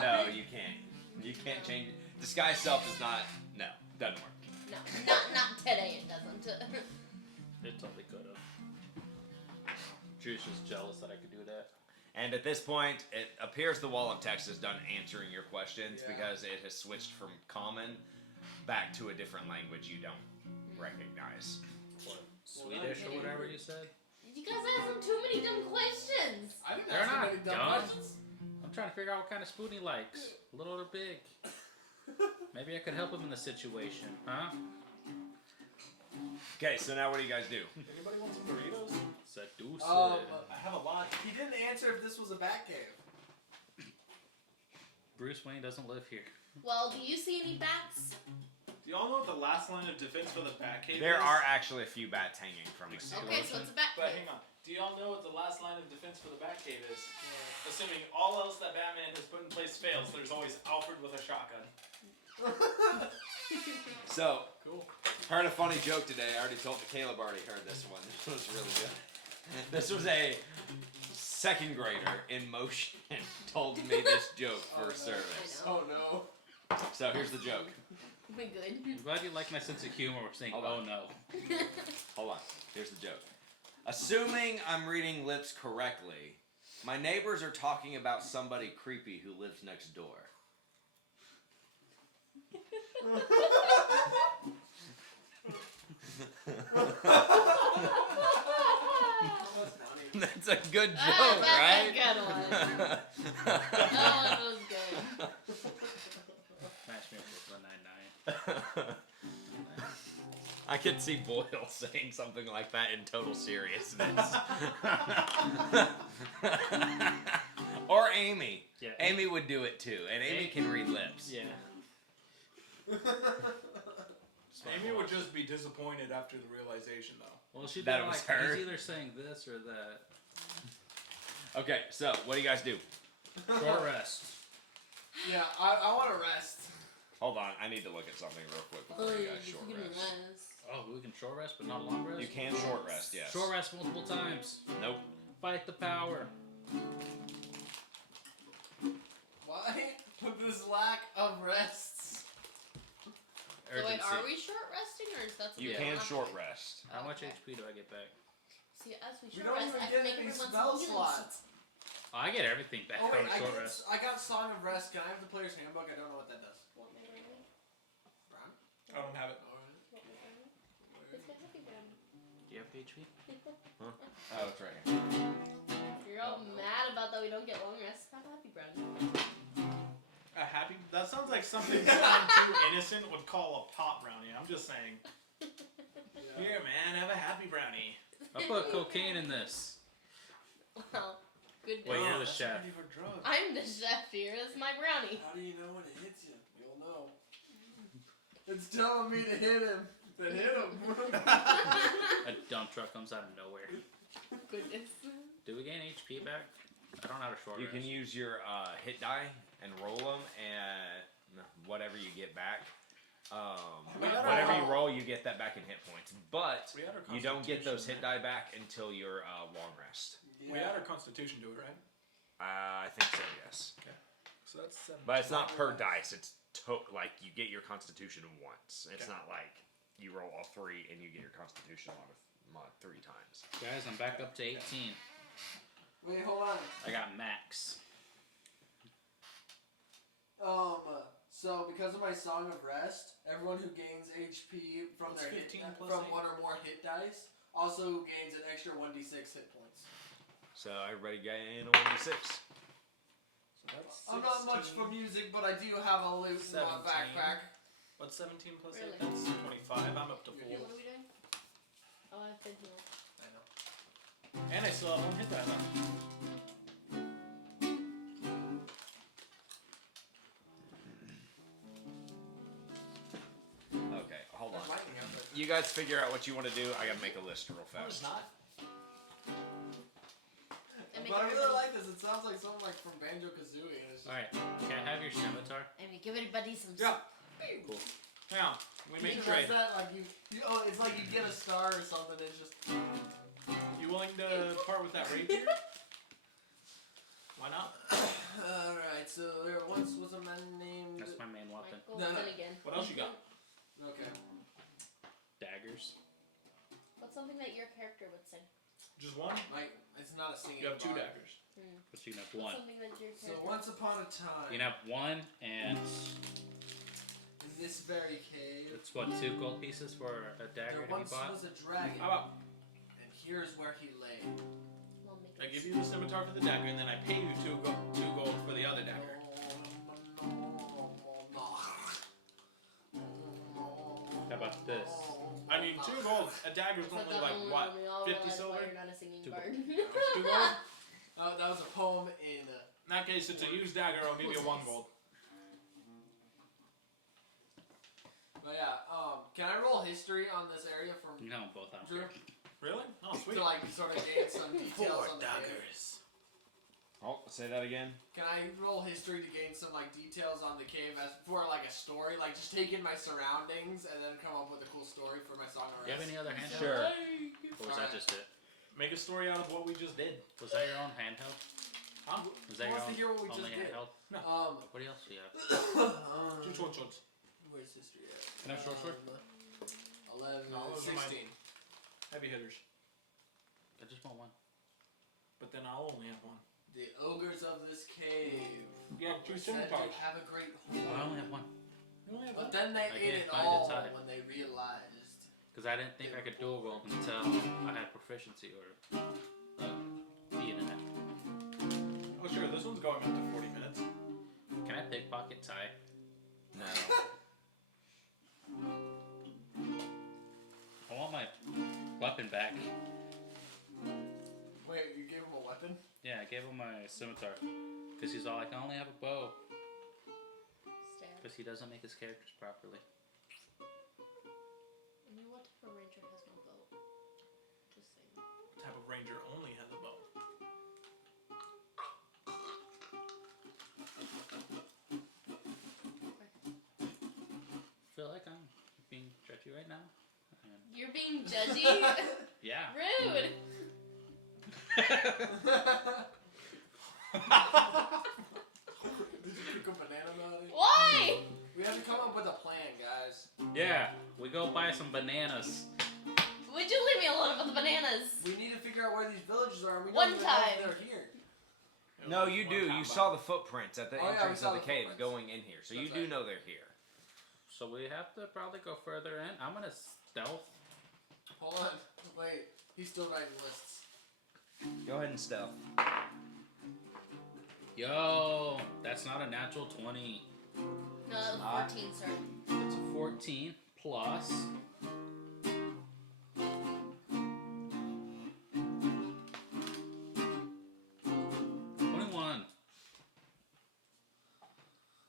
No, you can't. You can't change it. Disguise self is not. No. Doesn't work. No, not today. It doesn't. It totally could have. Drew's just jealous that I could do that. And at this point, it appears the wall of text is done answering your questions Yeah. because it has switched from common back to a different language you don't recognize. What? Swedish or whatever you said? You guys asked too many dumb questions. I didn't They're ask not any dumb dumb. questions. I'm trying to figure out what kind of spoon he likes. Little or big? Maybe I could help him in the situation, huh? Okay, so now what do you guys do? Anybody want some burritos? Seduce. I have a lot. He didn't answer if this was a bat cave. Bruce Wayne doesn't live here. Well, do you see any bats? Do y'all know what the last line of defense for the Batcave There is? are actually a few bats hanging from the ceiling. Okay, so it's a bat But cave. hang on. Do y'all know what the last line of defense for the Batcave is? Assuming all else that Batman has put in place fails, there's always Alfred with a shotgun. So, Cool. heard a funny joke today. I already told Caleb already heard this one. This was really good. This was a second grader in motion told me this joke for Oh, no. service. I know. Oh no. So here's the joke. We good. I'm glad you like my sense of humor. We're saying, Hold oh on. no. Hold on. Here's the joke. Assuming I'm reading lips correctly, my neighbors are talking about somebody creepy who lives next door. That's a good joke, right? That's a good one. That one was good. Match me up with the 9-9. I could see Boyle saying something like that in total seriousness. Or Amy. Yeah. Amy would do it too, and Amy can read lips. Yeah. Amy would just be disappointed after the realization, though. Well, she'd That be it was like, her. he's either saying this or that. Okay, so what do you guys do? Short rest. Yeah, I want to rest. Hold on, I need to look at something real quick before you guys short rest. Oh, we can short rest, but not long rest? You can short rest, yes. Short rest multiple times. Nope. Fight the power. Why? With this lack of rests. So wait, are we short resting or is that something You we can don't have short to- rest. How much Okay. HP do I get back? See, as we We short don't rest, even I get can make any everyone's spell healing slots. Oh, I get everything back Oh wait, on a short rest. I got Song of Rest. Can I have the player's handbook? I don't know what that does. Want me to read? Brian? I don't have it. Alright. Want me to read? It's got happy brown. Do you have HP? Oh, it's right here. You're all mad about that we don't get long rests. Have a happy brown. A happy? That sounds like something someone too innocent would call a pot brownie. I'm just saying. Here, man, have a happy brownie. I put cocaine in this. Well, good. Wait, news. you're the that's chef. ready for drugs. I'm the chef here. That's my brownie. How do you know when it hits you? You'll know. It's telling me to hit him. Then hit him. A dump truck comes out of nowhere. Goodness. Do we gain HP back? I don't have a short You rest. can use your hit die and roll them, and whatever you get back. Whatever you roll, you get that back in hit points. But We had our you don't get those Constitution, hit die back until your long rest. We add our constitution to it, right? I think so, yes. So that's 7. But it's not per dice. It's like you get your constitution once. It's Okay. not like you roll all 3 and you get your constitution mod 3 times. Guys, I'm back up to 18. Wait, hold on. I got max. So because of my Song of Rest, everyone who gains HP from That's their 15 hit, plus from 8. one or more hit dice also gains an extra 1d6 hit points. So everybody gain a 1d6. So that's I'm not much for music, but I do have a loot in my 17. backpack. What's 17 plus 8? Really? That's 25. I'm up to You're full. What are we doing? Oh, I've been here. I know. And I still have 1 hit die left. Okay, hold on. That's lightning out there. You guys figure out what you want to do. I gotta make a list real No, it's fast. not. And make But I really everybody- like this. It sounds like something like from Banjo Kazooie. And it's just, Alright, can I have your scimitar? And we give everybody some. Yeah. Cool. Now, we make you a trade. that like you oh, it's like you get a star or something. It's just You willing to part with that rapier? Why not? all right. So there once was a man named That's my main weapon. Michael No, no. Finnegan. What else you got? Okay. Daggers. What's something that your character would say? Just one? It's not a singing You have 2 bard. daggers. But you can have What's one. something that your So character once upon a time, You can have one, and in this very cave, it's what, 2 gold pieces for a dagger there to be once bought. was a dragon, How about and here's where he lay. Well, make I it give you the scimitar for the dagger, and then I pay you 2 gold for the other dagger. How about this? I mean, 2 gold. A dagger's It's like only the like only what? one we all 50 realize silver? why you're not a singing 2 bard. 2 gold? That was a poem in. In that case, it's a used dagger. I'll give you 1 gold. But yeah, can I roll history on this area from No, both I don't Drew? care. Really? Oh, sweet. To like sort of gain some details on the cave? Oh, say that again. Can I roll history to gain some like details on the cave as for like a story? Like just take in my surroundings and then come up with a cool story for my song of Do you have rest. any other handheld? Sure. Or was that just it? Make a story out of what we just did. Was that your own handheld? Huh? Was that Who your wants own to hear what we only just did? handheld? What else do you have? Two short swords. Where's history at? Can I have short sword? 11, No, those are mine. 16. Heavy hitters. I just want one. But then I'll only have 1. The ogres of this cave You have 2 said to scimitars. have a great I home. only have one. You only have But 1. then they I ate can't it find a all tie. when they realized. Because I didn't think I could dual wield until I had proficiency or being in it. Oh, sure. This one's going up to 40 minutes. Can I pickpocket Ty? No. I want my weapon back. Wait, you gave him a weapon? Yeah, I gave him my scimitar. Because he's all like, I only have a bow. Stab. Because he doesn't make his characters properly. I mean, what type of ranger has no bow? Just saying. What type of ranger only has a bow? I feel like I'm being judgy right now. And You're being judgy? yeah. Rude! Did you pick a banana melody? Why? We have to come up with a plan, guys. Yeah, we go buy some bananas. Would you leave me alone about the bananas? We need to figure out where these villages are. And we One don't even know time. if they're here. No, you do. You saw the footprints at the Oh, yeah, we entrance saw of the the cave footprints. going in here, so you That's do right. know they're here. So we have to probably go further in. I'm gonna stealth. Hold on. Wait. He's still writing lists. Go ahead and stealth. Yo, that's not a natural 20. No, that was not. 14, sir. It's a 14 plus.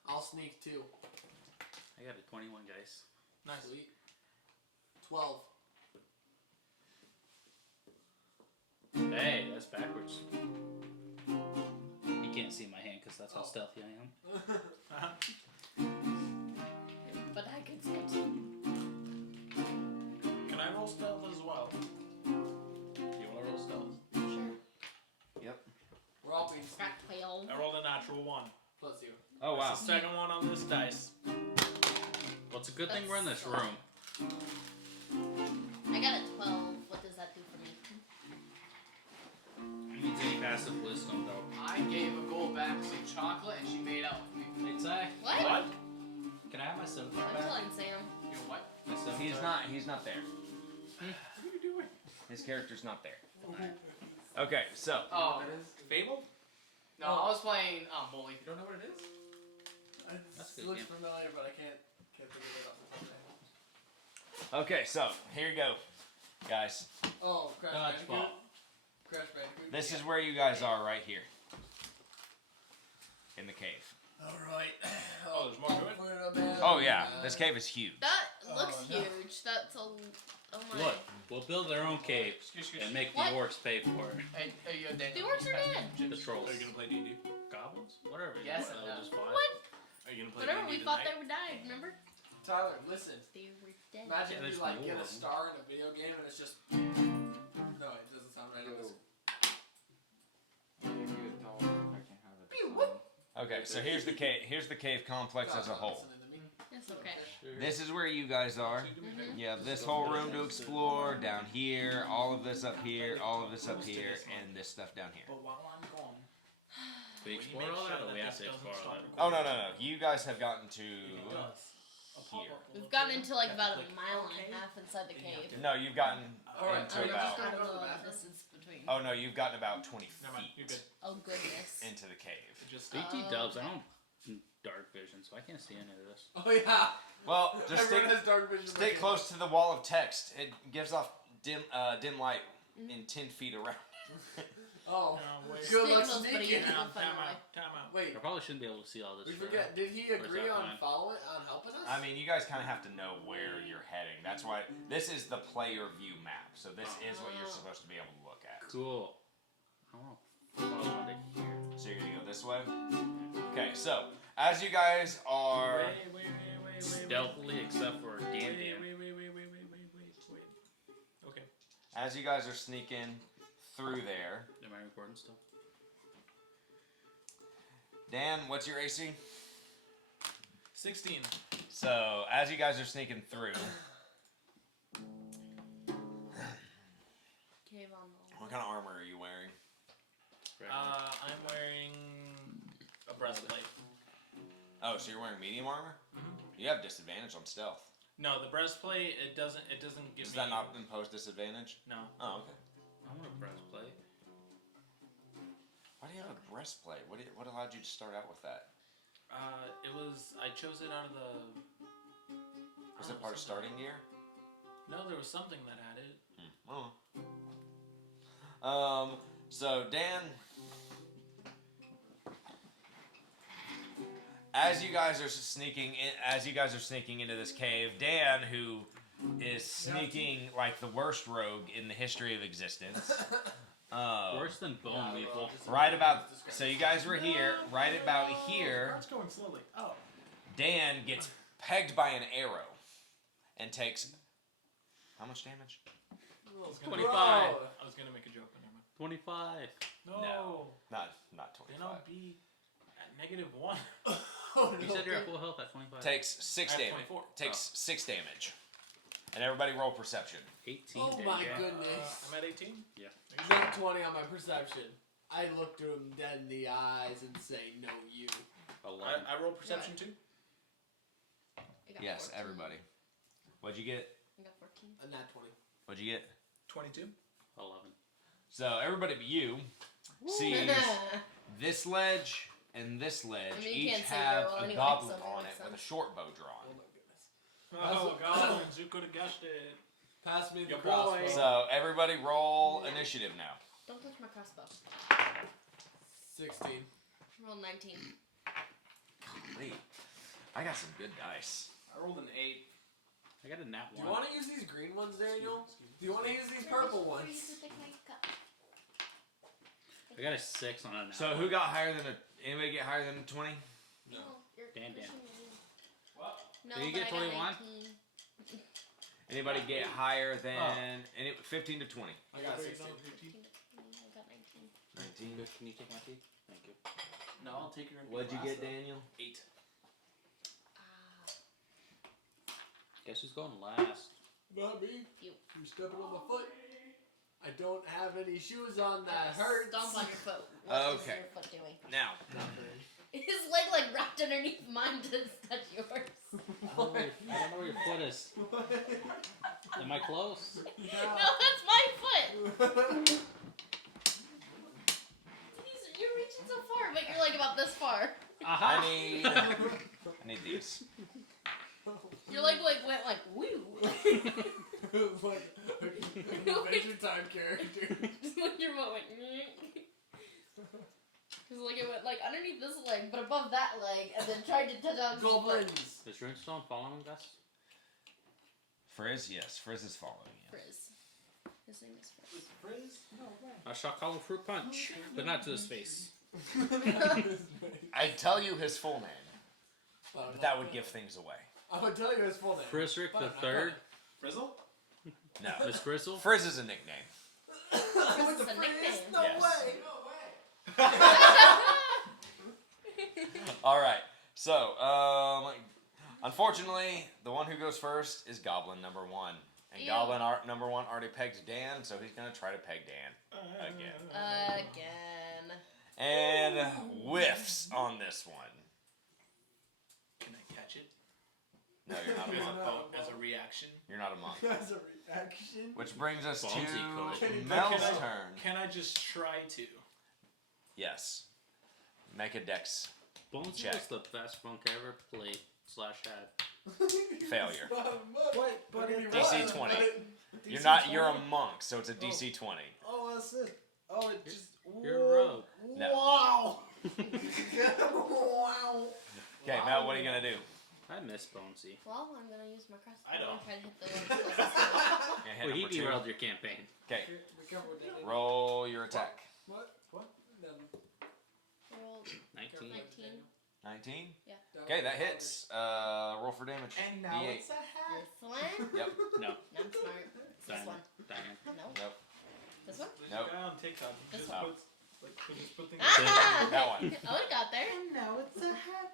I'll sneak too. I got a 21, guys. Nice. Sweet. 12. Hey, that's backwards. You can't see my hand because that's how stealthy I am. But I can see it. Can I roll stealth as well? You want to roll stealth? Sure. We're all being Crack sneaky. fail. I rolled a natural 1. Plus you. Oh wow. That's the second one on this dice. Well, it's a good thing we're in this That's room. I got a 12. What does that do for me? It means any passive wisdom, though. I gave a gold back some chocolate and she made out with me. Hey, Ty, What? What? can I have my scimitar I'm back? telling Sam. You know what? My scimitar. He's not there. What are you doing? His character's not there. Okay, so Oh, Fable? no, I was playing Bully. You don't know what it is? That's a It good looks game. familiar, but I can't think of it off the top of my head. okay, so here you go, guys. Oh, Crash Dodgeball. Bandicoot. Crash Bandicoot. This is where you guys are right here. In the cave. Alright. Oh, there's more to it? Oh yeah, this cave is huge. That looks no. huge. That's a. Oh my. Look, we'll build their own cave and make the What? orcs pay for it. Hey, you The Daniel. orcs are dead. The trolls. Are you gonna play D&D? Goblins? Whatever. Yes They'll and no. just fly. What? Are you gonna play Whatever. D&D We thought tonight? they would die. Remember? Tyler, listen. They were dead. Imagine Yeah, you there's like more get a of them. star in a video game and it's just. No, it doesn't sound right. It was. Okay, so here's the cave. Here's the cave complex as a whole. Listening to me. It's okay. This is where you guys are. You have this whole room to explore, down here, all of this up here, all of this up here, and this stuff down here. But while I'm gone, We explore all that, or we have to explore all that? Oh, no. You guys have gotten to it does. A here. pop-up will We've gotten appear. into like You about have a to mile click and a OK. half inside the Then you have cave. to- No, you've gotten Alright, into I don't about. know go to the the bathroom? distance between. Oh no, you've gotten about 20 Never mind. You're feet good. Oh goodness. into the cave. It just BT dubs, I don't dark vision, so I can't see any of this. Oh yeah. Well, just Everyone has dark vision. stay close to the wall of text. It gives off dim light in 10 feet around. Oh. wait. Good Stay luck close, buddy. sneaking. You're Time not fun out. away. Time out. Wait. I probably shouldn't be able to see all this. We shit. forget. Did he Or is agree that on fine? following on helping us? I mean, you guys kind of have to know where you're heading. That's why this is the player view map. So this is what you're supposed to be able to look at. Cool. I want to follow on to here. So you're gonna go this way. Okay. So as you guys are. Wait. Stealthily, except for Dan. Wait. Okay. As you guys are sneaking through there, Am I recording still? Dan, what's your AC? 16. So as you guys are sneaking through, Cave on the wall. what kind of armor are you wearing? I'm wearing a breastplate. Oh, so you're wearing medium armor? Mhm. You have disadvantage on stealth. No, the breastplate it doesn't give Does me. that not impose disadvantage? No. Oh, okay. I want a breastplate. Why do you have a breastplate? What allowed you to start out with that? I chose it out of the. Was it part of starting gear? No, there was something that had it. Oh. So Dan, as you guys are sneaking into this cave, Dan, who is sneaking like the worst rogue in the history of existence. Worse than bone lethal. Right about. So you guys were here. Right about here, It's going slowly. Oh. Dan gets pegged by an arrow, and takes how much damage? I was gonna 25. I was gonna make a joke, but never mind. 25. No. Not Then 25. I'll be at -1. Oh, You no. said you're at full health at 25. Takes 6 At damage. 24. Takes 6 damage. And everybody roll perception. 18 Oh my damage. goodness. I'm at 18. Not 20 on my perception. I looked him dead in the eyes and say, "No, you." 11. I roll perception too. I got Yes, 14. everybody. What'd you get? I got 14. A nat 20. What'd you get? 22. 11. So everybody but you sees this ledge and this ledge I mean, you each can't see have very well a anyway, goblin so it on makes it with a sense. short bow Oh drawn. my goodness. Oh, goblins! Who could have guessed it? Pass me the Your crossbow. boy. So everybody roll initiative now. Don't touch my crossbow. 16. Roll 19. Wait, I got some good dice. I rolled an 8. I got a nat Do 1. you want to use these green ones, Daniel? Do you want to use these purple ones? I got a 6 on a nat So 1. who got higher than anybody get higher than 20? No. Dan. What? No, Did you but get I got 21? 19. Anybody get higher than 15 to 20? I got 16. 15 to 20. I got 19. 19. Good. Can you take my tea? Thank you. No, I'll take your. What'd you get, Daniel? 8. Ah, Guess who's going last? Not me. You. You're stepping on my foot. I don't have any shoes on that hurts. Stomp on your foot. What is Okay. your foot doing? Now, Nothing. His leg like wrapped underneath mine to touch yours. I don't know where your foot is. Am I close? No, that's my foot. You're reaching so far, but you're like about this far. Aha! I need these. Your leg like went like woo. It was like an Adventure Time character. Just when your foot went. Cause like it went like underneath this leg, but above that leg, and then tried to touch on his foot. Goblins. Is Runestone following us? Frizz, yes. Frizz is following you. Frizz. His name is Frizz. Frizz? No way. I shall call him Fruit Punch, but not to his face. I'd tell you his full name, but that would give things away. I would tell you his full name. Frizzrick But I'm the not Third. Frizzle? No. Miss Frizzle. Frizz is a nickname. With the It's a freeze? nickname. No Yes. way. All right. So, Unfortunately, the one who goes first is Goblin number 1. And Ew. Goblin number 1 already pegged Dan, so he's gonna try to peg Dan again. Again. And whiffs on this one. Can I catch it? No, you're not a As monk. as a reaction? You're not a monk. As a reaction. Which brings us Ballsy to could. Mel's turn. Can I just try to? Yes. Make a dex Bonesy Check. was the best monk I ever played / had. failure. What? But it DC was. 20. But it- You're DC not. You're a 20? monk, so it's a DC 20. Oh, that's it. Oh, it just. You're a rogue. No. Wow. Wow. Okay, Mel, what are you gonna do? I miss Bonesy. Well, I'm gonna use my crossbow I don't. and try to hit the one closest to me. Gonna hit Well, he number 2. derailed your campaign. Okay, Be careful with that. roll your attack. What? What? No. Roll 19. 19. 19. Yeah. Okay, that hits. Roll for damage. And now D8. it's a hat. This one? Yep. No. I'm smart. It's this Diamond. one. Diamond. No. Nope. This one? There's Nope. a guy on TikTok who This just one. puts, like, he just put things Ah! That one. I would've got there. And now it's a hat.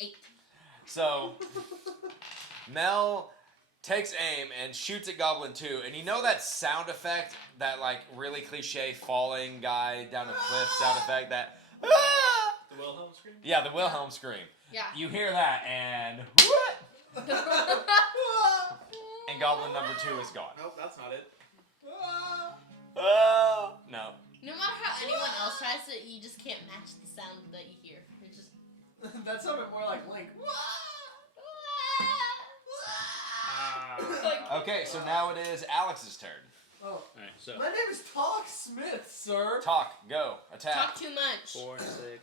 8. So, Mel takes aim and shoots at Goblin 2, and you know that sound effect, that like really cliche falling guy down a cliff sound effect, that The Wilhelm scream? yeah, the Wilhelm scream. Yeah. You hear that, and and Goblin number 2 is gone. Nope, that's not it. Oh no. No matter how anyone else tries to, you just can't match the sound that you hear. It's just. That sounded more like Link. Ah. Okay, so now it is Alex's turn. Oh, Alright, so my name is Talk Smith, sir. Talk, go, attack. Talk too much. 4, 6, 8,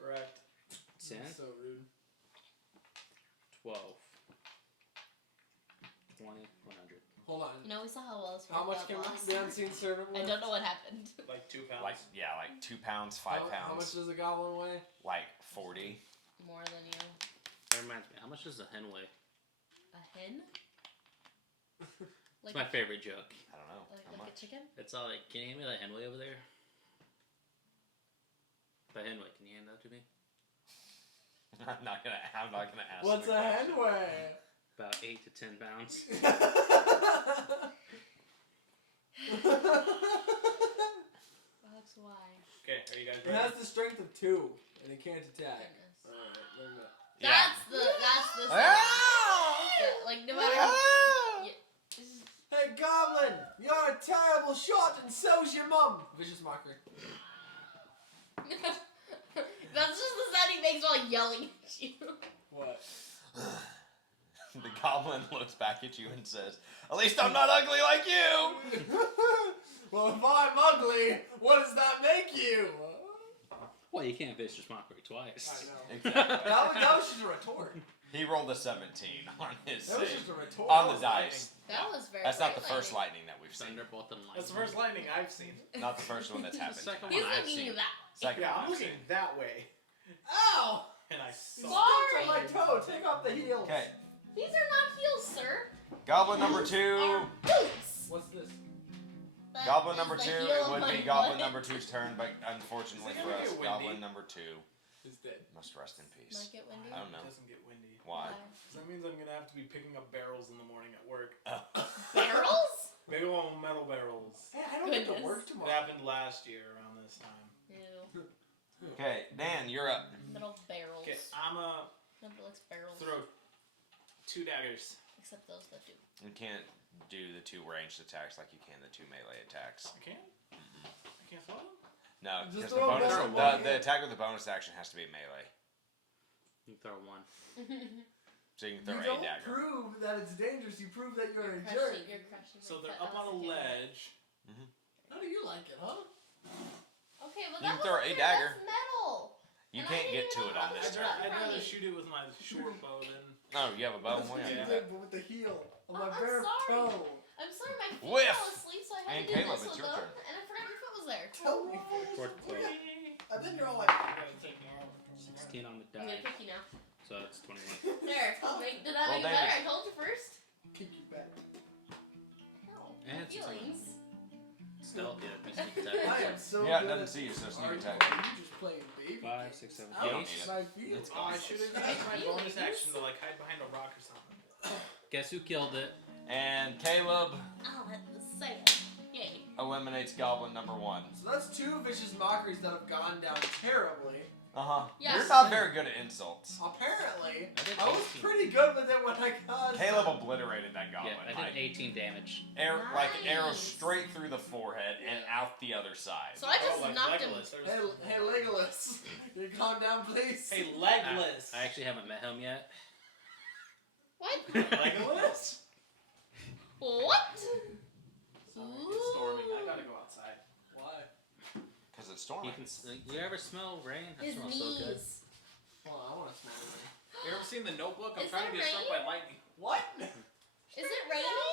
Correct. 10, So rude. 12, 20, 100. Hold on. You know, we saw how well it's How much worked can out last the time. unseen servant I weigh? don't know what happened. Like 2 pounds. Like 2 pounds, 5 pounds. How much does a goblin weigh? Like 40. More than you. That reminds me, how much does a hen weigh? A hen? It's my favorite joke. I don't know. Like How a much? chicken? It's all like, can you hand me that hen weigh over there? The hen weigh, can you hand that to me? I'm not gonna ask. What's the a question. hen weigh? About 8 to 10 pounds. That's why. Okay, are you guys It ready? has the strength of 2, and it can't attack. Goodness. Alright, wait a minute. Yeah. That's the Ah! yeah, like no matter how Ah! this is- Hey, goblin! You're a terrible shot, and so's your mum! Vicious mockery. that's just the sound he makes while yelling at you. What? The goblin looks back at you and says, "At least I'm not ugly like you." Well, if I'm ugly, what does that make you? Well, you can't vicious mockery twice. I know. Exactly. That was just a retort. He rolled a 17 on his That was save. just a retort. On the dice. That was very. That's not the bright first lightning that we've seen. Thunderbolt and lightning. That's the first lightning I've seen. Not the first one that's The happened. second He's one I've looking seen. at that. Second Yeah, one I'm I've looking seen. that way. Ow! And I saw Sorry. On my toe, take off the heels. Okay, These are not heels, sir. goblin number 2. Are boots. What's this? That Goblin is number the 2. heel It of would my be goblin foot. number 2's turn, but unfortunately Is it for gonna us, get windy? goblin number 2 It's dead. must rest in peace. Might get windy. I don't know. It doesn't get windy. Why? 'Cause that means I'm gonna have to be picking up barrels in the morning at work. Barrels? Big old metal barrels. Hey, I don't get to Goodness. work It tomorrow. happened last year around this time. Ew. Okay, Dan, you're up. Little barrels. Okay, I'ma Nobody likes barrels. throw 2 daggers. Except those that do. You can't do the 2 ranged attacks like you can the 2 melee attacks. I can't? I can't throw them? No, Just because throw a bonus, bonus the action. attack with the bonus action has to be melee. You can throw one. So you can You throw a don't dagger. prove that it's dangerous. You prove that you're a jerk. Crushing, you're crushing. So my they're foot. up on a Okay. ledge. How do you like it, huh? Okay, but You that can throw wasn't a fair, dagger. That's metal. You And I can't didn't get even to know it how on to this do turn. that. I'd rather Right. shoot it with my short bow than. Oh, you have a bow? Well, You yeah. did, but with the heel on Oh, my I'm bare sorry. toe. I'm sorry, my feet Whiff. fell asleep, so I had And to do Caleb, this it's with your them, turn. and I forgot your foot was there. Tell me. Fourth blow. And then you're all like, 16 on the I'm gonna die. kick you now. So that's 21. There. Did that Roll make it better? damage. I told you first. kick you back. Hell. And it's Feelings. Stealth, yeah, be sneak I attack. am so Yeah, it good doesn't at see you, so sneak hardcore. attack. You just playing baby 5, games. 6, 7, Ouch, You don't need it. my feet. Oh, I should have used my bonus action to like hide behind a rock or something. Guess who killed it? And Caleb Oh, that's so yay. eliminates Goblin number 1. So that's 2 vicious mockeries that have gone down terribly. Yes. You're not very good at insults. Apparently, I did I was 18. pretty good with it when I got. Caleb obliterated that goblin. Yeah, I did 18 damage. Like arrow Nice. straight through the forehead and out the other side. So I just like knocked him. Legolas. Hey, Legolas, can you calm down, please? Hey, Legolas. I actually haven't met him yet. What? Legolas? What? It's storming. I gotta go outside. Why? Because it's storming. You ever smell rain? That His smells so good. knees. Well, I want to smell it. You ever seen The Notebook? I'm Is trying to that get struck by lightning. What? Is it raining?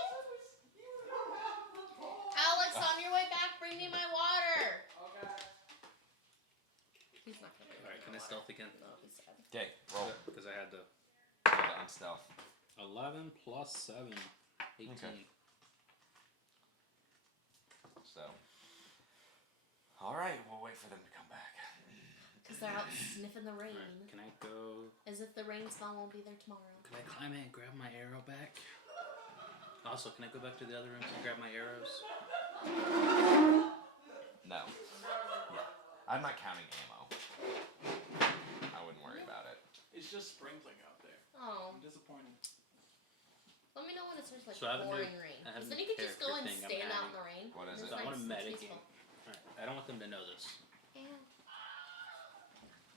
Alex, on your way back, bring me my water. Okay. He's not gonna do Alright, it. can I stealth again? No, he's sad. Okay, roll. Because I had to. Unstealth. 11 plus 7. 18. Okay. So. Alright, we'll wait for them to come back. Because they're out sniffing the rain. Alright, can I go? As if the rain spell won't be there tomorrow. Can I climb in and grab my arrow back? Also, can I go back to the other rooms and grab my arrows? No. Yeah. I'm not counting ammo. I wouldn't worry about it. It's just sprinkling out there. Oh, I'm disappointed. let me know when it starts like So I have a new- pouring rain. I have Because a then new you could just go and character thing I'm stand out in adding. the rain. What is It's it? I want nice, to it's medic peaceful. Alright, I don't want them to know this. Yeah.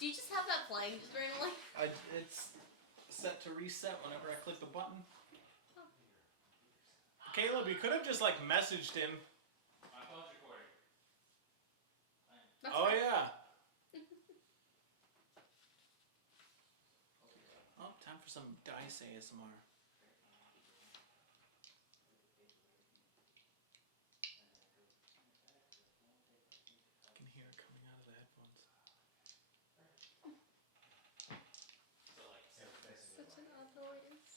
Do you just have that playing just randomly? It's set to reset whenever I click the button. Caleb, you could have just like messaged him. That's Oh fine. yeah. Oh, time for some dice ASMR. I can hear it coming out of the headphones. Such an odd noise.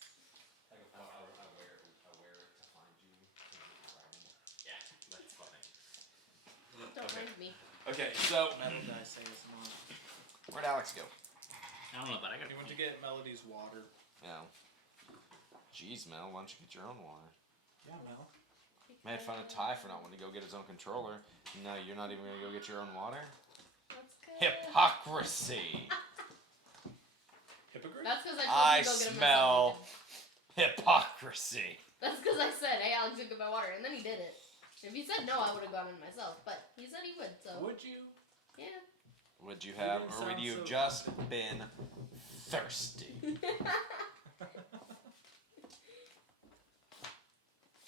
I wear it to find you. Yeah, that's funny. Don't mind me. Okay, so Metal dice ASMR. where'd Alex go? I don't know, but I got He went to get Melody's water. Yeah. Jeez, Mel, why don't you get your own water? Yeah, Mel. Made fun of Ty for not wanting to go get his own controller. No, you're not even gonna go get your own water? That's good. Hypocrisy! Hypocrite? That's because I I told him to go get him smell myself. hypocrisy. That's because I said, hey, Alex, go get my water. And then he did it. If he said no, I would have gone in myself. But he said he would, so. Would you? Yeah. Would you have, didn't or would sound you have so- just been thirsty?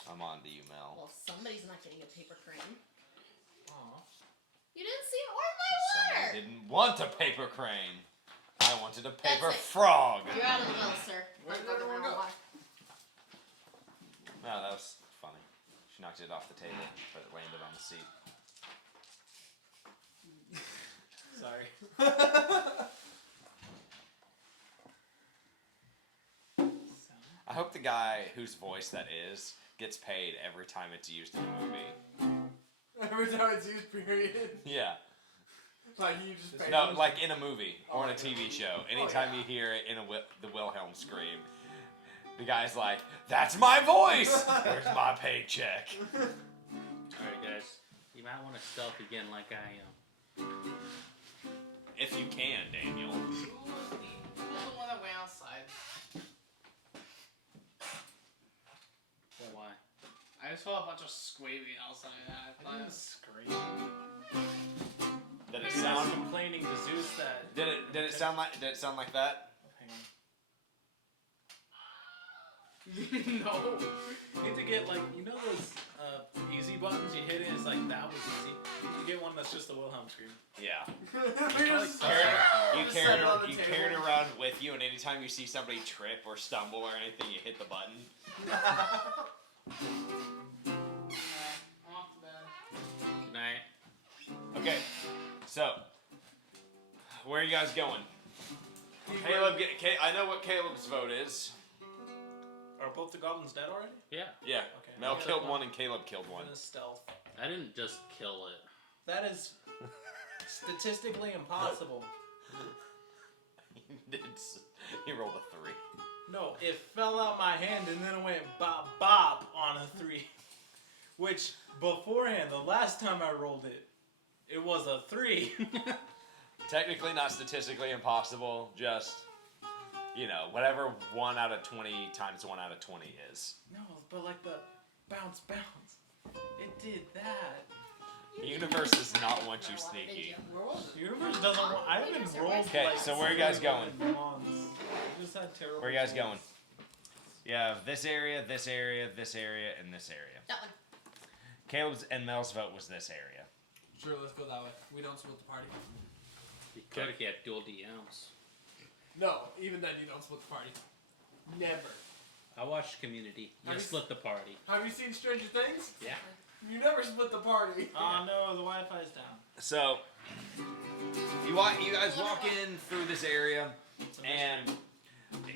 I'm on to you, Mel. Well, somebody's not getting a paper crane. Aw. You didn't see it or my water! Someone didn't want a paper crane. I wanted a paper it. frog. You're out of the well, sir. Where did I'm fucking everyone around go? water. No, that was funny. She knocked it off the table, but it landed on the seat. Sorry. I hope the guy whose voice that is gets paid every time it's used in a movie. Every time it's used, period. Yeah. Like you just pay No, them. like in a movie or in a TV show. Anytime yeah. you hear it in the Wilhelm scream, the guy's like, "That's my voice! Where's my paycheck?" Alright, guys. You might want to stealth again like I am. If you can, Daniel. Who's the one that went outside? Why? I just saw a bunch of squaving outside. I I thought, didn't scream. Did it I was sound? complaining to Zeus that. Did it sound like? Did it sound like that? Hang on. no. You need to get like those easy buttons. You hit it, it's like that was easy. You get one that's just the Wilhelm scream. Yeah. We just Carry it- you Just carry set it, it on the you table. carry it around with you, and anytime you see somebody trip or stumble or anything, you hit the button. Off to bed. Good night. Okay, so where are you guys going? Caleb, I know what Caleb's vote is. Are both the goblins dead already? Yeah. Yeah, Okay. Mel Yeah. killed one and Caleb killed one. I'm gonna stealth. I didn't just kill it. That is statistically impossible. He rolled a 3. No, it fell out my hand and then it went bop bop on a 3. Which, beforehand, the last time I rolled it, it was a 3. Technically not statistically impossible, just, whatever 1 out of 20 times 1 out of 20 is. No, but like the bounce. It did that. The universe does not want you sneaky. The universe doesn't want. I haven't rolled. Okay, like so where are you guys going? months. I just had terrible. Where are you guys rolls. going? You have this area, this area, this area, and this area. That one. Caleb's and Mel's vote was this area. Sure, let's go that way. We don't split the party. You could get dual DMs. No, even then you don't split the party. Never. I watched Community. You Have you split the party. Have you seen Stranger Things? Yeah. You never split the party. Oh no, the Wi-Fi's down. So, you guys walk in through this area, and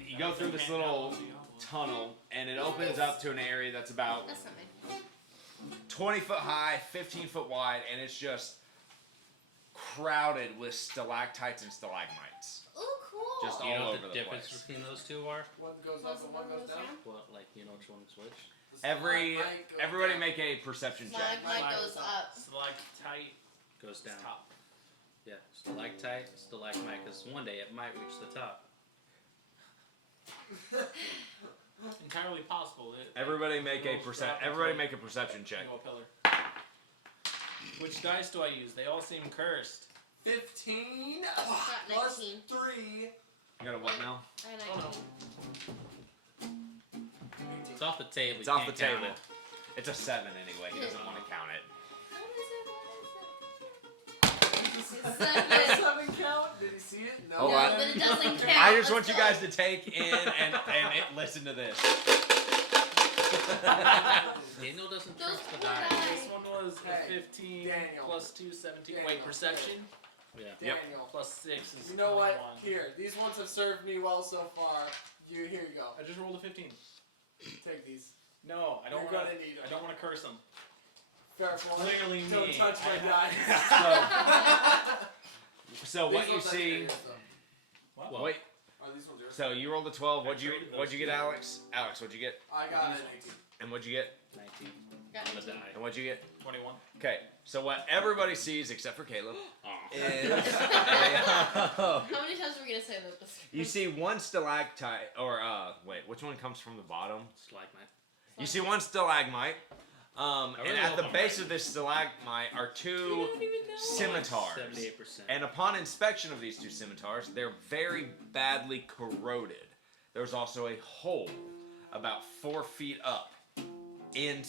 you go through this little tunnel, and it opens up to an area that's about That's not mine. 20 foot high, 15 foot wide, and it's just crowded with stalactites and stalagmites. Ooh, cool. Just Do you know all what over the the difference place. between those two are? One goes up and one goes down. What, like, you know which one's which? The Everybody stalagmite goes down. make a perception check. Stalagmite goes up. Stalactite Goes down. top. Yeah, stalactite, stalagmite, because one day it might reach the top. Entirely possible. Everybody make a Rolls drop Everybody into make a perception check. into a pillar. Which dice do I use? They all seem cursed. 15 Got plus 19. You 3. got a what now? I had Oh, no. 19. It's off the table. It's you off the can't count table. it. It's a 7 anyway. He doesn't want to count it. Does Seven. 7 count? Did he see it? No. Hold No, on. but it doesn't count. I just Let's want you go. guys to take in and listen to this. Daniel doesn't Those trust the poor die. guys. This one was Hey, 15 Daniel. plus 2, 17. Daniel, Wait, perception? Yeah. Yep. Daniel. Plus 6 is You know what? 21. Here, these ones have served me well so far. Here you go. I just rolled a 15. Take these. No, I don't You're want gonna need 'em. I don't want to curse them. Fair point. Clearly Don't me. touch my I- dice. So These what you ones I see? figured, so. What? Wait. Are these ones yours? So you rolled a 12. What'd you traded What'd you those get, two. Alex? Alex, what'd you get? I got an 18. And what'd you get? 19. Got On the 19. die. And what'd you get? 21. Okay. So what everybody sees except for Caleb Aw. is How many times are we gonna say that this? you see one stalactite or wait, which one comes from the bottom? Stalagmite. You see one stalagmite. I And really at hope the I'm base right. of this stalagmite are two scimitars. 78%. And upon inspection of these two scimitars, they're very badly corroded. There's also a hole about 4 feet up in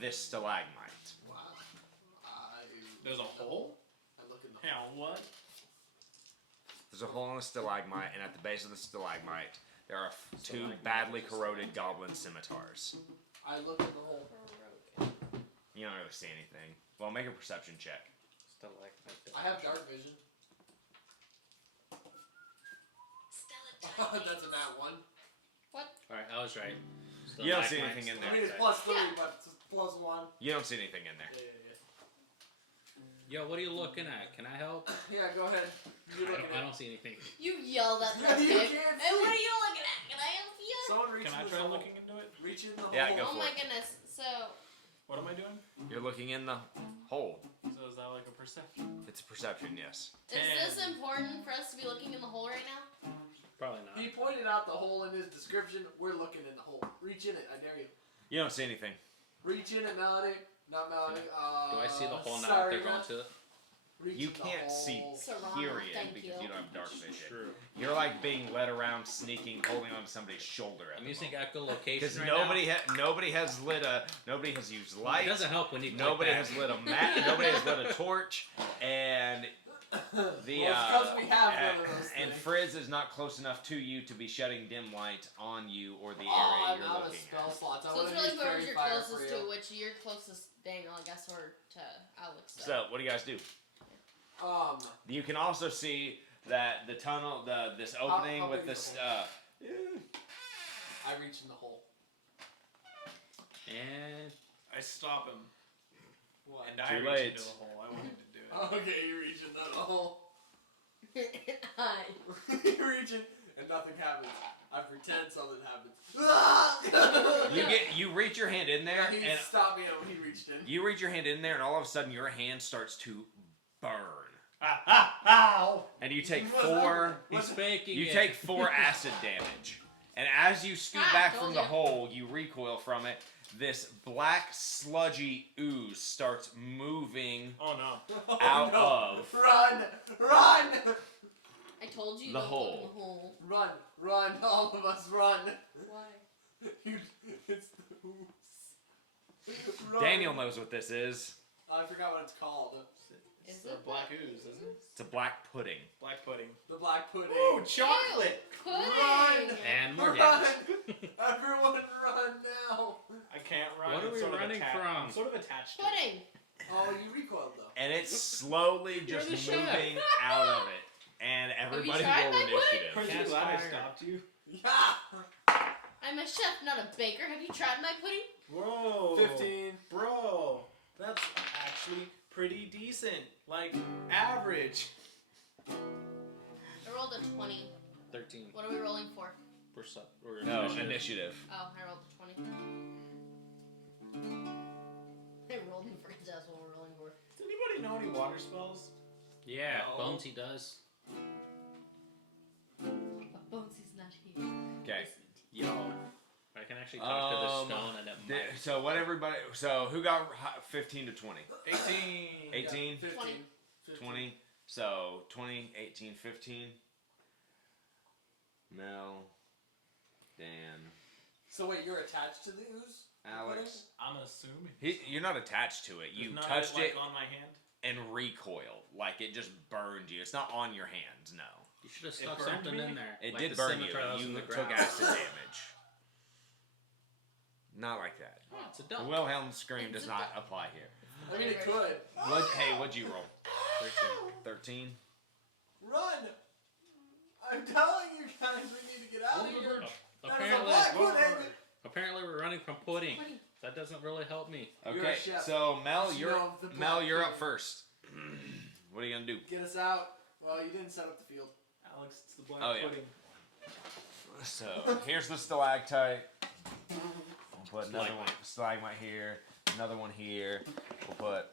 this stalagmite. Wow. There's a hole? I look in the Hell, what? There's a hole in the stalagmite, and at the base of the stalagmite, there are two badly corroded goblin scimitars. I look in the hole. You don't really see anything. Well, make a perception check. Stalagmite. I have dark vision. That's a nat 1. Alright, I was right. You don't see Stalagmite, anything in I there. mean, it's plus 3, Yeah. but it's plus 1. You don't see anything in there. Yo, what are you looking at? Can I help? Yeah, go ahead. You're looking I at don't see anything. You yelled at Yeah, me. you Hey, can't what see. are you looking at? Can I help you? Someone reach Can in I the try hole. looking into it? Reach in the Yeah, hole. go Oh for my it. goodness. So, What am I doing? You're looking in the hole. So is that like a perception? It's a perception, yes. is this important for us to be looking in the hole right now? Probably not. He pointed out the hole in his description. We're looking in the hole. Reach in it. I dare you. You don't see anything. Reach in it, Melody. Not Melody. Do I see the hole now if sorry, they're going to it? Reach You in the can't see, hole. Serrano, period, thank because you. you don't have dark vision. True. You're like being led around, sneaking, holding onto somebody's shoulder. At I'm the using moment. echolocation Because right nobody has lit a, nobody has used now. It light. doesn't help when you click Nobody that. has lit a mat. Nobody has lit a torch, and the Well, it's 'cause we have one of those and things. Frizz is not close enough to you to be shedding dim light on you or the Oh, area I'm you're out of looking spell at. slots. I So it's wanna really use whoever's fairy you're fire closest for to, you. which you're closest, Daniel, I guess, or to Alex. So what do you guys do? You can also see that the tunnel, this opening how with big is this. the I reach in the hole. And I stop him. What? And I Too reach late. into the hole. I wanted to Okay, you reach in that hole. Hi. You reach in and nothing happens. I pretend something happens. You reach your hand in there, He and stopped me when he reached in. you reach your hand in there, and all of a sudden your hand starts to burn, Ow! and you take What's four. He's faking You it. take 4 acid damage, and as you scoot back from the hole, you recoil from it. This black sludgy ooze starts moving Oh no. out no. of Run! Run! I told you The don't hole. look in the hole. Run! Run! All of us run! Why? It's the ooze. Run. Daniel knows what this is. I forgot what it's called. It's Is the it black ooze, isn't it? It's a black pudding. Black pudding. The black pudding. Ooh, chocolate! Pudding. Run. And more Run! damage. Everyone run now! I can't run. What are I'm we sort of running from? I'm sort of attached to it. Pudding. Oh, you recoiled though. And it's slowly You're just the chef. moving out of it. And everybody tried roll my pudding? initiative. Aren't Cast you glad I fire. stopped you? Yeah! I'm a chef, not a baker. Have you tried my pudding? Whoa. 15. Bro, that's actually pretty decent. Like, average. I rolled a 20. 13. What are we rolling for? We're No, initiative. initiative. Oh, I rolled a 20. I rolled and forgot that's what we're rolling for. Does anybody know any water spells? Yeah, No. Bonesy does. But Bonesy's not here. Okay. Yo. I can actually talk to the stone and it might. So what everybody? So who got 15 to 20? 18. 18, 15. 20. 20. So 20, 18, 15. Mel, Dan, So wait, you're attached to the ooze? Alex. I'm assuming. You're not attached to it. You It's not touched like it on my hand. and recoiled. Like it just burned you. It's not on your hands. No. You should have It stuck burned something me? in there. It like did the burn you. scimitar that was in You the took ground. acid damage. Not like that. Oh, it's a The duck. Wilhelm scream does not apply here. I mean, it could. What'd you roll? 13. Run! I'm telling you guys, we need to get out of here. That is a Apparently, black pudding. apparently we're running from pudding. Pudding. That doesn't really help me. You're Okay, a chef. so Mel, You you're know the Mel, black you're up pudding. first. What are you gonna do? Get us out. Well, you didn't set up the field. Alex, it's the black Oh, yeah. pudding. So here's the stalactite. We'll put another one, stalagmite here, another one here. We'll put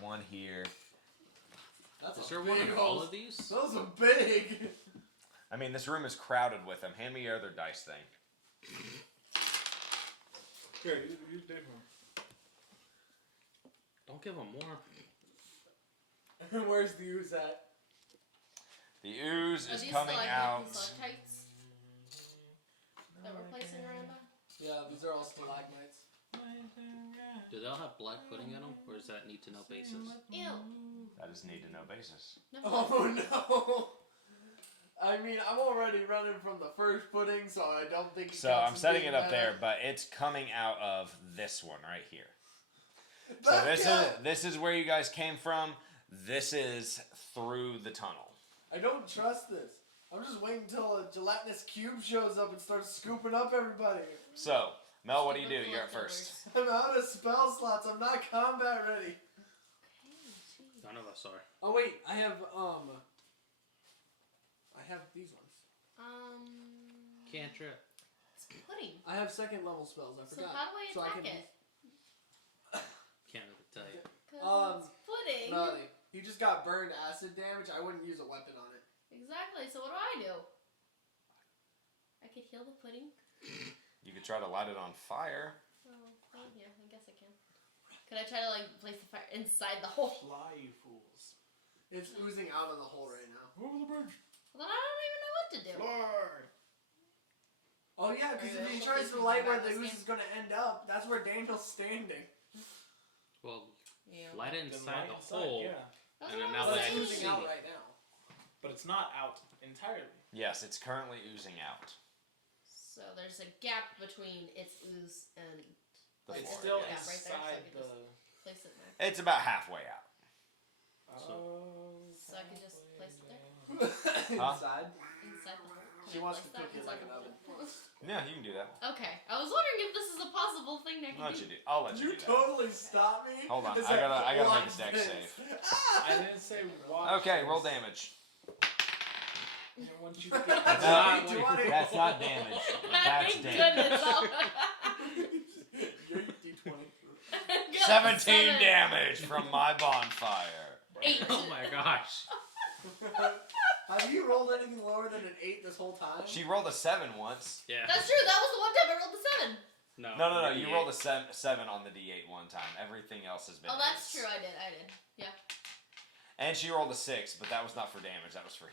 one here. That's Is a there one big in all hole. of these? Those are big. I mean, this room is crowded with them. Hand me your other dice thing. Here, you take one. Don't give them more. Where's the ooze at? The ooze Are is these coming out. stalactites that we're placing around us? Yeah, these are all stalagmites. Do they all have black pudding in them, or is that need to know basis? Ew. That is need to know basis. No. Oh no! I mean, I'm already running from the first pudding, so I don't think. So I'm setting it up there, but it's coming out of this one right here. So this is where you guys came from. This is through the tunnel. I don't trust this. I'm just waiting until a gelatinous cube shows up and starts scooping up everybody. So Mel, what do? You're up first. I'm out of spell slots. I'm not combat ready. None of us are. Oh wait, I have these ones. Cantrip. It's pudding. I have second level spells. I So forgot. how do I So I attack can it? Can't really tell you. Cause it's pudding. Melody, you just got burned acid damage. I wouldn't use a weapon on it. Exactly. So what do I do? I could heal the pudding. You could try to light it on fire. Oh, well, yeah, I guess I can. Could I try to like place the fire inside the hole? Fly, you fools. It's oozing out of the hole right now. Over the bridge. Well, then I don't even know what to do. Fly. Oh yeah, because Are if you he able tries to to see light my where the battle ooze is gonna end up, that's where Daniel's standing. Well, Yeah. light it Then inside light the inside, hole. Yeah. That's And then what now I But that was I it's can oozing see. out right now. But it's not out entirely. Yes, it's currently oozing out. So there's a gap between its ooze and The It's floor, still yeah. right there, so I inside could the. place it there. It's about halfway out. Oh. So I could just place it there Inside. inside the hole. Can She I wants place to that cook it inside like the an oven. bowl? Yeah, you can do that. Okay, I was wondering if this is a possible thing that I'll can let you do. do. I'll let you You do that. totally stop me. Hold on, It's I like, gotta make watch a dex this. save. Ah! I didn't say watch. Okay, roll this. damage. I want you to That's get That's not- not. D20. That's not damage. That's Thank damage. goodness. Your D20. Got 17 damage from my bonfire. 8. Oh my gosh. Have you rolled anything lower than an 8 this whole time? She rolled a 7 once. Yeah. That's true. That was the one time I rolled the 7. No. You rolled a 7 on the D8 one time. Everything else has been. Oh, that's eights. true. I did. Yeah. And she rolled a 6, but that was not for damage. That was for.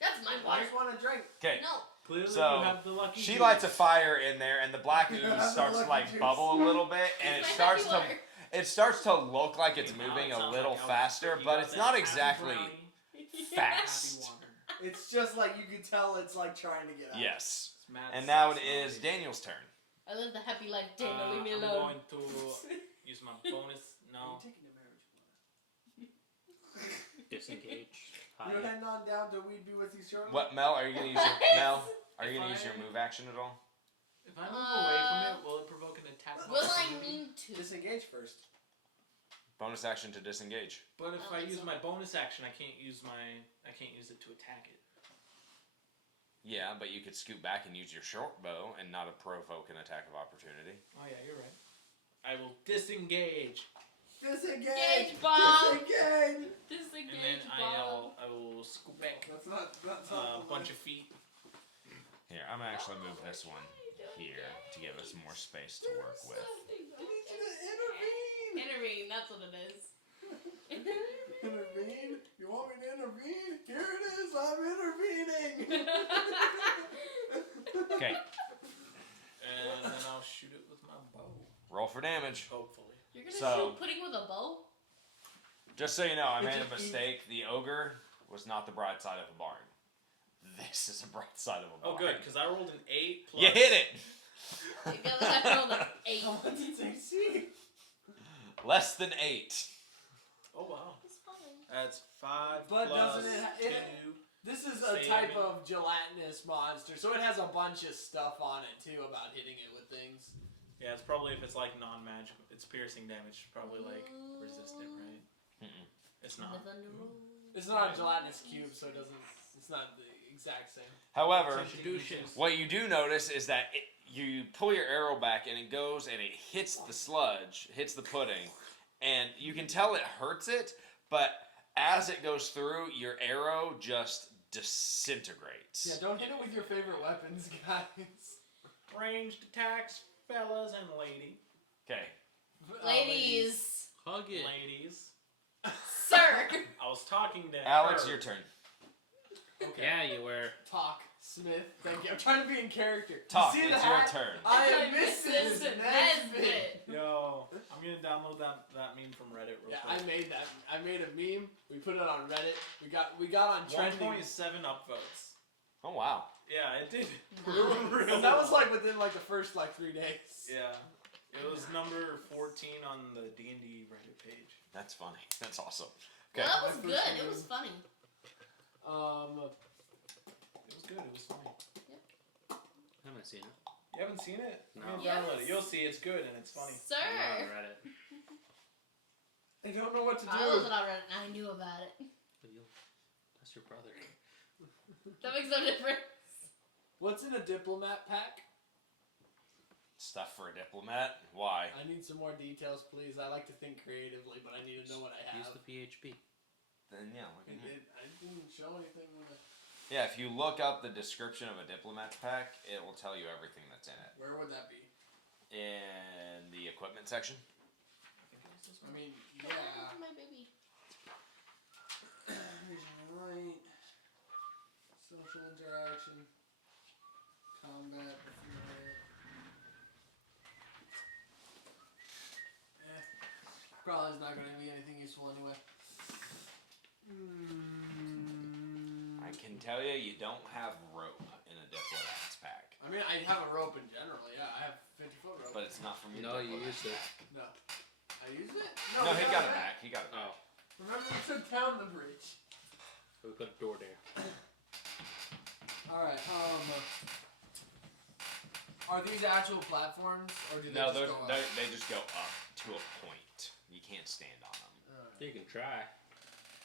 That's my I water. just want to drink. Okay. No. Clearly, So, you have the lucky. She juice. lights a fire in there, and the black ooze starts to Lucky like juice. bubble a little bit, and it It's my starts happy to. water. It starts to look like it's Now moving it a sounds little like I was faster, cooking but up it's that not happy exactly brownie, happy fast. water. It's just like you can tell it's like trying to get out. Yes. It's mad And now it sauce. is Daniel's turn. I live the happy life, Daniel. Leave me I'm alone. going to use my bonus. Are No. you taking the marriage? Disengage. You heading on down to We'd Be With You shortly? What, Mel? Are you gonna use your What? Mel? Are you If gonna use your I- move action at all? If I move away from it, will it provoke an attack? of Will I opportunity? mean to? Disengage first. Bonus action to disengage. But if I I don't think use so. my bonus action, I can't use it to attack it. Yeah, but you could scoot back and use your short bow and not provoke an attack of opportunity. Oh yeah, you're right. I will disengage, Disengage! Engage, Bob! Disengage! and then Disengage, Bob. I will scoot back That's not a bunch of feet. Here, I'm gonna actually move this one here to give us more space to work with. I need you to intervene! Intervene, that's what it is. Intervene? You want me to intervene? Here it is, I'm intervening! Okay, And then I'll shoot it with my bow. roll for damage. Hopefully. You're gonna So- shoot pudding with a bow? Just so you know, I It made a just- mistake. The ogre was not the bright side of a barn. This is a bright side of a barn. Oh good, because I rolled an 8 plus. You hit it! Because I rolled an 8. How much did they see? Less than 8. Oh wow. It's fine. That's 5 But plus doesn't it 2. This is a Saving. type of gelatinous monster, so it has a bunch of stuff on it too about hitting it with things. Yeah, it's probably if it's like non-magical. It's piercing damage. Probably like resistant, right? Mm-mm. It's not. It's not a gelatinous cube, so it doesn't. It's not the exact same. However, Introductions. what you do notice is that you pull your arrow back and it goes and it hits the sludge, hits the pudding, and you can tell it hurts it, but as it goes through, your arrow just disintegrates. Yeah, don't hit it with your favorite weapons, guys. Ranged attacks, fellas and lady. Okay. Ladies. Hug it. Ladies. Sir. I was talking to Alex, her. your turn. Okay. Yeah, you were. Talk, Smith. Thank you. I'm trying to be in character. Talk, You see it's the your hat? turn. I am Mrs. Nesbit. Nesbit. Yo, I'm gonna download that meme from Reddit real Yeah, quick. I made that. I made a meme. We put it on Reddit. We got on trending. 1.7 upvotes. Oh, wow. Yeah, it did. Nice. And that was like within like the first like 3 days. Yeah, it was number 14 on the D&D Reddit page. That's funny. That's awesome. Okay. Well, that was My good. first It was funny. It was good. It was funny. I haven't seen it. You haven't seen it? No. I'm gonna Yes. download it. You'll see. It's good and it's funny. Sir. I'm not on Reddit. I don't know what to do. I wasn't on Reddit and I knew about it. That's your brother. That makes no difference. What's in a diplomat pack? Stuff for a diplomat? Why? I need some more details, please. I like to think creatively, but I need to know what I Use have. the PHP. Then, yeah, look in here. I didn't show anything when Yeah, if you look up the description of a diplomat's pack, it will tell you everything that's in it. Where would that be? In the equipment section. I mean, Come yeah. on, my baby. Regional light, social interaction, combat, probably is not going to be anything useful anyway. I can tell you don't have rope in a diplomat's pack. I mean, I have a rope in general, yeah. I have 50-foot rope. But it's not from your No, you diplomat's used it. pack. No. I used it? No, he got it back. back. He got it back. Oh, Remember, we took down the bridge. we put a door there. Alright, are these actual platforms, or do they No, just go up? they just go up to a point. You can't stand on them. You can try.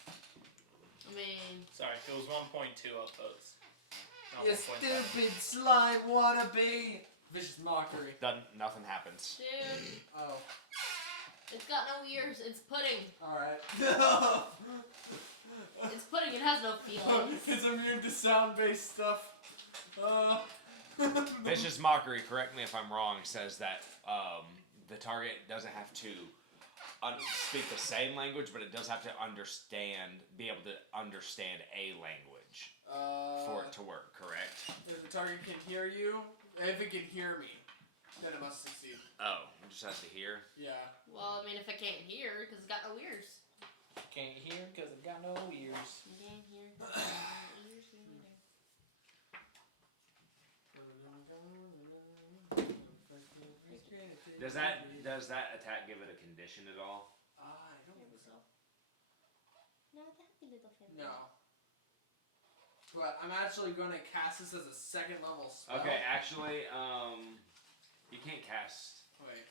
I mean, Sorry, if it was 1.2 outposts. Not You 1.7. stupid slime wannabe! Vicious mockery. Nothing happens. dude, Oh, it's got no ears. It's pudding. alright. It's pudding. It has no feelings. It's immune to sound-based stuff. Vicious Mockery, correct me if I'm wrong, says that the target doesn't have to speak the same language, but it does have to be able to understand a language for it to work, correct? If the target can hear you, if it can hear me, then it must succeed. Oh, it just has to hear? Yeah. Well, I mean, if it can't hear, because it's got no ears. Can't hear because it got no ears. You can't hear 'cause it's got no ears either. Does that attack give it a condition at all? I don't think so. Not that little family. No. But I'm actually going to cast this as a second level spell. Okay, actually, you can't cast Wait.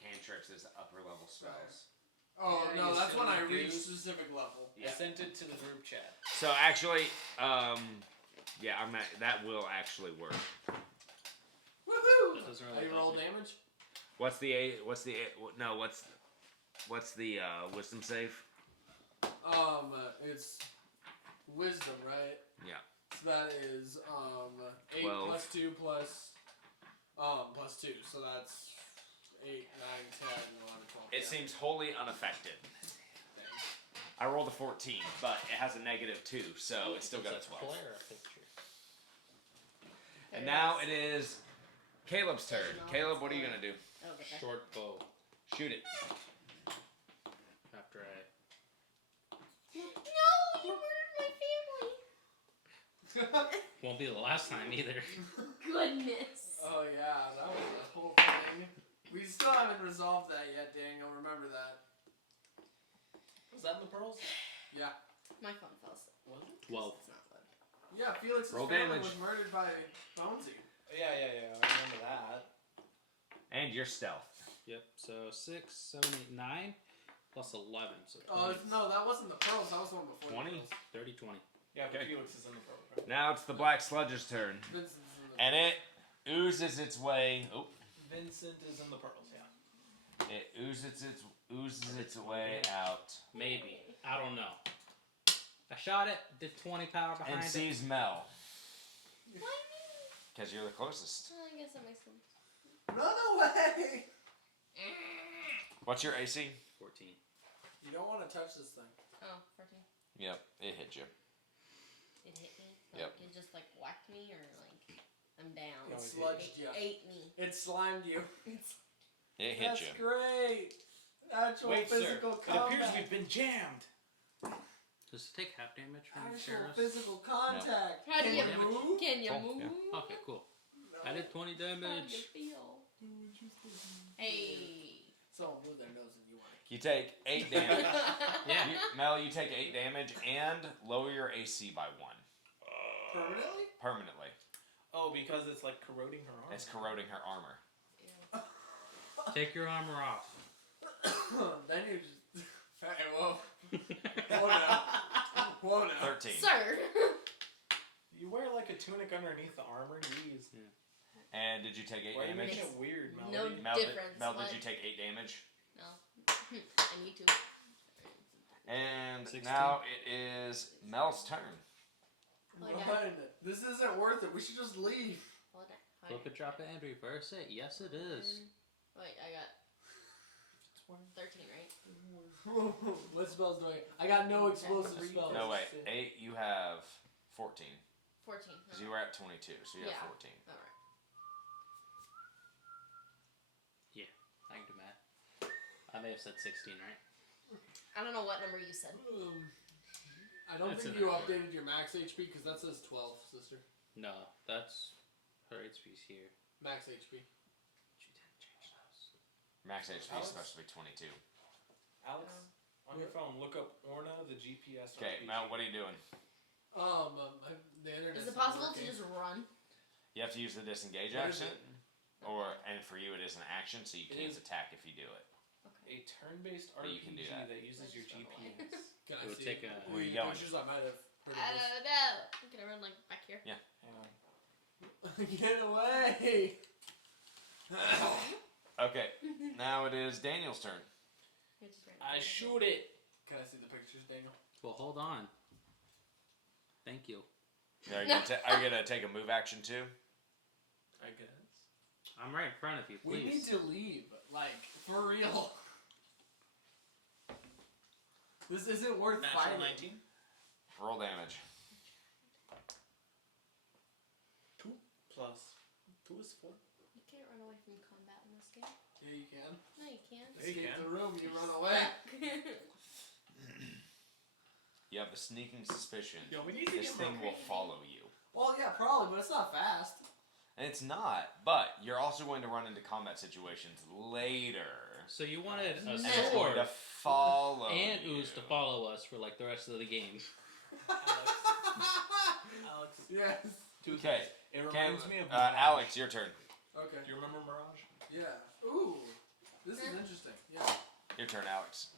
cantrips as upper level spells. Oh, Yeah, no, you that's when I silly reach goose. specific level. I sent it to the group chat. So actually, yeah, that will actually work. Woohoo! That doesn't Are really you help roll me. damage? What's the wisdom save? It's wisdom, right? Yeah. So that is 8 12. plus 2 plus 2. So that's 8, 9, 10, 11, 12. It yeah. seems wholly unaffected. I rolled a 14, but it has a -2, so it's still got a 12. Flare picture. And now it is Caleb's turn. Caleb, what are you gonna do? Oh, okay. Short bow. Shoot it. After I. No, you murdered my family. Won't be the last time either. Goodness. Oh yeah, that was the whole thing. We still haven't resolved that yet, Daniel. Remember that. Was that in the pearls? Yeah. My phone fell asleep. Was it? 12. It's not fun. Yeah, Felix's Roll family damage. was murdered by Bonesy. Yeah, I remember that. And your stealth. Yep. So 6, 7, 8, 9, plus 11. So 20. Oh no, that wasn't the pearls. That was the one before. 20? The pearls. 30, 20. Yeah, but Okay. Felix is in the pearls, right? Now it's the Black Sludge's turn. Vincent's in the And it oozes its way. Oh. Vincent is in the pearls, yeah. It oozes its way out. Maybe. I don't know. I shot it, did 20 power behind And it. sees Mel. Why me? Because you're the closest. Well, I guess that makes sense. Run away! What's your AC? 14. You don't want to touch this thing. Oh, 14. Yep, it hit you. It hit me? Yep. Like, it just, like, whacked me, or, like, I'm down? It No, it sludged It you. ate me. It slimed you. It's It hit That's you. great. Actual Wait, sir. physical It appears combat. we've been jammed. Does it take half damage from Actual arrows? physical contact. How do Can you you move? Can you Cool, move? yeah. Okay, cool. No. I did 20 How do you damage. feel? Hey. Someone blew their nose and you want it. You take 8 damage. Yeah. Mel, you take 8 damage and lower your AC by 1. Permanently? Permanently. Oh, because it's like corroding her arm. It's corroding her armor. Take your armor off. Then you just. Hey, whoa. Whoa now. Whoa now. 13. Sir. You wear like a tunic underneath the armor, jeez. And did you take 8 Why are you damage? making it weird, No Melody? Mel, difference. Mel, What? did you take 8 damage? No. I need to. And 16. now it is Mel's turn. Run. This isn't worth it. We should just leave. Hold on. Flip it, drop it, and reverse it. Yes, it is. Wait, I got 13, right? What spells do I? I got no explosive spells. No, wait. 8, you have 14. 14. Because you were at 22, so you Yeah. have 14. Alright. I can do math. I may have said 16, right? I don't know what number you said. I don't That's think in you there. updated your max HP because that says 12, sister. No, that's her HP's here. Max HP. She didn't change those. Max HP is Alex? supposed to be 22. Alex, on your phone, look up Orna, the GPS. Okay, RPG. Mel, what are you doing? The internet's Is it not possible to working. just run? You have to use the disengage What is action, it? and for you it is an action, so you It can't is- attack if you do it. A turn-based But RPG you can do that. uses your Let's run away. GPS. Can I It would see take a- Where are you any going? pictures? I might have heard I of don't know. Can I run like back here? Hang on. this. Get away! Okay, now it is Daniel's turn. You're just running I away. shoot it. Can I see the pictures, Daniel? Well, hold on. Thank you. Are you gonna take a move action too? I guess. I'm right in front of you, We need please. to leave. Like, for real. This isn't worth Natural fighting. 19. Roll damage. 2 plus 2 is 4. You can't run away from combat in this game. Yeah, you can. No, you can't. Yeah, you Escape can. the room, you run away. You have a sneaking suspicion Yo, we need to this get thing more. will follow you. Well, yeah, probably, but it's not fast. And it's not, but you're also going to run into combat situations later. So you wanted a No. And it's going sword to follow and you. Ooze to follow us for like the rest of the game. Alex. Yes. Two Okay, things. It Cam, reminds me of Alex, your turn. Okay. Do you remember Mirage? Yeah. Ooh. This is interesting. Yeah. Your turn, Alex.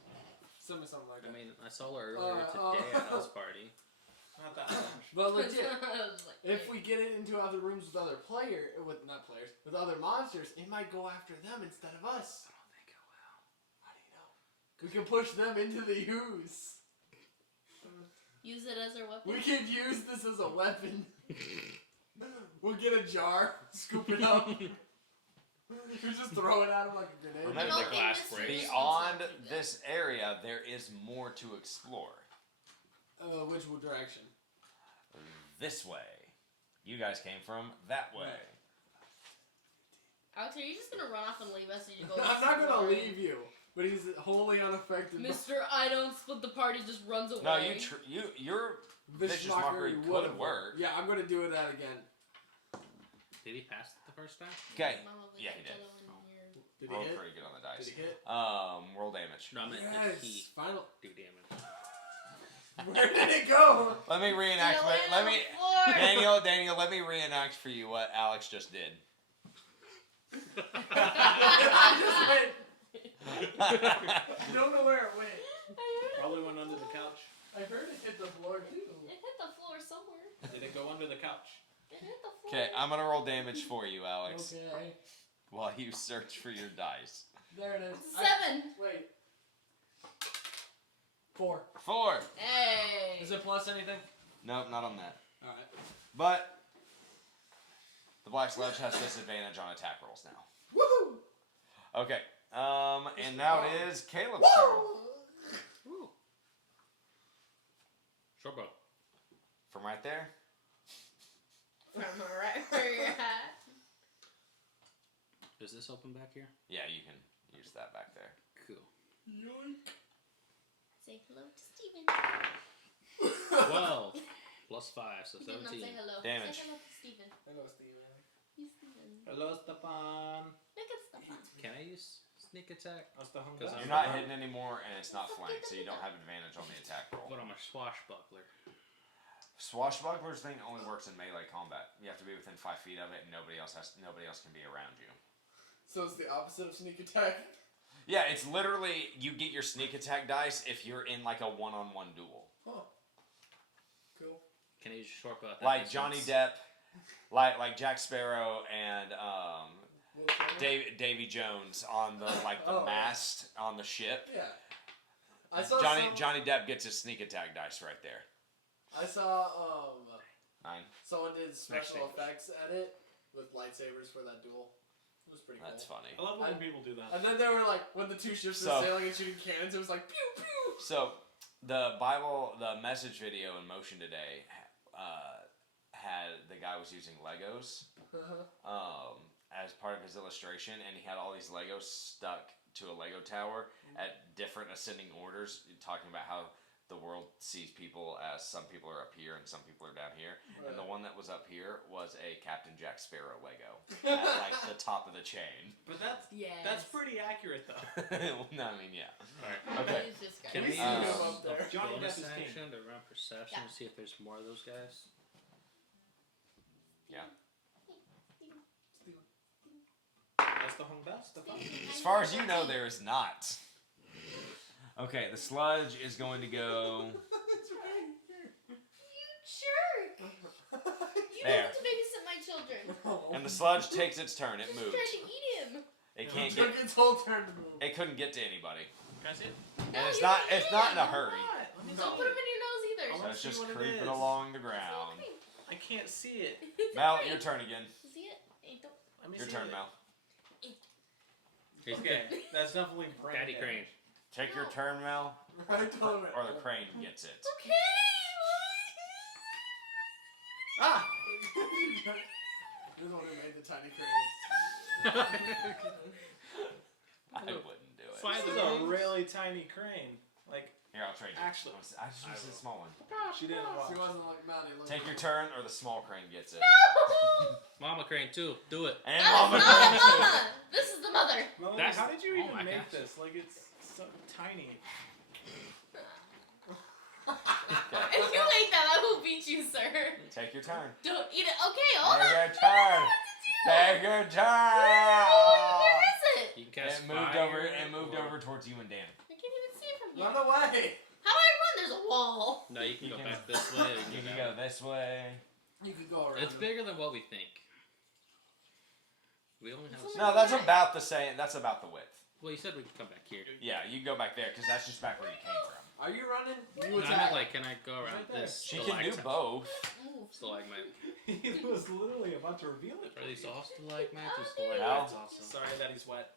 Send me something like I that. mean, I saw her earlier today at house party. Not that much. But legit, I was like, if we get it into other rooms with other with other monsters, it might go after them instead of us. I don't think it will. How do you know? We can push them into the ooze. use it as our weapon. We could use this as a weapon. We'll get a jar, scoop it up. You just throw it at him like a grenade. Remember I the don't glass think this breaks. is Beyond something good. this area, there is more to explore. Which direction? This way. You guys came from that way. Alex, are you just gonna run off and leave us? Or you go I'm not gonna exploring? leave you, but he's wholly unaffected. by- Mr. I don't split the party, just runs away. No, your Vicious Mockery would've could work. Yeah, I'm gonna do that again. Did he pass it the first time? Okay. Mama, we Yeah, got he each did. other when you're- Did he Rolled hit? pretty good on the Did dice. he hit? Roll damage. No, I meant Yes. did he Final. do damage? Where did it go? Let me reenact. You land Let on me, the floor. Daniel. Let me reenact for you what Alex just did. I just went. I don't know where it went. Probably went under the couch. I heard it hit the floor too. It hit the floor somewhere. Did it go under the couch? It hit the floor. Okay, I'm gonna roll damage for you, Alex, Okay. while you search for your dice. There it is. 7. Wait. 4. 4. Hey. Is it plus anything? Nope, not on that. Alright. But the Black Sledge has disadvantage on attack rolls now. Woohoo! Okay. And now it is Caleb's turn. Woo. Short bow. From right there. From right where you're at. Is this open back here? Yeah, you can use that back there. Cool. Say hello to Steven. 12 plus 5, so He did not say 17. hello. Damage. Say hello to Steven. Hello, Steven. He's Steven. Hello, Stefan. Look at Stefan. Can I use sneak attack? Hasta Because You're I'm not hidden anymore, and it's not flanked, so you don't have advantage on the attack roll. But I'm a swashbuckler. Swashbuckler's thing only works in melee combat. You have to be within 5 feet of it, and nobody else can be around you. So it's the opposite of sneak attack. Yeah, it's literally you get your sneak attack dice if you're in like a one-on-one duel, Huh. Cool. Can I use a short bow at that like distance? Johnny Depp, like Jack Sparrow and Will Turner? Davy Jones on the Oh, mast on the ship. Yeah. I saw Johnny Depp gets his sneak attack dice right there. I saw 9. someone did special Lightsabers. effects at it with lightsabers for that duel. It was pretty That's cool. funny. I love when people do that. And then they were like, when the two ships were So- sailing and shooting cannons, it was like pew pew. So the message video in motion today had the guy was using Legos as part of his illustration, and he had all these Legos stuck to a Lego tower at different ascending orders, talking about how the world sees people as some people are up here and some people are down here. And the one that was up here was a Captain Jack Sparrow Lego at like the top of the chain. But that's Yes. pretty accurate though. No, I mean, yeah. Alright. Okay. He's just Can guys. we use up a there. Johnny bonus Depp is king. action to run perception Yeah. to see if there's more of those guys? Yeah. That's the home best. As far as you know, there is not. Okay, the sludge is going to go You jerk! You There. have to babysit my children. and the sludge takes its turn. It Just moved. trying to eat him. It It can't took get. its whole turn to move. It couldn't get to anybody, Can I see it? and No, it's you not. can't. It's not in a hurry. Let me Don't see put him it. in your nose either. I So wanna it's see just what it creeping is. along the It's ground. okay. I can't see it. It's Mel, okay. your turn again. See it? Hey, don't. Let me Your see turn, it. Mel. Okay, that's definitely brain Daddy damage. Crane. Take your turn, Mel, I told her. or the crane gets it. Okay. Ah! You're the one who made the tiny cranes. I wouldn't do it. Fine. This is a really tiny crane. Like, Here, I'll trade you. Actually- I just want to see the small one. she didn't watch. She wasn't like Maddie. Take your turn, or the small crane gets it. Mama Crane too. Do it. And That Mama is not Crane. a mama. This is the mother. Melanie, That's- how did you oh even my make gosh. this? Like, it's so tiny. If you ate that, I will beat you, sir. Take your turn. Don't eat it. Okay, hold Take on. your turn. Take your turn. Where is it? You can cast It moved fire over. It moved or- over towards you and Dan. I can't even see it from here. Run away! How do I run? There's a wall. No, you can You go can- back this way. or You can that go way. this way. You could go around. It's bigger than what we think. We only have. It's No, that's about the same. That's about the width. Well, you said we could come back here. Yeah, you can go back there because that's just back where you came from. Are you running? No, You I attack. meant like, can I go around Right there. this? She can do stalactite- both. Move. Stalagmite. He was literally about to reveal it. Are these all stalagmites or Oh, stalagmites no. also? Sorry that he's wet.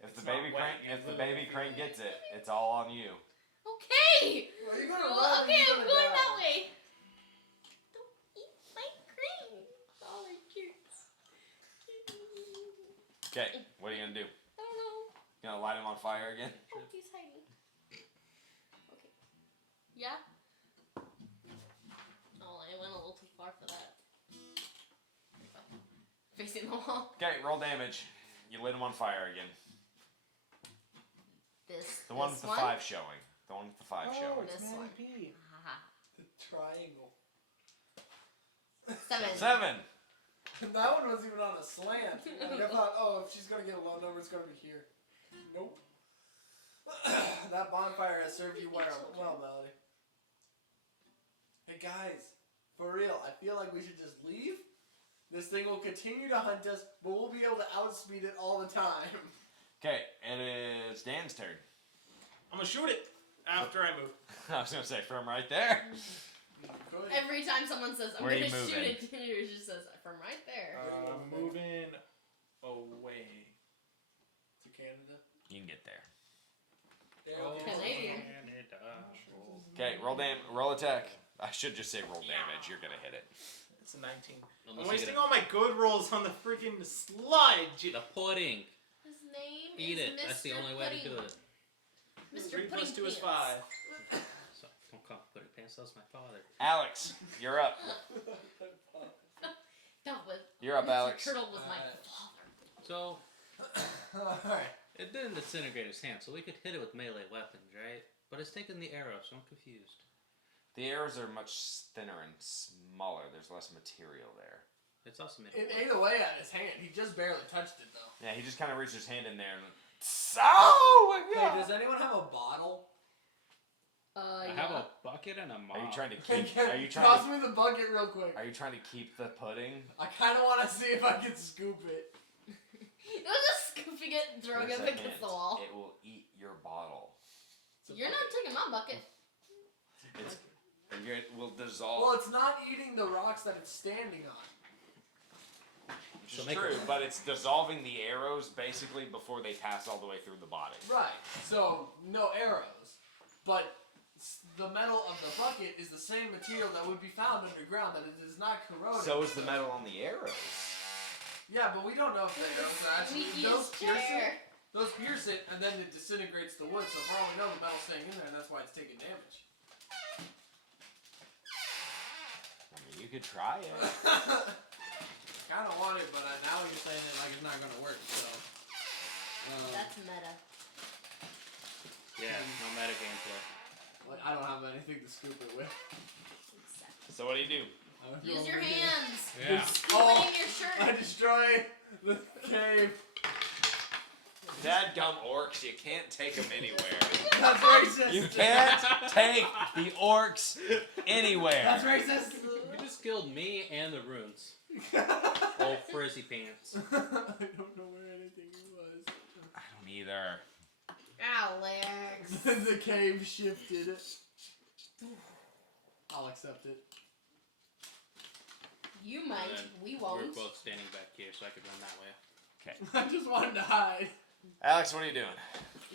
If the It's baby not wet, crane, you if the literally baby feel crane it. gets it, it's all on you. Okay. Are you gonna Well, run? or okay, you I'm gonna going die? that way. Don't eat my cream. All the cutes. Okay, what are you gonna do? I don't know. You gonna light him on fire again? Oh, he's hiding. Okay. Yeah? Oh, I went a little too far for that. Facing the wall. Okay, roll damage. You lit him on fire again. This. The one with this the 5 showing. The one with the 5 Oh, showing. it's This Manny one. P. Haha. The triangle. 7. 7. That one was even on a slant. Like, I thought, oh, if she's gonna get a low number, it's gonna be here. Nope. That bonfire has served you well, Melody. Hey guys, for real, I feel like we should just leave. This thing will continue to hunt us, but we'll be able to outspeed it all the time. Okay, it is Dan's turn. I'm gonna shoot it after I move. I was gonna say from right there. Good. Every time someone says, I'm Where are gonna you shoot moving? it, it just says, from right there. Moving away. To Canada. You can get there. Yeah, Oh, okay. Canadian. Okay, roll attack. I should just say roll damage. You're gonna hit it. It's a 19. Unless I'm you wasting get all my good rolls on the freaking sludge. the pudding. His name Eat is it. That's the Mr. only way to do Pudding. it. Mr. 3 Pudding plus 2 is Pants. 5. So, don't call me pudding pants. That's my father. Alex, you're up. That was You're up, Mr. Alex. Turtle was my Alright. father. So, Alright. it didn't disintegrate his hand, so we could hit it with melee weapons, right? But it's taking the arrow, so I'm confused. The arrows are much thinner and smaller. There's less material there. It's also made It of ate away at his hand. He just barely touched it though. Yeah, he just kind of reached his hand in there and. Oh my Hey, god! does anyone have a bottle? I Yeah. have a bucket and a mop. Are you trying to Hey, keep? Are you toss trying? me the bucket real quick. Are you trying to keep the pudding? I kind of want to see if I can scoop it. It was just scooping it and throwing There's it a against hint. the wall. It will eat your bottle. You're not taking my bucket. It's, it will Well, dissolve. it's not eating the rocks that it's standing on. Which So is make true, it- but it's dissolving the arrows basically before they pass all the way through the body. Right. So no arrows, but the metal of the bucket is the same material that would be found underground. That it is not corroded. So is the metal on the arrows. Yeah, but we don't know if the arrows are actually Sneaky those as pierce it. chair. Those pierce it, and then it disintegrates the wood, so for all we know, the metal's staying in there, and that's why it's taking damage. I mean, you could try it. Kind of want it, but now you're saying it like it's not gonna work, so. That's meta. Yeah, no meta gameplay. Like, I don't have anything to scoop it with. So what do you do? I don't Use know your what to do. hands. Yeah. Scoop Oh, it in your shirt. I destroy the cave. Dadgum orcs, you can't take them anywhere. That's racist. You can't take the orcs anywhere. That's racist. You just killed me and the runes. Oh, frizzy pants. I don't know where anything was. I don't either. Alex. The cave shifted. I'll accept it. You might. And We We're won't. both standing back here, so I could run that way. I just wanted to hide. Alex, what are you doing?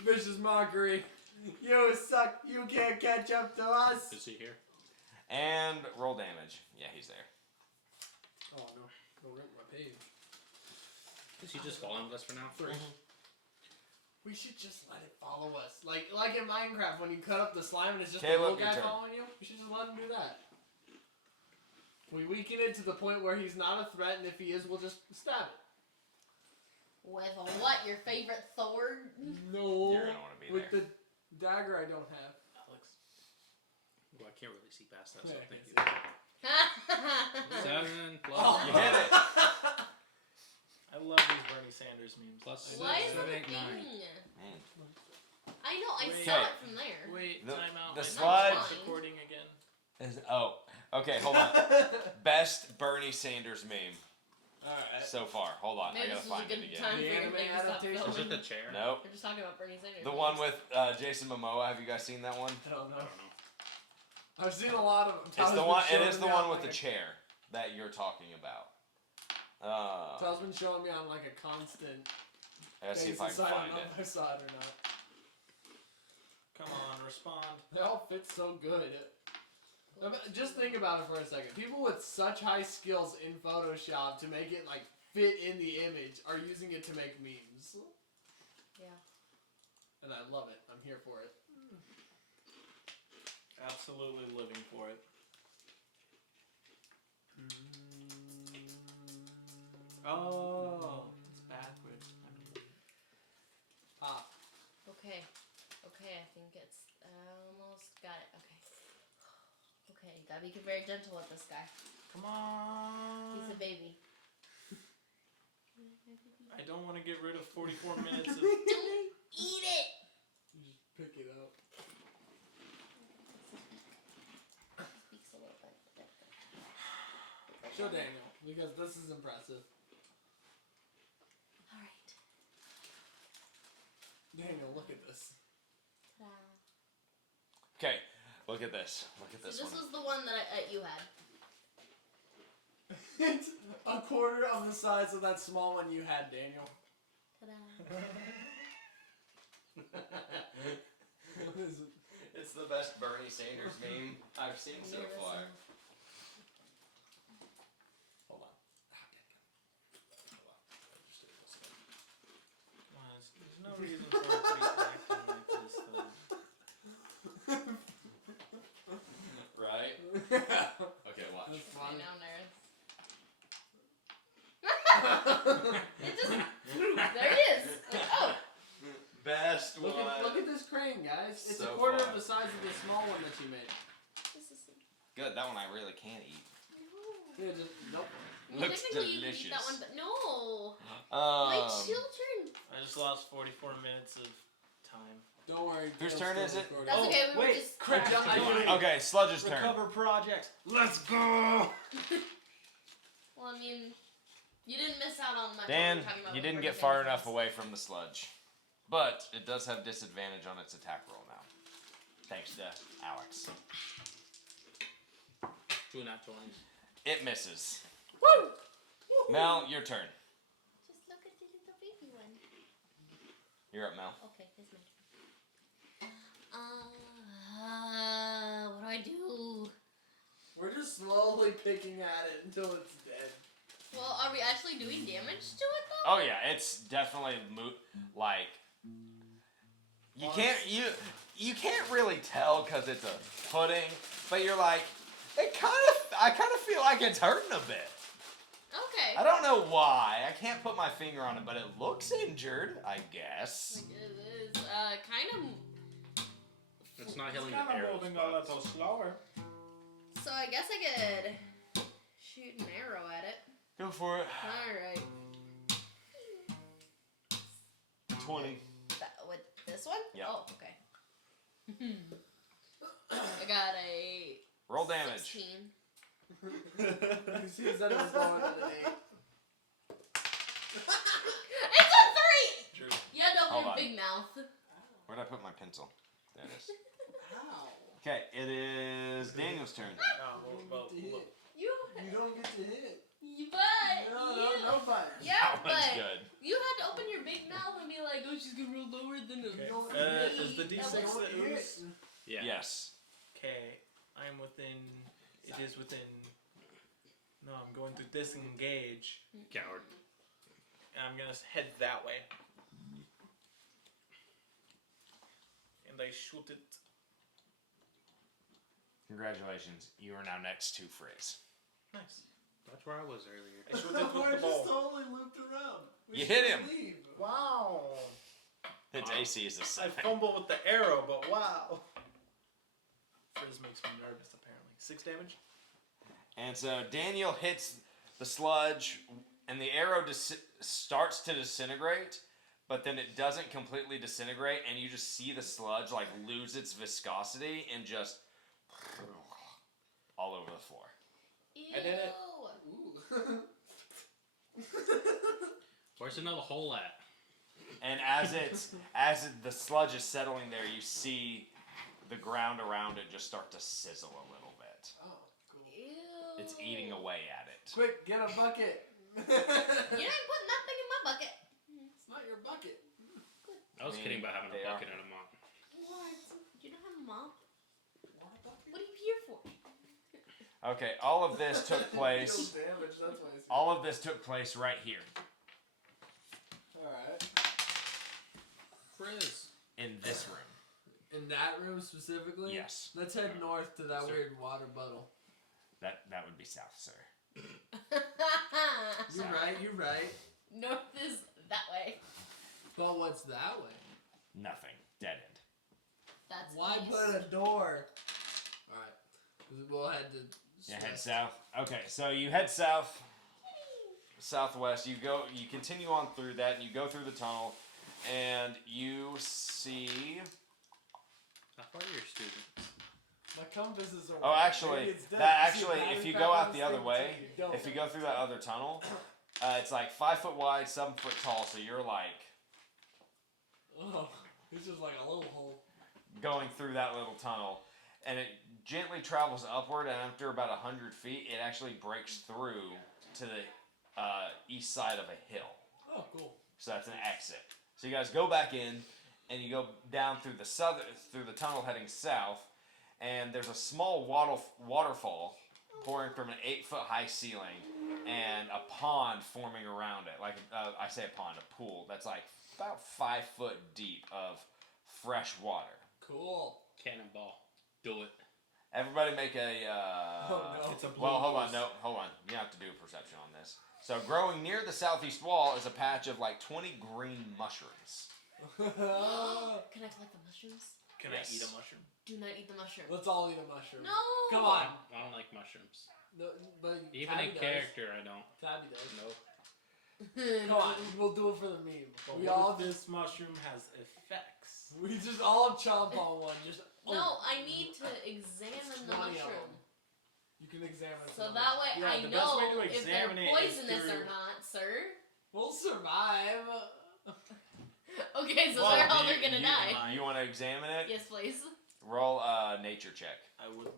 Vicious mockery. You suck. You can't catch up to us. Is he here? And roll damage. Yeah, he's there. Oh no! Don't rip my page. Is he just following us for now? 3. We should just let it follow us. Like in Minecraft, when you cut up the slime and it's just a Caleb, little your guy turn. following you. We should just let him do that. We weaken it to the point where he's not a threat, and if he is, we'll just stab it. With what? Your favorite sword? No. You're gonna want to be With there. the dagger I don't have. Alex. Well, I can't really see past that, so Yeah, I thank can you. 7 plus. Oh. You hit it. I love these Bernie Sanders memes. Plus Why is seven, that a eight, nine. thing? Mm. I know, I Wait. saw Okay. it from there. Wait, The- time out. the My sludge- mom's recording again. Oh, okay, hold on. Best Bernie Sanders meme Alright. so far. Hold on, Maybe I this gotta was a find it good again. time for The your anime thing to stop adaptation? Is it filming. the chair? Nope. We're just talking about Bernie Sanders. The one with Jason Momoa. Have you guys seen that one? I don't I know. don't know. I've seen a lot of them. It's the one. It is the one with the chair that you're talking about. Tal's been showing me on like a constant Let's see if basis. I can I find don't know it. if I saw it or not. Come on, respond. They all fit so good. Just think about it for a second. People with such high skills in Photoshop to make it like fit in the image are using it to make memes. Yeah. And I love it. I'm here for it. Absolutely living for it. Oh, it's backwards. Pop. Okay. Okay, I think it's almost got it. Okay. Okay, gotta be very gentle with this guy. Come on. He's a baby. I don't want to get rid of 44 minutes of. Don't eat it! You just pick it up. Speaks a little bit. Show Daniel, because this is impressive. Alright. Daniel, look at this. Ta-da. Okay, look at this. Look at this So this one. was the one that you had. It's a quarter of the size of that small one you had, Daniel. Ta-da. What is it? It's the best Bernie Sanders meme I've seen so far. Hold on. Come on, there's no reason for it to be acting like this, though. Right? Okay, watch. That's I fun. know, nervous. It just there he is. Like, oh, Best Look at this crane, guys. It's So a quarter far. of the size of the small one that you made. this is. Good, that one I really can't eat. Yeah, just nope. I mean, Looks technically you can eat that delicious. one, but no. My children. I just lost 44 minutes of time. Don't worry. Whose Caleb's turn still is it? recording. That's Oh, okay. We were wait, just. crap. Okay, Sludge's turn. Recover projects. Let's go! Well, I mean, you didn't miss out on much. Dan, when we were talking about you what didn't Bernie get far Sanders enough was. away from the sludge. But it does have disadvantage on its attack roll now. Thanks to Alex. 2 nat 20s. It misses. Woo! Mel, your turn. Just look at the little baby one. You're up, Mel. Okay, it's my turn. What do I do? We're just slowly picking at it until it's dead. Well, are we actually doing damage to it though? Oh yeah, it's definitely like You can't really tell because it's a pudding, but you're like, I kind of feel like it's hurting a bit. Okay. I don't know why. I can't put my finger on it, but it looks injured, I guess. Like, it is kind of. It's not healing Kind the of arrow moving a spots. little slower. So I guess I could shoot an arrow at it. Go for it. All right. 20. With this one? Yeah. Oh, okay. I got a Roll damage. 16. You see, he said it was lower than an 8. It's a 3! True. You had to open Hold your on. big mouth. Where'd I put my pencil? There it is. How? Okay, it is Daniel's turn. Well, You You, don't get to hit. but No, you, no fire. yeah, That one's but good. you had to open your big mouth and be like, oh, she's gonna roll lower than a Okay. Is the three. D6 That was- that ooze? Yeah. Yes. Okay, I'm within. It is within. No, I'm going to disengage, Coward. and I'm gonna head that way. And I shoot it. Congratulations, you are now next to Frizz. Nice. That's where I was earlier. I shoot it We're with the just ball. totally looped around. We You should hit him. Leave. Wow. Its Wow. AC is the I same. fumble with the arrow, but wow. Frizz makes me nervous, apparently. 6 damage? And so Daniel hits the sludge, and the arrow starts to disintegrate, but then it doesn't completely disintegrate, and you just see the sludge like lose its viscosity and just all over the floor. Ew. I did it. Ooh. Where's another hole at? And the sludge is settling there, you see the ground around it just start to sizzle a little bit. Oh, cool. Ew. It's eating away at it. Quick, get a bucket. You didn't put nothing in my bucket. It's not your bucket. I was I mean, kidding about having they a are. bucket and a mop. What? You don't have a mop? Want a bucket? What are you here for? Okay, all of this took Deal place. damage, that's why it's All of this took place right here Alright. Frizz. in this room. In that room specifically? Yes, Let's head north to that Sir. weird water puddle. that would be south, sir. You're right, you're right. North is that way. But what's that way? Nothing. Dead end. That's Why east. put a door? Alright. We'll head to Yeah, head west. south. Okay, so you head south, southwest. You continue on through that, and you go through the tunnel, and you see. How far are your students? My compass is Oh, actually, if you go out the other way, Don't. if you go through that other tunnel, it's like 5 foot wide, 7 foot tall. So you're like Oh, it's just like a little hole. going through that little tunnel, and it gently travels upward, and after about 100 feet, it actually breaks through to the east side of a hill. Oh, cool. So that's an exit. So you guys go back in, and you go down through the tunnel heading south, and there's a small waterfall pouring from an 8-foot high ceiling, and a pond forming around it. Like I say, a pond, a pool that's like about 5 foot deep of fresh water. Cool. Cannonball. Do it. Everybody make a. Oh, no. It's a blue Well, hold on. ooze. No, hold on. You have to do a perception on this. So, growing near the southeast wall is a patch of like 20 green mushrooms. Can I collect the mushrooms? Can Yes. I eat a mushroom? Do not eat the mushroom. Let's all eat a mushroom. No. Come on. I don't like mushrooms. No, but Even Tabby in does. character, I don't. Tabby does. Nope. Come on, we'll do it for the meme. But We what all if this mushroom has effects? we just all chomp on one. Just No, I need to examine the 20 of mushroom. them. You can examine. So some. that way Yeah, I the best know way to if they're examine it is poisonous or through- not, sir. We'll survive. Okay, so Well, they're all you- they're gonna you die. might. You want to examine it? Yes, please. Roll a nature check. I would.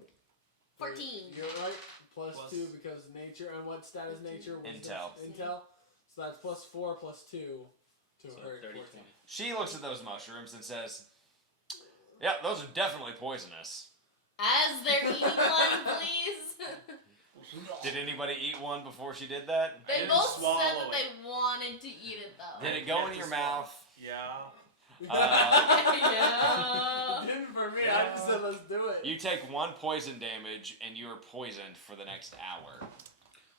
14. You're right. Plus Plus- 2 because nature. And what stat is nature? Wisdom? Intel. Intel. So that's plus 4 plus 2 to So her. 30, 14. 20. She looks at those mushrooms and says, "Yeah, those are definitely poisonous." As they're eating one, please. Did anybody eat one before she did that? They didn't both said swallow that it. they wanted to eat it though. Did it You go have in to your swallow. mouth? Yeah. Yeah. Didn't for me. I just said let's do it. You take 1 poison damage, and you are poisoned for the next hour.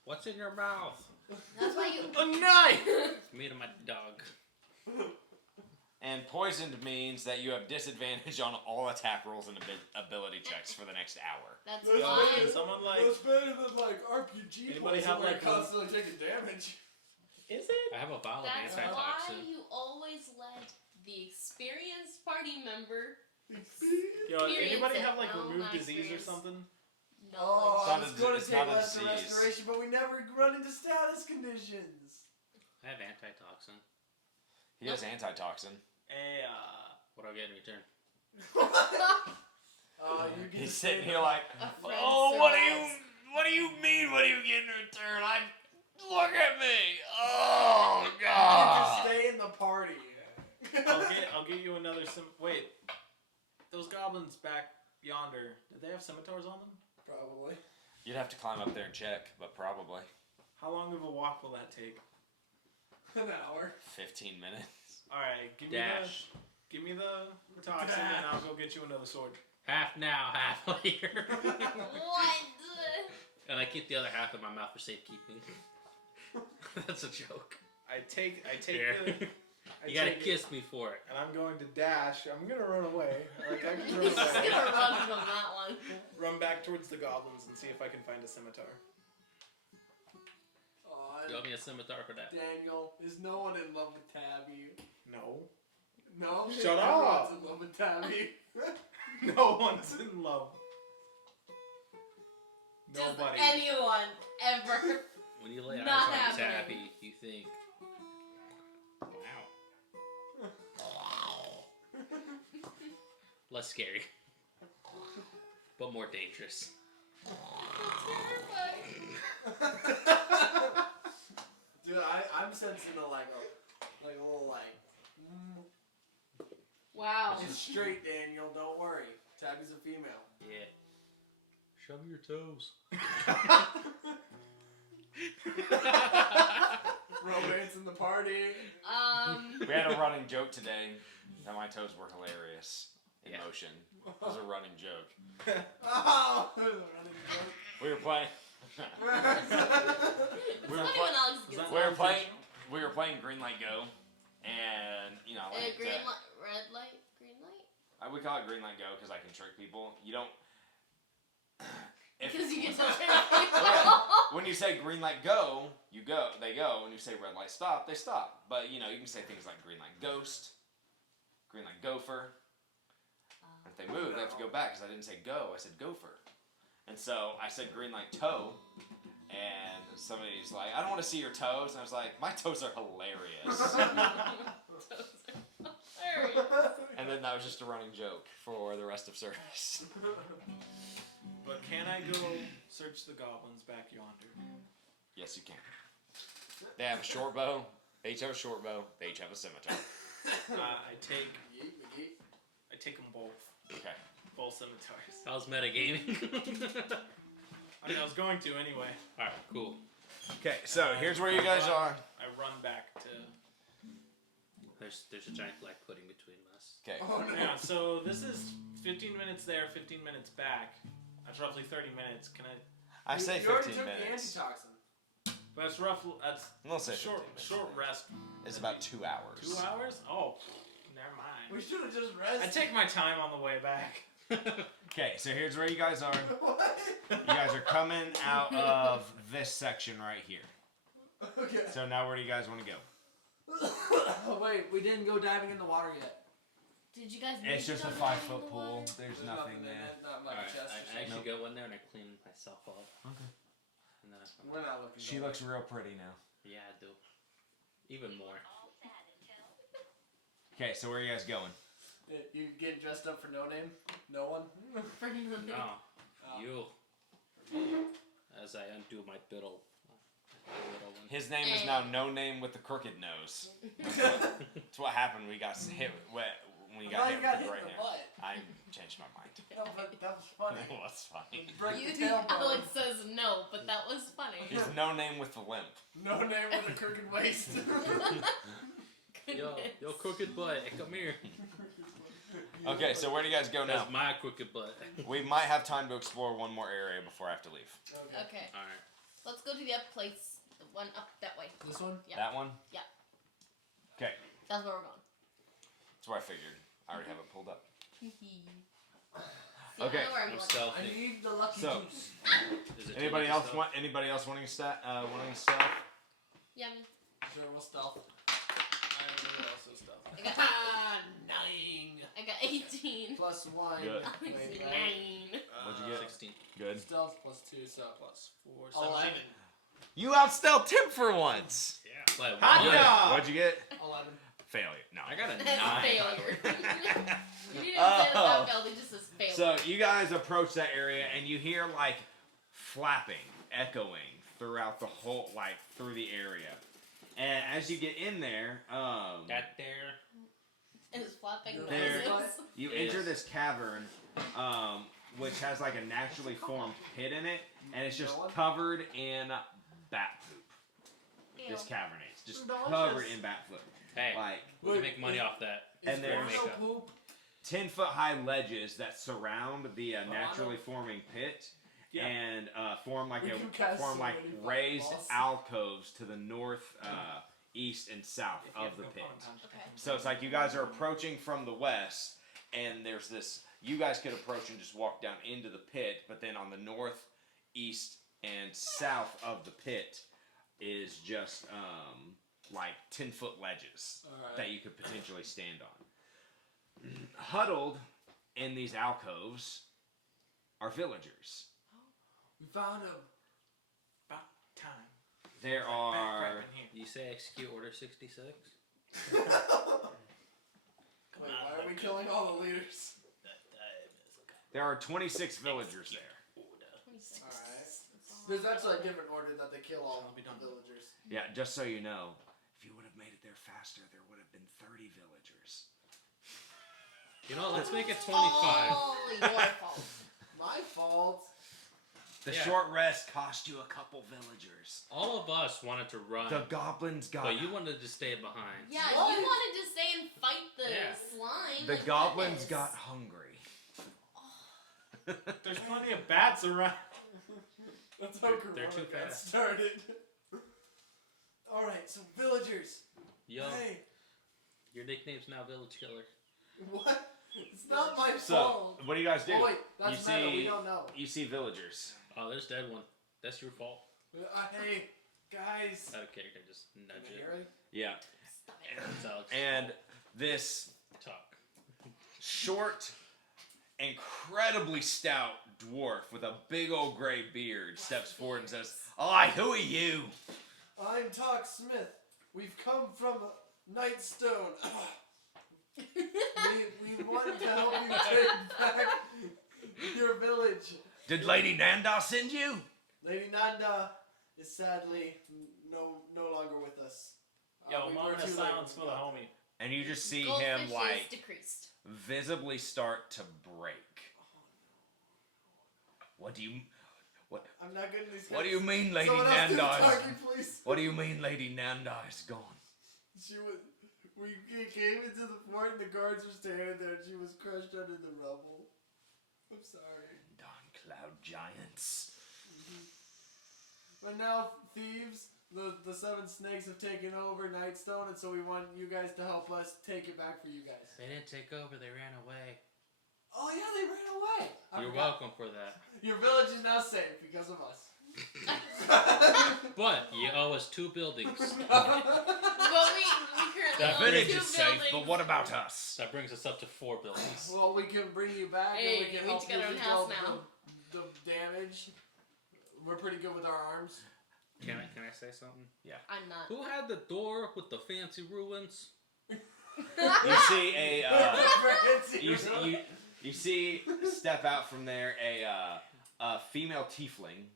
What's in your mouth? That's why you. A knife! Me to my dog. And poisoned means that you have disadvantage on all attack rolls and ability checks for the next hour. That's That's why. better. Someone like. That's better than like RPG Anybody poison have, where like, you're constantly taking damage. Is it? I have a vial of That's why antitoxin. you always let the experienced party member. Yo, anybody Experience have it. like Oh, remove my disease or experience. something? Oh, It's I not was a- going to it's take not a lesser disease. restoration, but we never run into status conditions. I have antitoxin. He has antitoxin. Hey, What do I get in return? You get He's to sitting stay here the- like, A friend oh, survives. what do you mean? What do you get in return? Look at me. Oh You get to God. stay in the party. I'll get you another wait. Those goblins back yonder, did they have scimitars on them? Probably. You'd have to climb up there and check, but probably How long of a walk will that take? An hour. 15 minutes. Alright, give Dash. me the toxin and I'll go get you another sword. Half now, half later. What? And I keep the other half in my mouth for safekeeping. That's a joke. I take Here. I You gotta take it, kiss me for it. and I'm going to dash. I'm gonna run away. Like I can He's run just away. gonna run from that one. Run back towards the goblins and see if I can find a scimitar. You owe me a scimitar for that. Daniel, is no one in love with Tabby? No. No? Shut Everyone's up. in love with Tabby. No one's in love. Just Nobody. anyone ever. When you lay eyes Not on happening. Tappy, you think, wow. Less scary. But more dangerous. Dude, I'm sensing a little Wow. It's straight, Daniel. Don't worry. Tabby's a female. Yeah. Show me your toes. Romance in the party. We had a running joke today that my toes were hilarious in Yeah. motion. It was a running joke. Oh, running joke. We were playing. we were, It's funny when Alex Was gets that- we were playing. We were playing Green Light Go, and you know, like, green light, red light, green light. we call it Green Light Go because I can trick people. You don't. Because you can tell When you say green light go, you go, they go. When you say red light stop, they stop. But you know, you can say things like green light ghost, green light gopher. If they move, they have to go back because I didn't say go, I said gopher. And so I said green light toe, and somebody's like, I don't want to see your toes. And I was like, my toes are hilarious. And then that was just a running joke for the rest of service. But can I go search the goblins back yonder? Yes, you can. They have a short bow. They each have a short bow. They each have a scimitar. I take Yeet, McGee. them both. Okay. Both scimitars. How's metagaming? I mean, I was going to anyway. Alright, cool. Okay, so here's where you guys are. I run back to. There's a giant black pudding between us. Okay. Oh no. Yeah, so this is 15 minutes there, 15 minutes back. That's roughly 30 minutes. Can I? I say You already 15 took minutes. the antitoxin. But that's roughly. That's We'll say short. 15 minutes. Short rest. It's about 2 hours. 2 hours? Oh, never We mind. should have just I rested. take my time on the way back. Okay, so here's where you guys are. What? You guys are coming out of this section right here. Okay. So now where do you guys want to go? Oh wait, we didn't go diving in the water yet. Did you guys? It's make just a it 5 in foot the pool. water? There's nothing there. Not like Alright, chest. I actually go in there and I clean myself up. Okay. And then I come We're not looking. She looks real pretty now. Yeah, I do. Even more. Okay, so where are you guys going? You getting dressed up for no name? No one? For nothing. No. Oh. You. As I undo my biddle. Little one. His name is now No Name with the Crooked Nose. That's what happened. We got hit when we I got thought hit you got with the hit gray in the hair. butt. I changed my mind. No, but that was funny. It was funny. Break You, the tailbone. Alex says no, but that was funny. He's No Name with the limp. No name with a crooked waist. Yo, crooked butt, come here. Okay, so where do you guys go now? That's my crooked butt. We might have time to explore one more area before I have to leave. Okay. All right. Let's go to the up place. The one up that way. This one? Yeah. That one? Yeah. Okay, That's where we're going. that's what I figured. I already have it pulled up. See, Okay. I know where I'm I'm going. stealthy. I need the lucky So- juice. Is it Anybody too else stealth? want? Anybody else wanting stuff? Yeah, me. Sure, we'll stealth. I also stuff. I got, Ah, 9. I got 18. Plus 1. Good. Wait, Alex, right? 9. What'd you get? 16. Good. Stealth plus 2, so Plus 4, 11. You outstealth Tim for once. Yeah. But Hot one. dog! What'd you get? 11. Failure. No. I got a 9. That's failure. You didn't say Oh. that failed, it just says failure. So you guys approach that area and you hear like flapping, echoing throughout the whole, like through the area. And as you get in there, That there. It's flapping There. noises. you Yes. enter this cavern, which has like a naturally formed pit in it, and it's just covered in bat poop. This cavern is just covered in bat poop. Hey, Like we can make money off that. And there's- makeup. poop. 10-foot high ledges that surround the naturally forming pit. Yeah. And form like We can cast form so like many raised fireballs. alcoves to the north, east, and south of the pit. Okay. So it's like you guys are approaching from the west, and there's this. You guys could approach and just walk down into the pit, but then on the north, east, and south of the pit is just like 10-foot ledges Alright. that you could potentially stand on. Huddled in these alcoves are villagers. We found him. About time. There Back are crap in here. You say execute order 66? Wait, why are we killing all the leaders? there are 26 villagers there. 26. There's actually a different order that they kill all I'll be the done. villagers. Yeah, just so you know, if you would have made it there faster, there would have been 30 villagers. You know, let's make it 25. All your fault. My fault. The Yeah. short rest cost you a couple villagers. All of us wanted to run, The goblins got but you wanted to stay behind. Yeah, What? you wanted to stay and fight the Yeah. slime. the like goblins this. got hungry. There's plenty of bats around. That's They're- how they're Corona too got fast. started. Alright, so villagers. Yo, Hey, your nickname's now Village Killer. what? It's not my So, fault. what do you guys do? Oh wait, that's You meta, we see- don't know. You see villagers. Oh, there's dead one. That's your fault. Hey, guys. I don't care. I just nudge Am I it. hearing? Yeah. Stop it. It's Alex. And this Talk. short, incredibly stout dwarf with a big old gray beard steps forward and says, "Aye, who are you?" I'm Talk Smith. We've come from Nightstone. we want to help you take back your village. Did Lady Nanda send you? Lady Nanda is sadly no longer with us. Yo, we moment were of too silence late. for the homie. And you just see Goldfish him is like decreased. visibly start to break. What do you I'm not good at these. What do you mean, Lady Someone else do the Nanda? talking, please. What do you mean, Lady Nanda is gone? She was. We came into the fort and the guards were standing there and she was crushed under the rubble. I'm sorry. Darn cloud giants. But now thieves, the 7 snakes have taken over Nightstone, and so we want you guys to help us take it back for you guys. They didn't take over. They ran away. Oh yeah, they ran away. I You're forgot. welcome for that. Your village is now safe because of us. But you owe us 2 buildings. Well, we currently That own Village 2 is safe, buildings. but what about us? That brings us up to 4 buildings. Well, we can bring you back, Hey, and we can we help each you got our own rebuild house now. the damage. We're pretty good with our arms. Can I say something? I'm not. Who had the door with the fancy ruins? You see a Fancy, you, really? you see step out from there a female tiefling,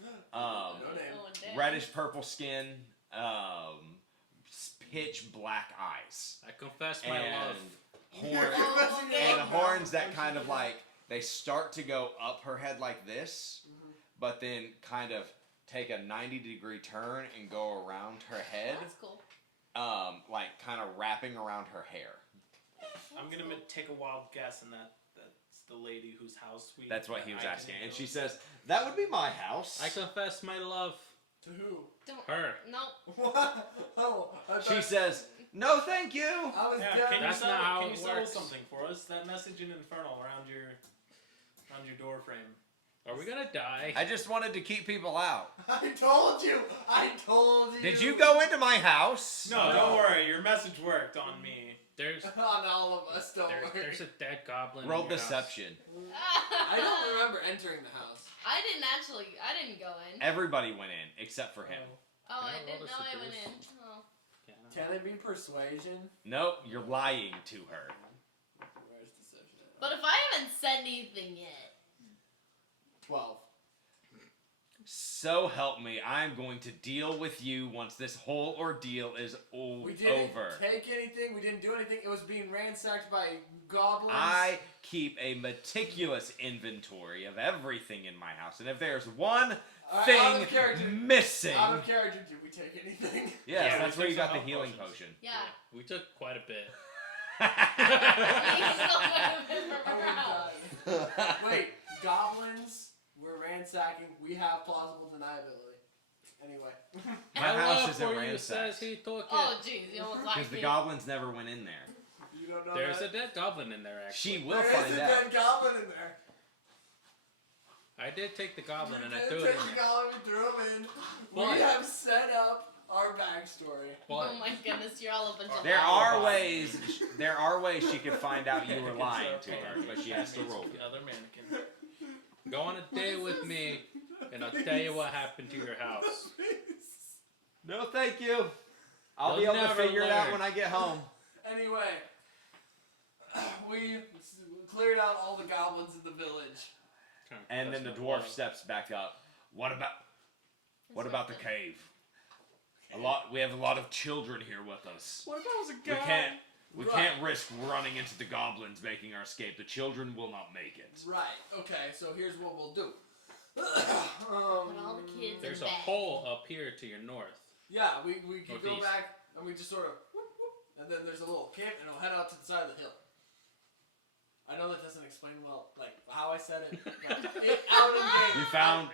No name. Oh, damn. reddish purple skin, pitch black eyes, I confess my and love. horn Oh, okay. and horns that kind of like they start to go up her head like this, but then kind of take a 90-degree turn and go around her head. That's cool. like kind of wrapping around her hair. I'm gonna take a wild guess, and that's the lady whose house we. That's what he was I asking, didn't and go she to. says, "That would be my house." I confess my love. To who? Don't. Her. No. What? Oh, I She thought says, "No, thank you." I was Yeah, dead. can you That's settle, not how can it you settle works. something for us? That message in Infernal around your door frame. Are we gonna die? I just wanted to keep people out. I told you. I told you. Did you go into my house? No, don't worry. Your message worked on me. There's On all of us, don't worry. there's a dead goblin. Roll in your house. deception. I don't remember entering the house. I didn't go in. Everybody went in except for him. Oh, I Can I roll didn't to know I went seduce? in. Oh. Yeah. Can it be persuasion? Nope, you're lying to her. Where's deception at? But if I haven't said anything yet. 12. So help me, I'm going to deal with you once this whole ordeal is We didn't over. take anything. We didn't do anything. It was being ransacked by goblins. I keep a meticulous inventory of everything in my house, and if there's one Out thing of character. missing, Out of character, did we take anything? yes, Yeah, that's we where took you got some the health healing potions. potion. Yeah. We took quite a bit. We still went from I our house. would've died. Wait, goblins were ransacking. We have plausible deniability. Anyway. My My house love isn't for you ransacked says he took it. Oh, jeez, you almost because like the me. goblins never went in there. You don't know There's a that? dead goblin in there, actually. She will There is find a out. dead goblin in there. I did take the goblin You and I did threw it take in the there. goblin, we threw him in. Why? We have set up our backstory. But Oh my goodness, you're all a bunch of There liars. are ways she could find out you were lying to her, but she has to roll. Another mannequin. go on a date with me, and I'll tell you what happened to your house. No, thank you. I'll be You'll able to never figure it out learn. when I get home. Anyway, we cleared out all the goblins in the village. And then the dwarf steps back up. What about the cave? We have a lot of children here with us. What if I was a guy? We Right. can't risk running into the goblins making our escape. The children will not make it. Right. Okay. So here's what we'll do. Put all the kids There's in a bed. hole up here to your north. Yeah, we can go Northeast. back and we just sort of whoop, whoop, and then there's a little camp and it'll head out to the side of the hill. I know that doesn't explain well, like how I said it. But out in game.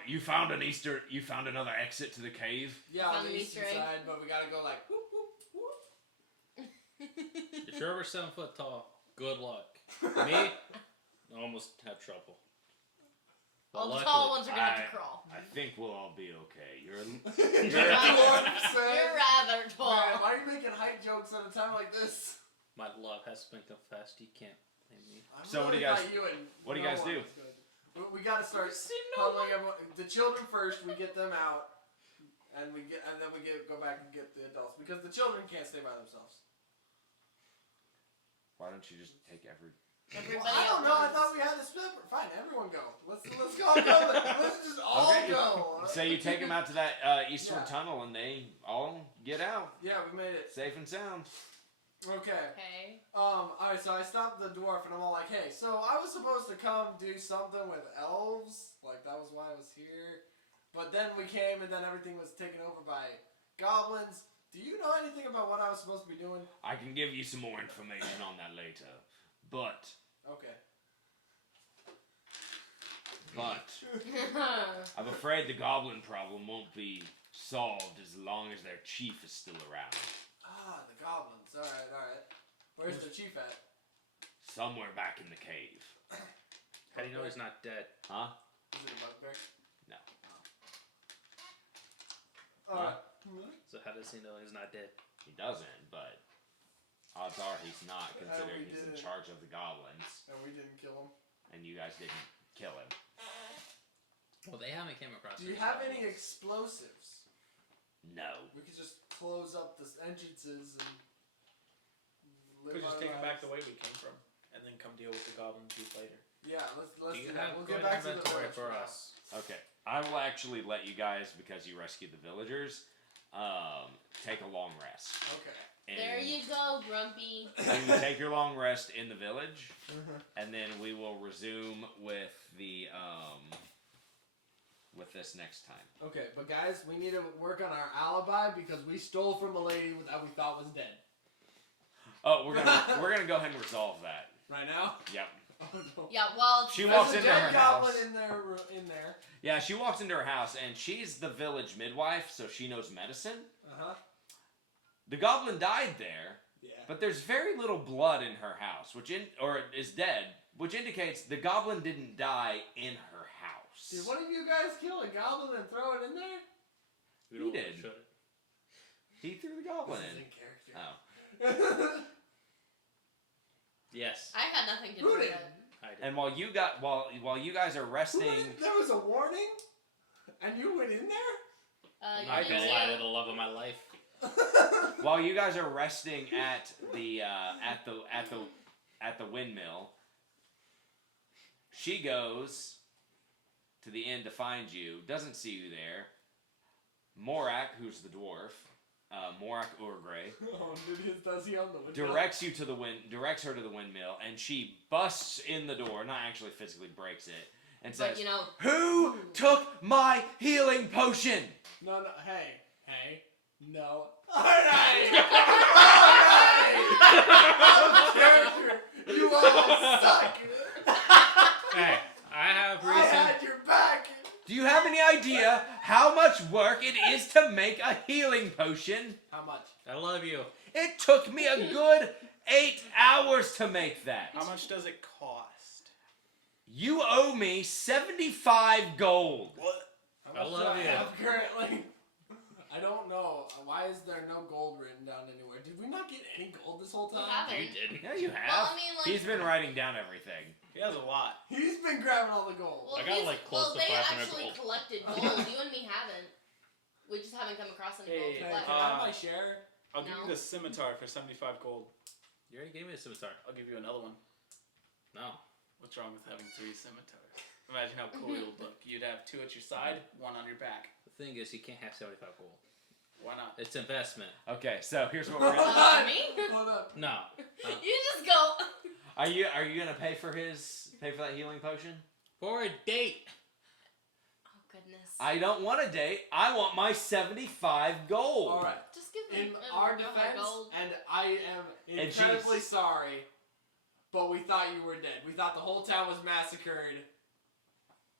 You found another exit to the cave. Yeah, on Found the an eastern Easter egg. side, but we gotta go like whoop whoop whoop. If you're over 7 foot tall, good luck. Me, I almost have trouble. But All the luckily, tall ones are gonna have to crawl. I think we'll all be okay. You're You're rather tall. Man, why are you making height jokes at a time like this? my love has been confessed. You can't blame me. I'm So what do really you guys- not you and what do you no guys one do? is good. We gotta start pummeling everyone. The children first. We get them out, and then we go back and get the adults because the children can't stay by themselves. Why don't you just take every? Everybody Well, I don't at know. I once. thought we had this separate. Fine, everyone go. Let's go. Let's just all Okay. go. So you take them out to that eastward Yeah. tunnel, and they all get out Yeah, we made it. safe and sound. Okay. Okay. Alright, so I stopped the dwarf and I'm all like, hey, so I was supposed to come do something with elves. Like, that was why I was here. But then we came and then everything was taken over by goblins. Do you know anything about what I was supposed to be doing? I can give you some more information on that later, but Okay. I'm afraid the goblin problem won't be solved as long as their chief is still around. Ah, the goblins. Alright. Where's the chief at? Somewhere back in the cave. How do you know he's not dead? Huh? Is it a bugbear? No. Alright. So how does he know he's not dead? He doesn't, but odds are he's not, considering we he's in didn't. charge of the goblins, And we didn't kill him. and you guys didn't kill him. Well, they haven't came across. Do you any have any goblins. explosives? No. We could just close up the entrances and Could live just our take it back lives. the way we came from, and then come deal with the goblin chief later. Yeah, let's Do do you that. have We'll good get back to the inventory village for now. us? Okay. I will actually let you guys, because you rescued the villagers, take a long rest. Okay. And There you go, Grumpy. so you take your long rest in the village, and then we will resume with the with this next time. Okay, but guys, we need to work on our alibi because we stole from a lady that we thought was dead. Oh, we're gonna go ahead and resolve that. Right now? Yep. Oh no. Yeah, well, She There's walks a into dead her goblin house. in there. Yeah, she walks into her house, and she's the village midwife, so she knows medicine. Uh-huh. The goblin died there, Yeah. but there's very little blood in her house, or is dead, which indicates the goblin didn't die in her house. Did one of you guys kill a goblin and throw it in there? We He don't did. show it. He threw the goblin This is in. in character. Oh. Yes. I had nothing to do Who with did? it. I did. And while you guys are resting, There was a warning, and you went in there. I'm You not didn't gonna see lie it? to the love of my life. while you guys are resting at the windmill, she goes to the inn to find you. Doesn't see you there. Morak, who's the dwarf, Morak Urgray, Oh, does he own the window? directs her to the windmill, and she busts in the door. Not actually physically breaks it, and says, But you know, "Who took my healing potion?" No, hey, no. Alright! Alright! Out of character! You all suck! Hey, I have I reason. had your back! Do you have any idea how much work it is to make a healing potion? How much? I love you. It took me a good 8 hours to make that. How much does it cost? You owe me 75 gold. What? How I much love do I you. have currently? I don't know. Why is there no gold written down anywhere? Did we not get any gold this whole we time? haven't. You didn't. Yeah, you Well, have. I mean, like, He's been writing down everything. He has a lot. He's been grabbing all the gold. well, I got, he's- like, close to they 500 actually gold. collected gold. You and me haven't. We just haven't come across any gold Hey, to Hey, collect. can I have my share? I'll give No. you the scimitar for 75 gold. You already gave me a scimitar. I'll give you another one. No. What's wrong with having 3 scimitars? Imagine how cool it would look. You'd have 2 at your side, 1 on your back. The thing is, you can't have 75 gold. Why not? It's investment. Okay, so here's what we're gonna. For me? Hold up. No. You just go. Are you gonna pay for that healing potion? For a date. Oh goodness. I don't want a date. I want my 75 gold. Alright. Just give me In our no more defense, gold. and I am And incredibly she's- sorry, but we thought you were dead. We thought the whole town was massacred.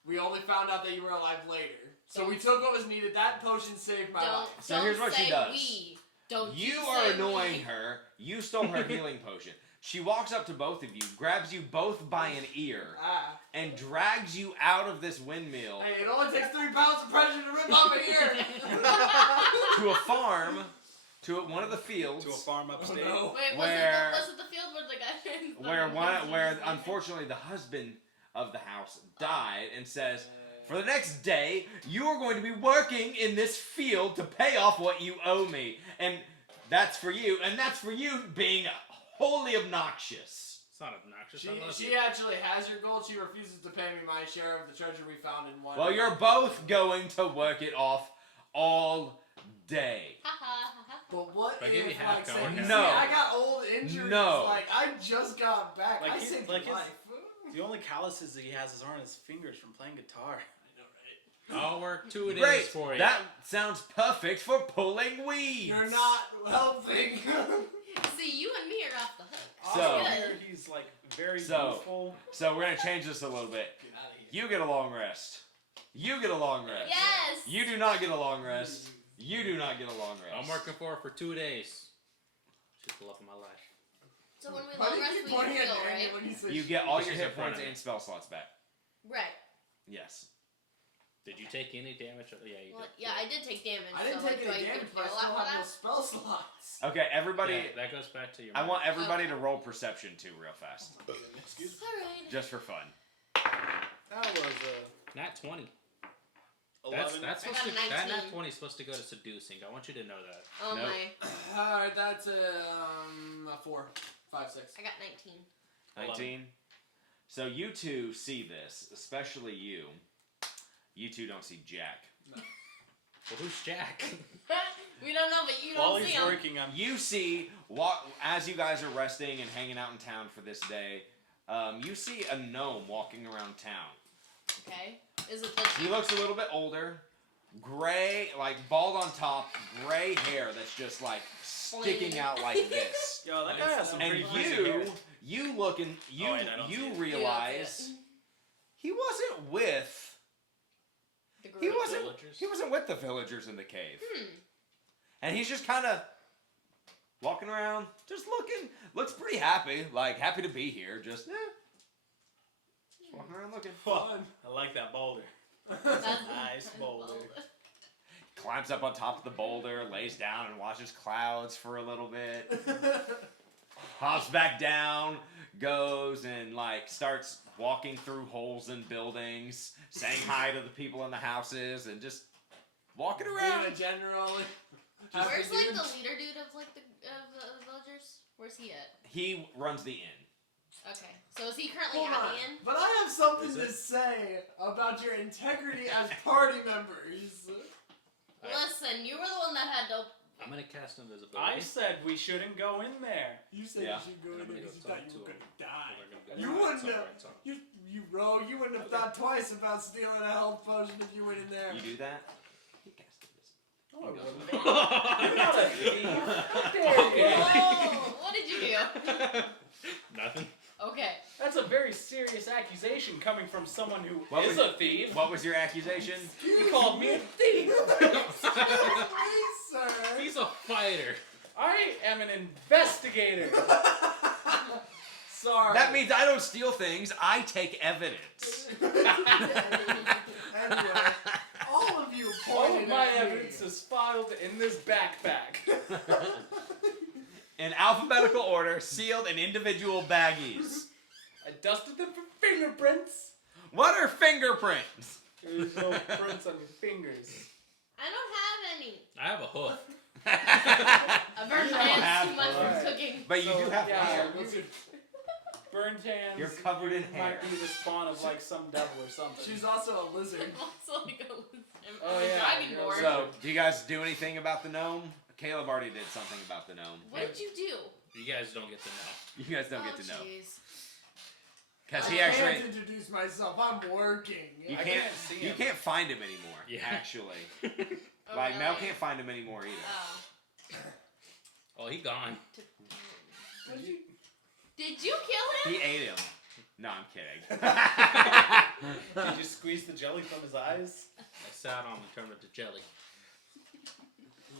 We only found out that you were alive later. So we took what was needed. That potion saved my Don't, life. So don't here's what say she does. we. Don't You say are we. annoying her. You stole her healing potion. She walks up to both of you, grabs you both by an ear, Ah. and drags you out of this windmill Hey, it only takes 3 pounds of pressure to rip off an ear. to a farm, to one of the fields, To a farm upstate. no. Wait, Where- was it the field where the guy? where unfortunately the husband of the house died, and says, "For the next day, you are going to be working in this field to pay off what you owe me, and that's for you, and that's for you being wholly obnoxious." It's not obnoxious. I love She you. actually has your gold. She refuses to pay me my share of the treasure we found in one. Well, you're both going to work it off all day. But what If I if, give you half like, go say, and you half see, No. I got old injuries. No. Like, I just got back. Like I his- saved like your his- life. The only calluses that he has are on his fingers from playing guitar. I know, right? I'll work 2 days Great. for you. That sounds perfect for pulling weeds. You're not helping. See, you and me are off the hook. So- Also, here he's like very So- youthful. So we're gonna change this a little bit. Get out of here. You get a long rest. You get a long rest. Yes. You do not get a long rest. You do not get a long rest. I'm working for 2 days. She's the love of my life. So when we Why do long you rest, keep we pointing heal, at Daniel right? when you say You shit? get all She's your in hit front points of me. and spell slots back. Right. Yes. Did you take any damage? Yeah, you Well, did. yeah, I did take damage. I didn't so, take like, any do I damage, get but I heal still after have no that? spell slots. Okay, everybody. Yeah, that goes back to your. I want everybody Okay. to roll perception too, real fast, Excuse me. Alright. just for fun. That was Nat 20. 11. That's I supposed to. got a That 19. Nat 20 is supposed to go to seducing. I want you to know that. Oh Nope. my. Alright, that's a 4, 5, 6. I got 19. 19. So you two see this, especially you. You two don't see Jack. Well, who's Jack? We don't know, but you While don't see he's him. working, I'm You see, as you guys are resting and hanging out in town for this day, you see a gnome walking around town. Okay. Is it that He looks a little bit older. Gray, like bald on top, gray hair that's just like sticking out like this. Yo, that guy has some And pretty crazy hair. you looking, Oh, wait, I don't see you it. realize he wasn't with. the group? He wasn't. Villagers? He wasn't with the villagers in the cave. And he's just kind of walking around, just looking. Looks pretty happy, like happy to be here. Just walking around looking. Fun. I like that boulder. That's Nice boulder. Climbs up on top of the boulder, lays down and watches clouds for a little bit. Hops back down, goes and like starts walking through holes in buildings, saying hi to the people in the houses, and just walking around. Being a general. Where's like the leader dude of like the villagers? Where's he at? He runs the inn. Okay, so is he currently Hold at on, the inn? but I have something Is to it? say about your integrity as party members. Alright. Listen, you were the one that had to. I'm gonna cast I invisibility. said we shouldn't go in there. You said Yeah. you should go And in I'm there gonna because you go thought talk you were to gonna die. We're gonna go- You Alright, wouldn't it's have. alright, it's alright. You rogue. You wouldn't have thought twice about stealing a health potion if you went in there. You do that? He cast invisibility. No, I wouldn't. You're not a thief. How dare you? Okay. Oh, what did you do? Nothing. Okay. That's a very serious accusation coming from someone who What is was- a thief. What was your accusation? He called me a thief. Please, sir. He's a fighter. I am an investigator. Sorry. That means I don't steal things. I take evidence. Anyway, all of you All pointed of my at me. evidence is filed in this backpack. In alphabetical order, sealed in individual baggies. I dusted them for fingerprints. What are fingerprints? There's no prints on your fingers. I don't have any. I have a hoof. I burned You my don't hands have too much one. from cooking. But you do have yeah, hair. Burned hands. You're covered in hair. Might be the spawn of like some devil or something. She's also a lizard. I'm also like a Oh, yeah, dragonborn. So, do you guys do anything about the gnome? Caleb already did something about the gnome. What did you do? You guys don't get to know. You guys don't get to know. Jeez. Because I he can't actually... introduce myself. I'm working. You I can't, can't see you him. can't find him anymore, Yeah. actually. Oh, Like, Mel really? can't find him anymore either. Oh. Oh, he gone. Did you kill him? He ate him. No, I'm kidding. Did you squeeze the jelly from his eyes? I sat on and turned it to jelly.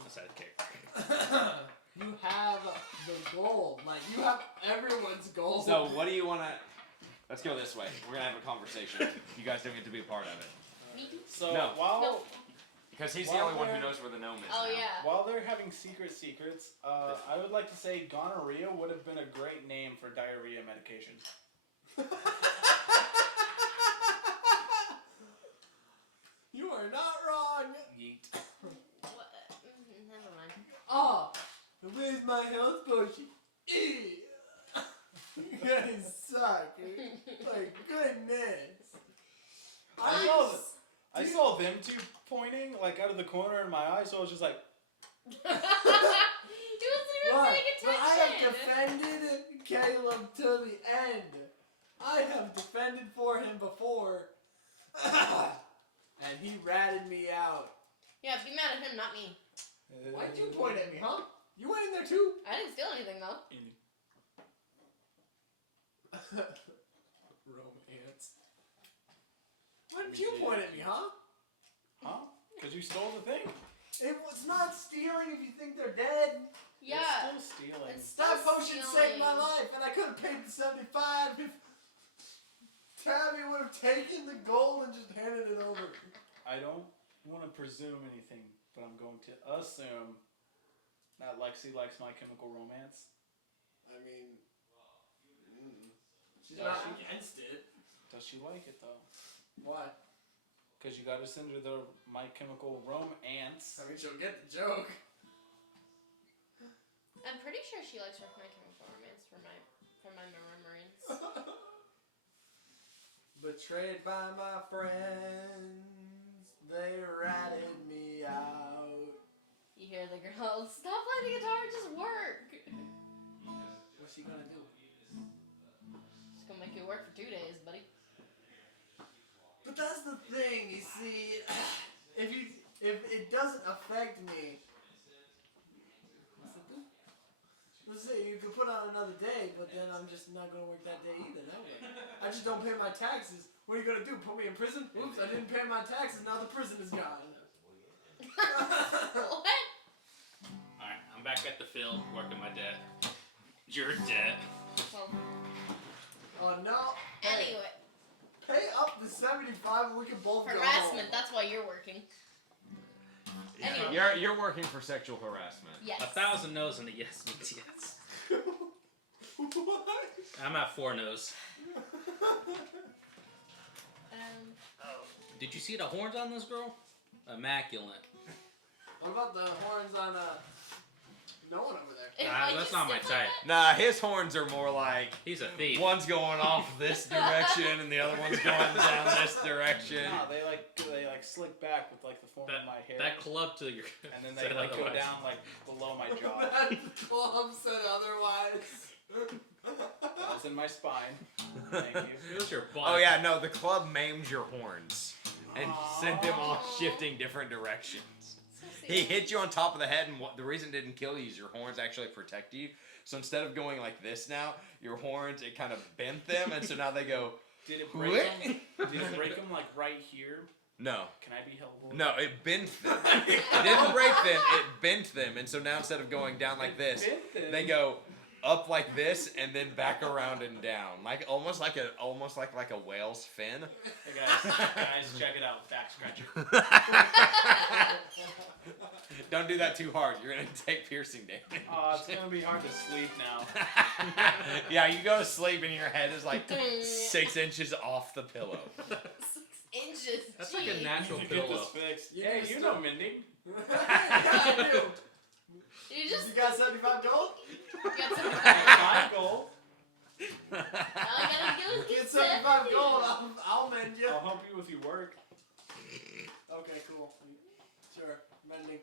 That's out of character. You have the gold. Like, you have everyone's gold. So, what do you want to... Let's go this way. We're going to have a conversation. You guys don't get to be a part of it. Me too. So No. while No. Because he's the While only one who they're- knows where the gnome is Oh now. yeah. while they're having secrets, I would like to say gonorrhea would have been a great name for diarrhea medication. You are not wrong. Yeet. What? Never mind. Oh, where's my health potion? Ew. You guys suck. My goodness. I saw them two pointing like out of the corner in my eye, so I was just like, He wasn't even What? paying But I attention. have defended Caleb to the end. I have defended for him before. And he ratted me out. Yeah, be mad at him, not me. Why'd you point at me, huh? You went in there too? I didn't steal anything though. Romance. Why did you point at me, huh? Huh? Because you stole the thing. It was not stealing if you think they're dead. Yeah. It's still stealing. It's That still potion stealing. saved my life, and I could have paid the 75 if Tabby would have taken the gold and just handed it over. I don't want to presume anything, but I'm going to assume that Lexi likes My Chemical Romance. I mean, she's not against it. Does she like it though? Why? Because you got to send her the My Chemical Romance. I mean, she'll get the joke. I'm pretty sure she likes My Chemical Romance from my memories. Betrayed by my friends, they ratted me out. You hear the girl, stop playing the guitar, just work. What's she gonna do? Just gonna make you work for 2 days, buddy. But that's the thing. See, if it doesn't affect me, let's say you could put on another day, but then I'm just not gonna work that day either. That way, I just don't pay my taxes. What are you gonna do? Put me in prison? Oops, I didn't pay my taxes. Now the prison is gone. What? Alright, I'm back at the field working my debt. Your debt. Well, Oh no. Hey, anyway, pay up to 75 and we can both go home. harassment. That's why you're working. Anyway. You're working for sexual harassment. Yes. 1,000 no's and a yes means yes. What? I'm at 4 no's. Did you see the horns on this girl? Immaculate. What about the horns on no one over there? If I That's just not my sit like type. Nah, his horns are more like He's a thief. one's going off this direction and the other one's going down this direction. No, they slick back with like the form of my hair. That club to your. and then said they like go otherwise. down like below my jaw. That club said otherwise. It's in my spine. Thank you. It was your butt. Oh yeah, no, the club maimed your horns and sent them all shifting different directions. He hit you on top of the head, and the reason it didn't kill you is your horns actually protect you. So instead of going like this now, your horns, it kind of bent them, and so now they go. Did it break them? Did it break them like right here? No. Can I be helpful? No, it bent them. It didn't break them, it bent them, and so now instead of going down like this, they go up like this and then back around and down, like almost like a whale's fin. Hey guys, check it out. Back scratcher. Don't do that too hard. You're gonna take piercing damage. Oh, it's gonna be hard to sleep now. Yeah, you go to sleep and your head is like 6 inches off the pillow. 6 inches. That's like a natural You get pillow. this fixed. You Hey, can you still- know Mindy. Yeah, I do. You just You got 75 gold? got some. My goal. All I gotta do is Get 75 gold, I'll mend you. I'll help you with your work. Okay, cool. Sure, mending.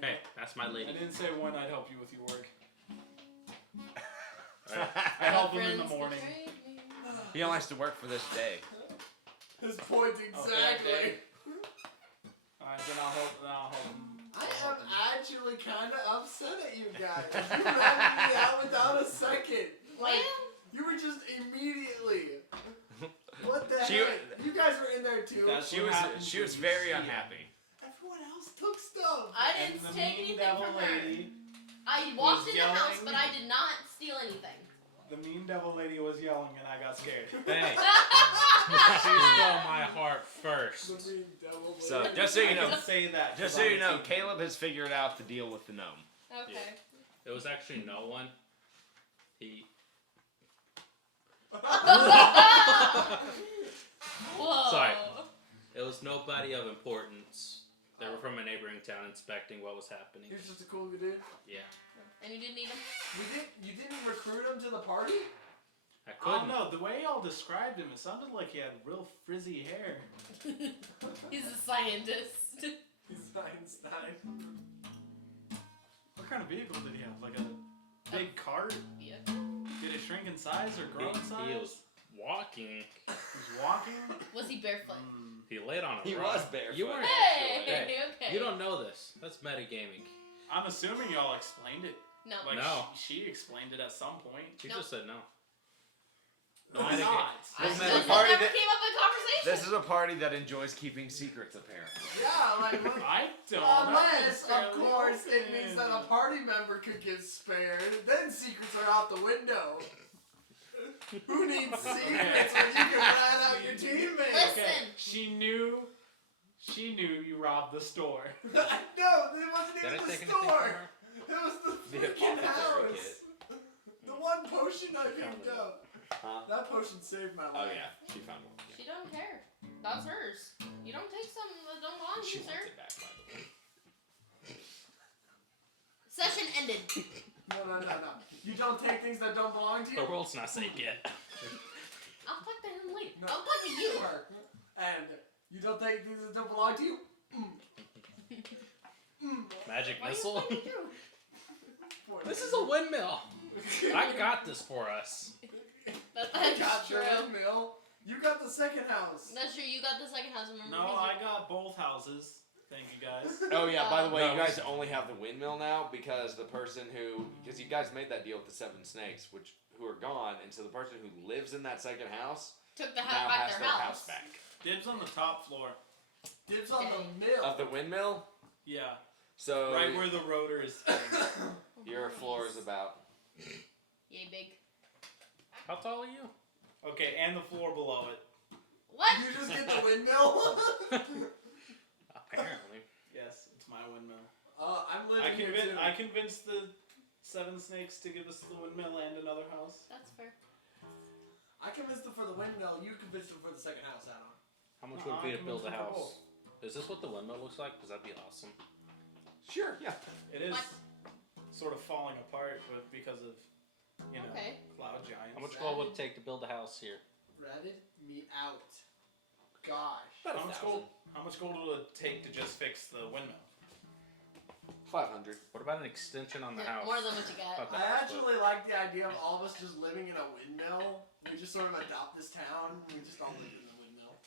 There you Hey, that's my I lady. didn't say when I'd help you with your work. Alright. I help him in the Friends morning. betrayed me. He only has to work for this day. go. His point exactly. Alright, then I'll help him. I am actually kind of upset at you guys. You ratted me out without a second. Well, You were just immediately. What the She- heck? You guys were in there too. That's She what was happens she when was you very see it. unhappy. Everyone else took stuff. I And didn't the take mean anything devil from her. lady. I walked was in the house, yelling. but I did not steal anything. The mean devil lady was yelling and I got scared. Hey, she stole my heart first. The mean devil lady. So just so you I know, can say that. just 'cause so I'm you know, a team. Caleb has figured out the deal with the gnome. Okay. It was actually no one. He. Whoa. Sorry. It was nobody of importance. They were from a neighboring town inspecting what was happening. He was just a cool dude. Yeah. And you didn't need him? You didn't recruit him to the party? I Oh couldn't. no, the way y'all described him, it sounded like he had real frizzy hair. He's a scientist. He's Einstein. What kind of vehicle did he have? Like a big cart? Yeah. Did it shrink in size or grow in size? He was walking. He was walking? Was he barefoot? He laid on a He rock. was barefoot. You weren't. Hey, Hey, okay. You don't know this. That's metagaming. I'm assuming y'all explained it. No. Like No. she explained it at some point. She Nope. just said no. Why not? I This just is a it party never that- came up in conversation. This is a party that enjoys keeping secrets, apparently. Yeah, like, look, I don't unless, of necessarily course, it means open. that a party member could get spared. Then secrets are out the window. Who needs secrets when you can rat out your teammates? Listen. Okay, she knew you robbed the store. No, it wasn't Did I even the take anything from store. her? It was the The freaking apothecary house. The one potion I picked up. Huh? That potion saved my Oh life. yeah, she found one. She don't care. That's hers. You don't take some that don't belong to She you, wants sir. it back, by the way. Session ended. No. You don't take things that don't belong to you. The world's not safe yet. I'll talk to him later. No. I'll talk to you. And you don't take things that don't belong to you. Magic Why are you missile. fighting through? This is a windmill. I got this for us. That's I got true. the windmill. You got the second house. That's true. You got the second house. Remember? No, because I got both houses. Thank you guys. Oh yeah. By the way, No, you guys only have the windmill now because the person because you guys made that deal with the 7 snakes, who are gone, and so the person who lives in that second house took the now back has their house. back. Dibs on the top floor. Dibs on Dang. the mill. Of the windmill. Yeah. So Right where the rotor is. your floor is about. Yay, big. How tall are you? Okay, and the floor below it. What? You just get the windmill. Apparently. Yes, it's my windmill. I'm living here too. I convinced the 7 snakes to give us the windmill and another house. That's fair. I convinced them for the windmill. You convinced them for the second house add-on. How much Nuh-uh, would it be to build a I'm looking for house? Is this what the windmill looks like? Because that'd be awesome. Sure. Yeah. It is What? sort of falling apart because of, Okay. cloud giants. How much gold would it take to build a house here? Ratted me out. Gosh. About How much 1,000. gold? How much gold will it take to just fix the windmill? 500. What about an extension on the Yeah, house? more than what you got. Okay. I actually like the idea of all of us just living in a windmill. We just sort of adopt this town. We just all live in the windmill.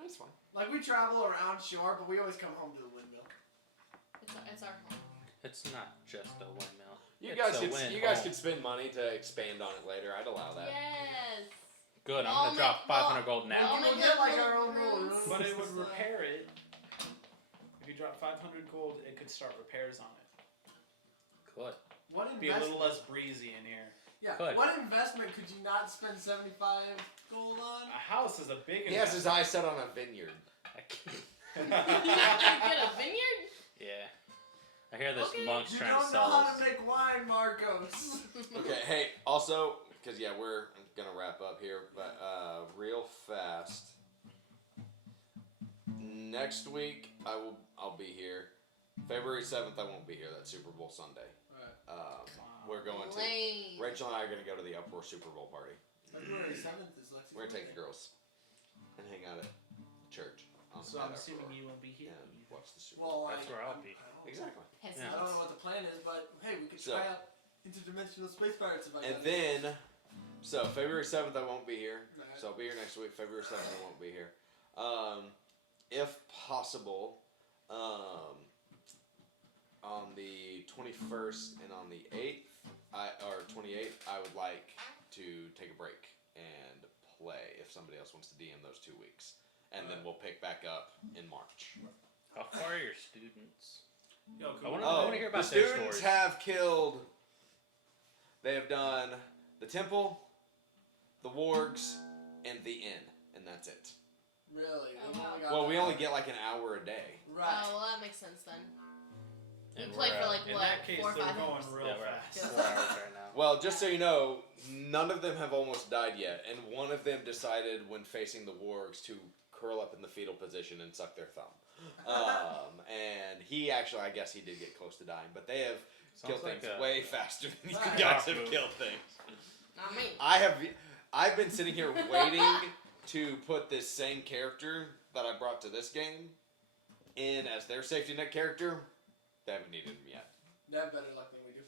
That's fine. Like we travel around, sure, but we always come home to the windmill. It's our home. It's not just a windmill. You It's guys a could wind you guys home. could spend money to expand on it later. I'd allow that. Yes. Good, I'm I'll gonna drop make- 500 gold We'll now. make get like little our own rooms. little room. But it would repair it. If you drop 500 gold, it could start repairs on it. Good. What Be a investment? little less breezy in here. Yeah. Good. What investment could you not spend 75 gold on? A house is a big He has his eyes set on a vineyard. I can't. You get a vineyard? Yeah. I hear this Okay. monk's You trying don't to know sell how us. to make wine, Marcos. Okay. Hey. Also, because we're gonna wrap up here, but real fast. Next week I'll be here. February 7th I won't be here. That's Super Bowl Sunday. We're going to. Lame. Rachel and I are gonna go to the Uproar Super Bowl party. February 7th is Lexi's We're gonna take the birthday. girls and hang out at church. So I'm assuming you won't be here. and watch the Super Bowl. Well, That's where I'll be. Exactly. Hence Yeah. I don't know what the plan is, but hey, we could So- try out Interdimensional Space Pirates if I And got then, so February 7th I won't be here. Alright. So I'll be here next week. February 7th I won't be here. If possible, on the 21st and on the 8th, or 28th, I would like to take a break and play if somebody else wants to DM those 2 weeks. And then we'll pick back up in March. How far are your students? Yo, I cool. wanna- Oh, hear the about their students stories. have killed. They have done the temple, the wargs, and the inn, and that's it. Really? Oh, We've wow. only got Well, we that. only get like an hour a day. Right. Oh, well, that makes sense then. You And play we're for at- like In what, that case, 4 or they're 5 going hours? real Yeah, we're at fast. 4 hours right now. Well, just so you know, none of them have almost died yet, and one of them decided when facing the wargs to curl up in the fetal position and suck their thumb. And he actually, I guess he did get close to dying, but they have killed Sounds like things a- way faster than you Right. guys have killed things. Not me. I've been sitting here waiting to put this same character that I brought to this game in as their safety net character. They haven't needed him yet. They have better luck than we do.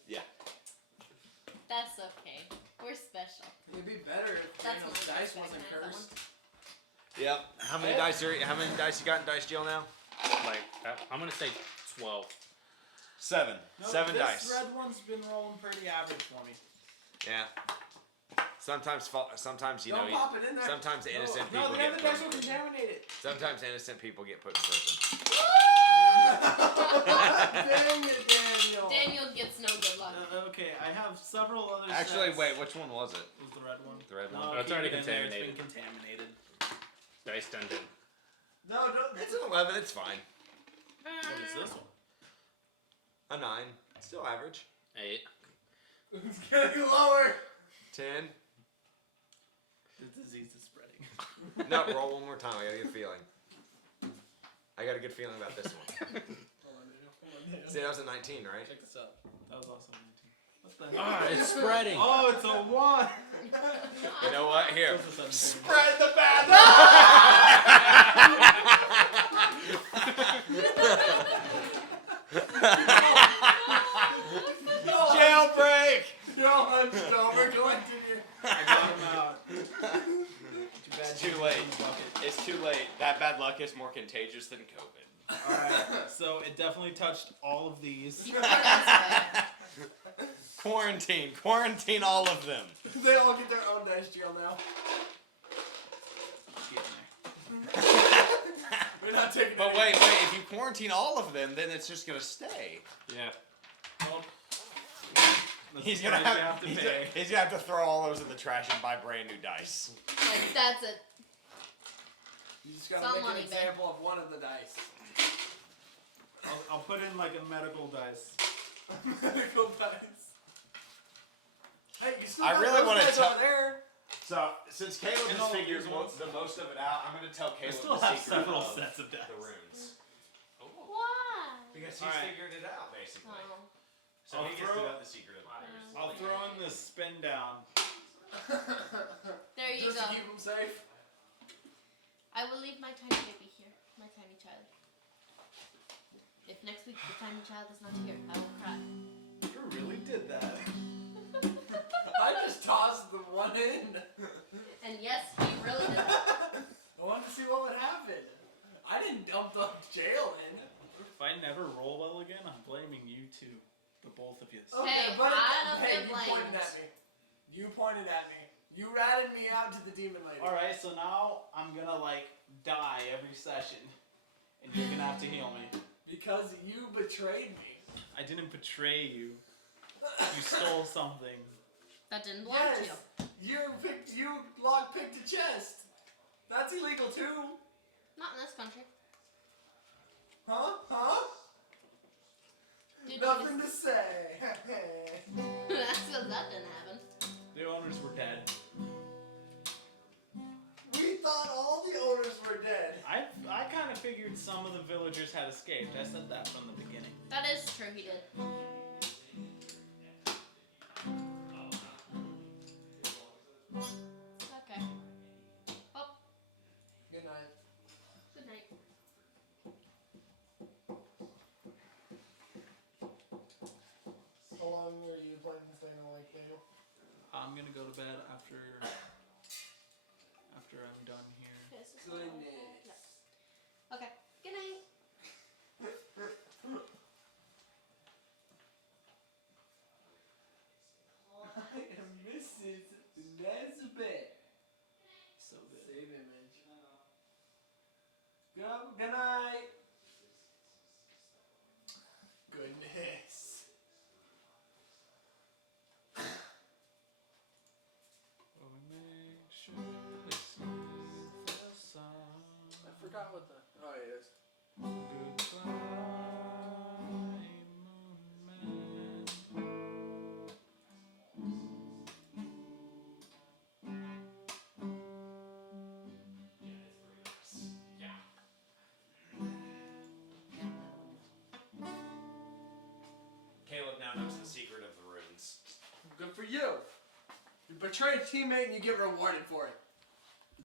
That's okay. We're special. It'd be better if That's Daniel's my dice guess. wasn't Can I have that cursed. Yep. How many dice you got in dice jail now? Like, I'm gonna say 12. 7. No, 7 this dice. red one's been rolling pretty average for me. Yeah. Sometimes you Don't know, pop it in there. sometimes innocent No, people the get other put dice in were prison. contaminated. Sometimes innocent people get put in prison. Dang it, Daniel. Daniel gets no good luck. Okay, I have several other Actually, sets. wait, which one was it? It was the red one. The red No, one? Oh, it's keep already it in there, contaminated. It's been contaminated. Dice Dungeon. No, don't. It's an 11. It's fine. What is this one? A 9. Still average. 8. It's getting lower. 10. The disease is spreading. No, roll one more time. I got a good feeling. I got a good feeling about this one. Hold on, Daniel. See, that was a 19, right? Check this out. That was also 19. What the Ah, it's spreading. Oh, it's a 1! You know what? Here. That's a 17. Spread the bad. Jailbreak. You're all hunched over, collecting your. I got him out. contagious than COVID. Alright, so it definitely touched all of these. Quarantine all of them. They all get their own dice jail now. Get in there. We're not taking. But any- wait, if you quarantine all of them, then it's just gonna stay. Yeah. Well, that's He's the gonna price you have to pay. he's gonna have to throw all those in the trash and buy brand new dice. Like, that's it. You just gotta Some make money, an babe. example of one of the dice. I'll put in like a medical dice. Medical dice. Hey, you still I got really those wanna dice tell- over there. So since Caleb And has all figured these ones. the most of it out, I'm gonna tell I Caleb still the have secret several of sets of dice. the runes. Why? Because he's Alright. figured it out, basically. Oh. So I'll he gets to throw- know the secret of the runes. I'll throw in the spin down. There you Just go. to keep them safe. I will leave my tiny baby here. My tiny child. If next week the tiny child is not here, I will cry. You really did that. I just tossed the one in. And yes, he really did that. I wanted to see what would happen. I didn't dump the jail in. If I never roll well again, I'm blaming you two. The both of you. Hey, but I don't hey, get you pointed blamed. at me. You pointed at me. You ratted me out to the demon lady. Alright, so now I'm gonna like die every session. And you're gonna have to heal me. Because you betrayed me. I didn't betray you. You stole something. That didn't belong to Yes. you. You lockpicked a chest. That's illegal too. Not in this country. Huh? Huh? Did Nothing to say. That's because that didn't happen. The owners were dead. We thought all the owners were dead. I kind of figured some of the villagers had escaped. I said that from the beginning. That is true, he did. Okay. Oh, Good night. good night. How long are you planning to stay awake, Daniel? I'm gonna go to bed after I'm done here. This is Goodness. Yeah. Okay. Good night. I am Mrs. Nesbit. So good. Save image. Good night. Goodness. Well, we make sure they smooth the sound. I forgot what the. Oh, it is. Goodbye, moon man. Caleb now knows the secret of the runes. Good for you. You betray a teammate and you get rewarded for it.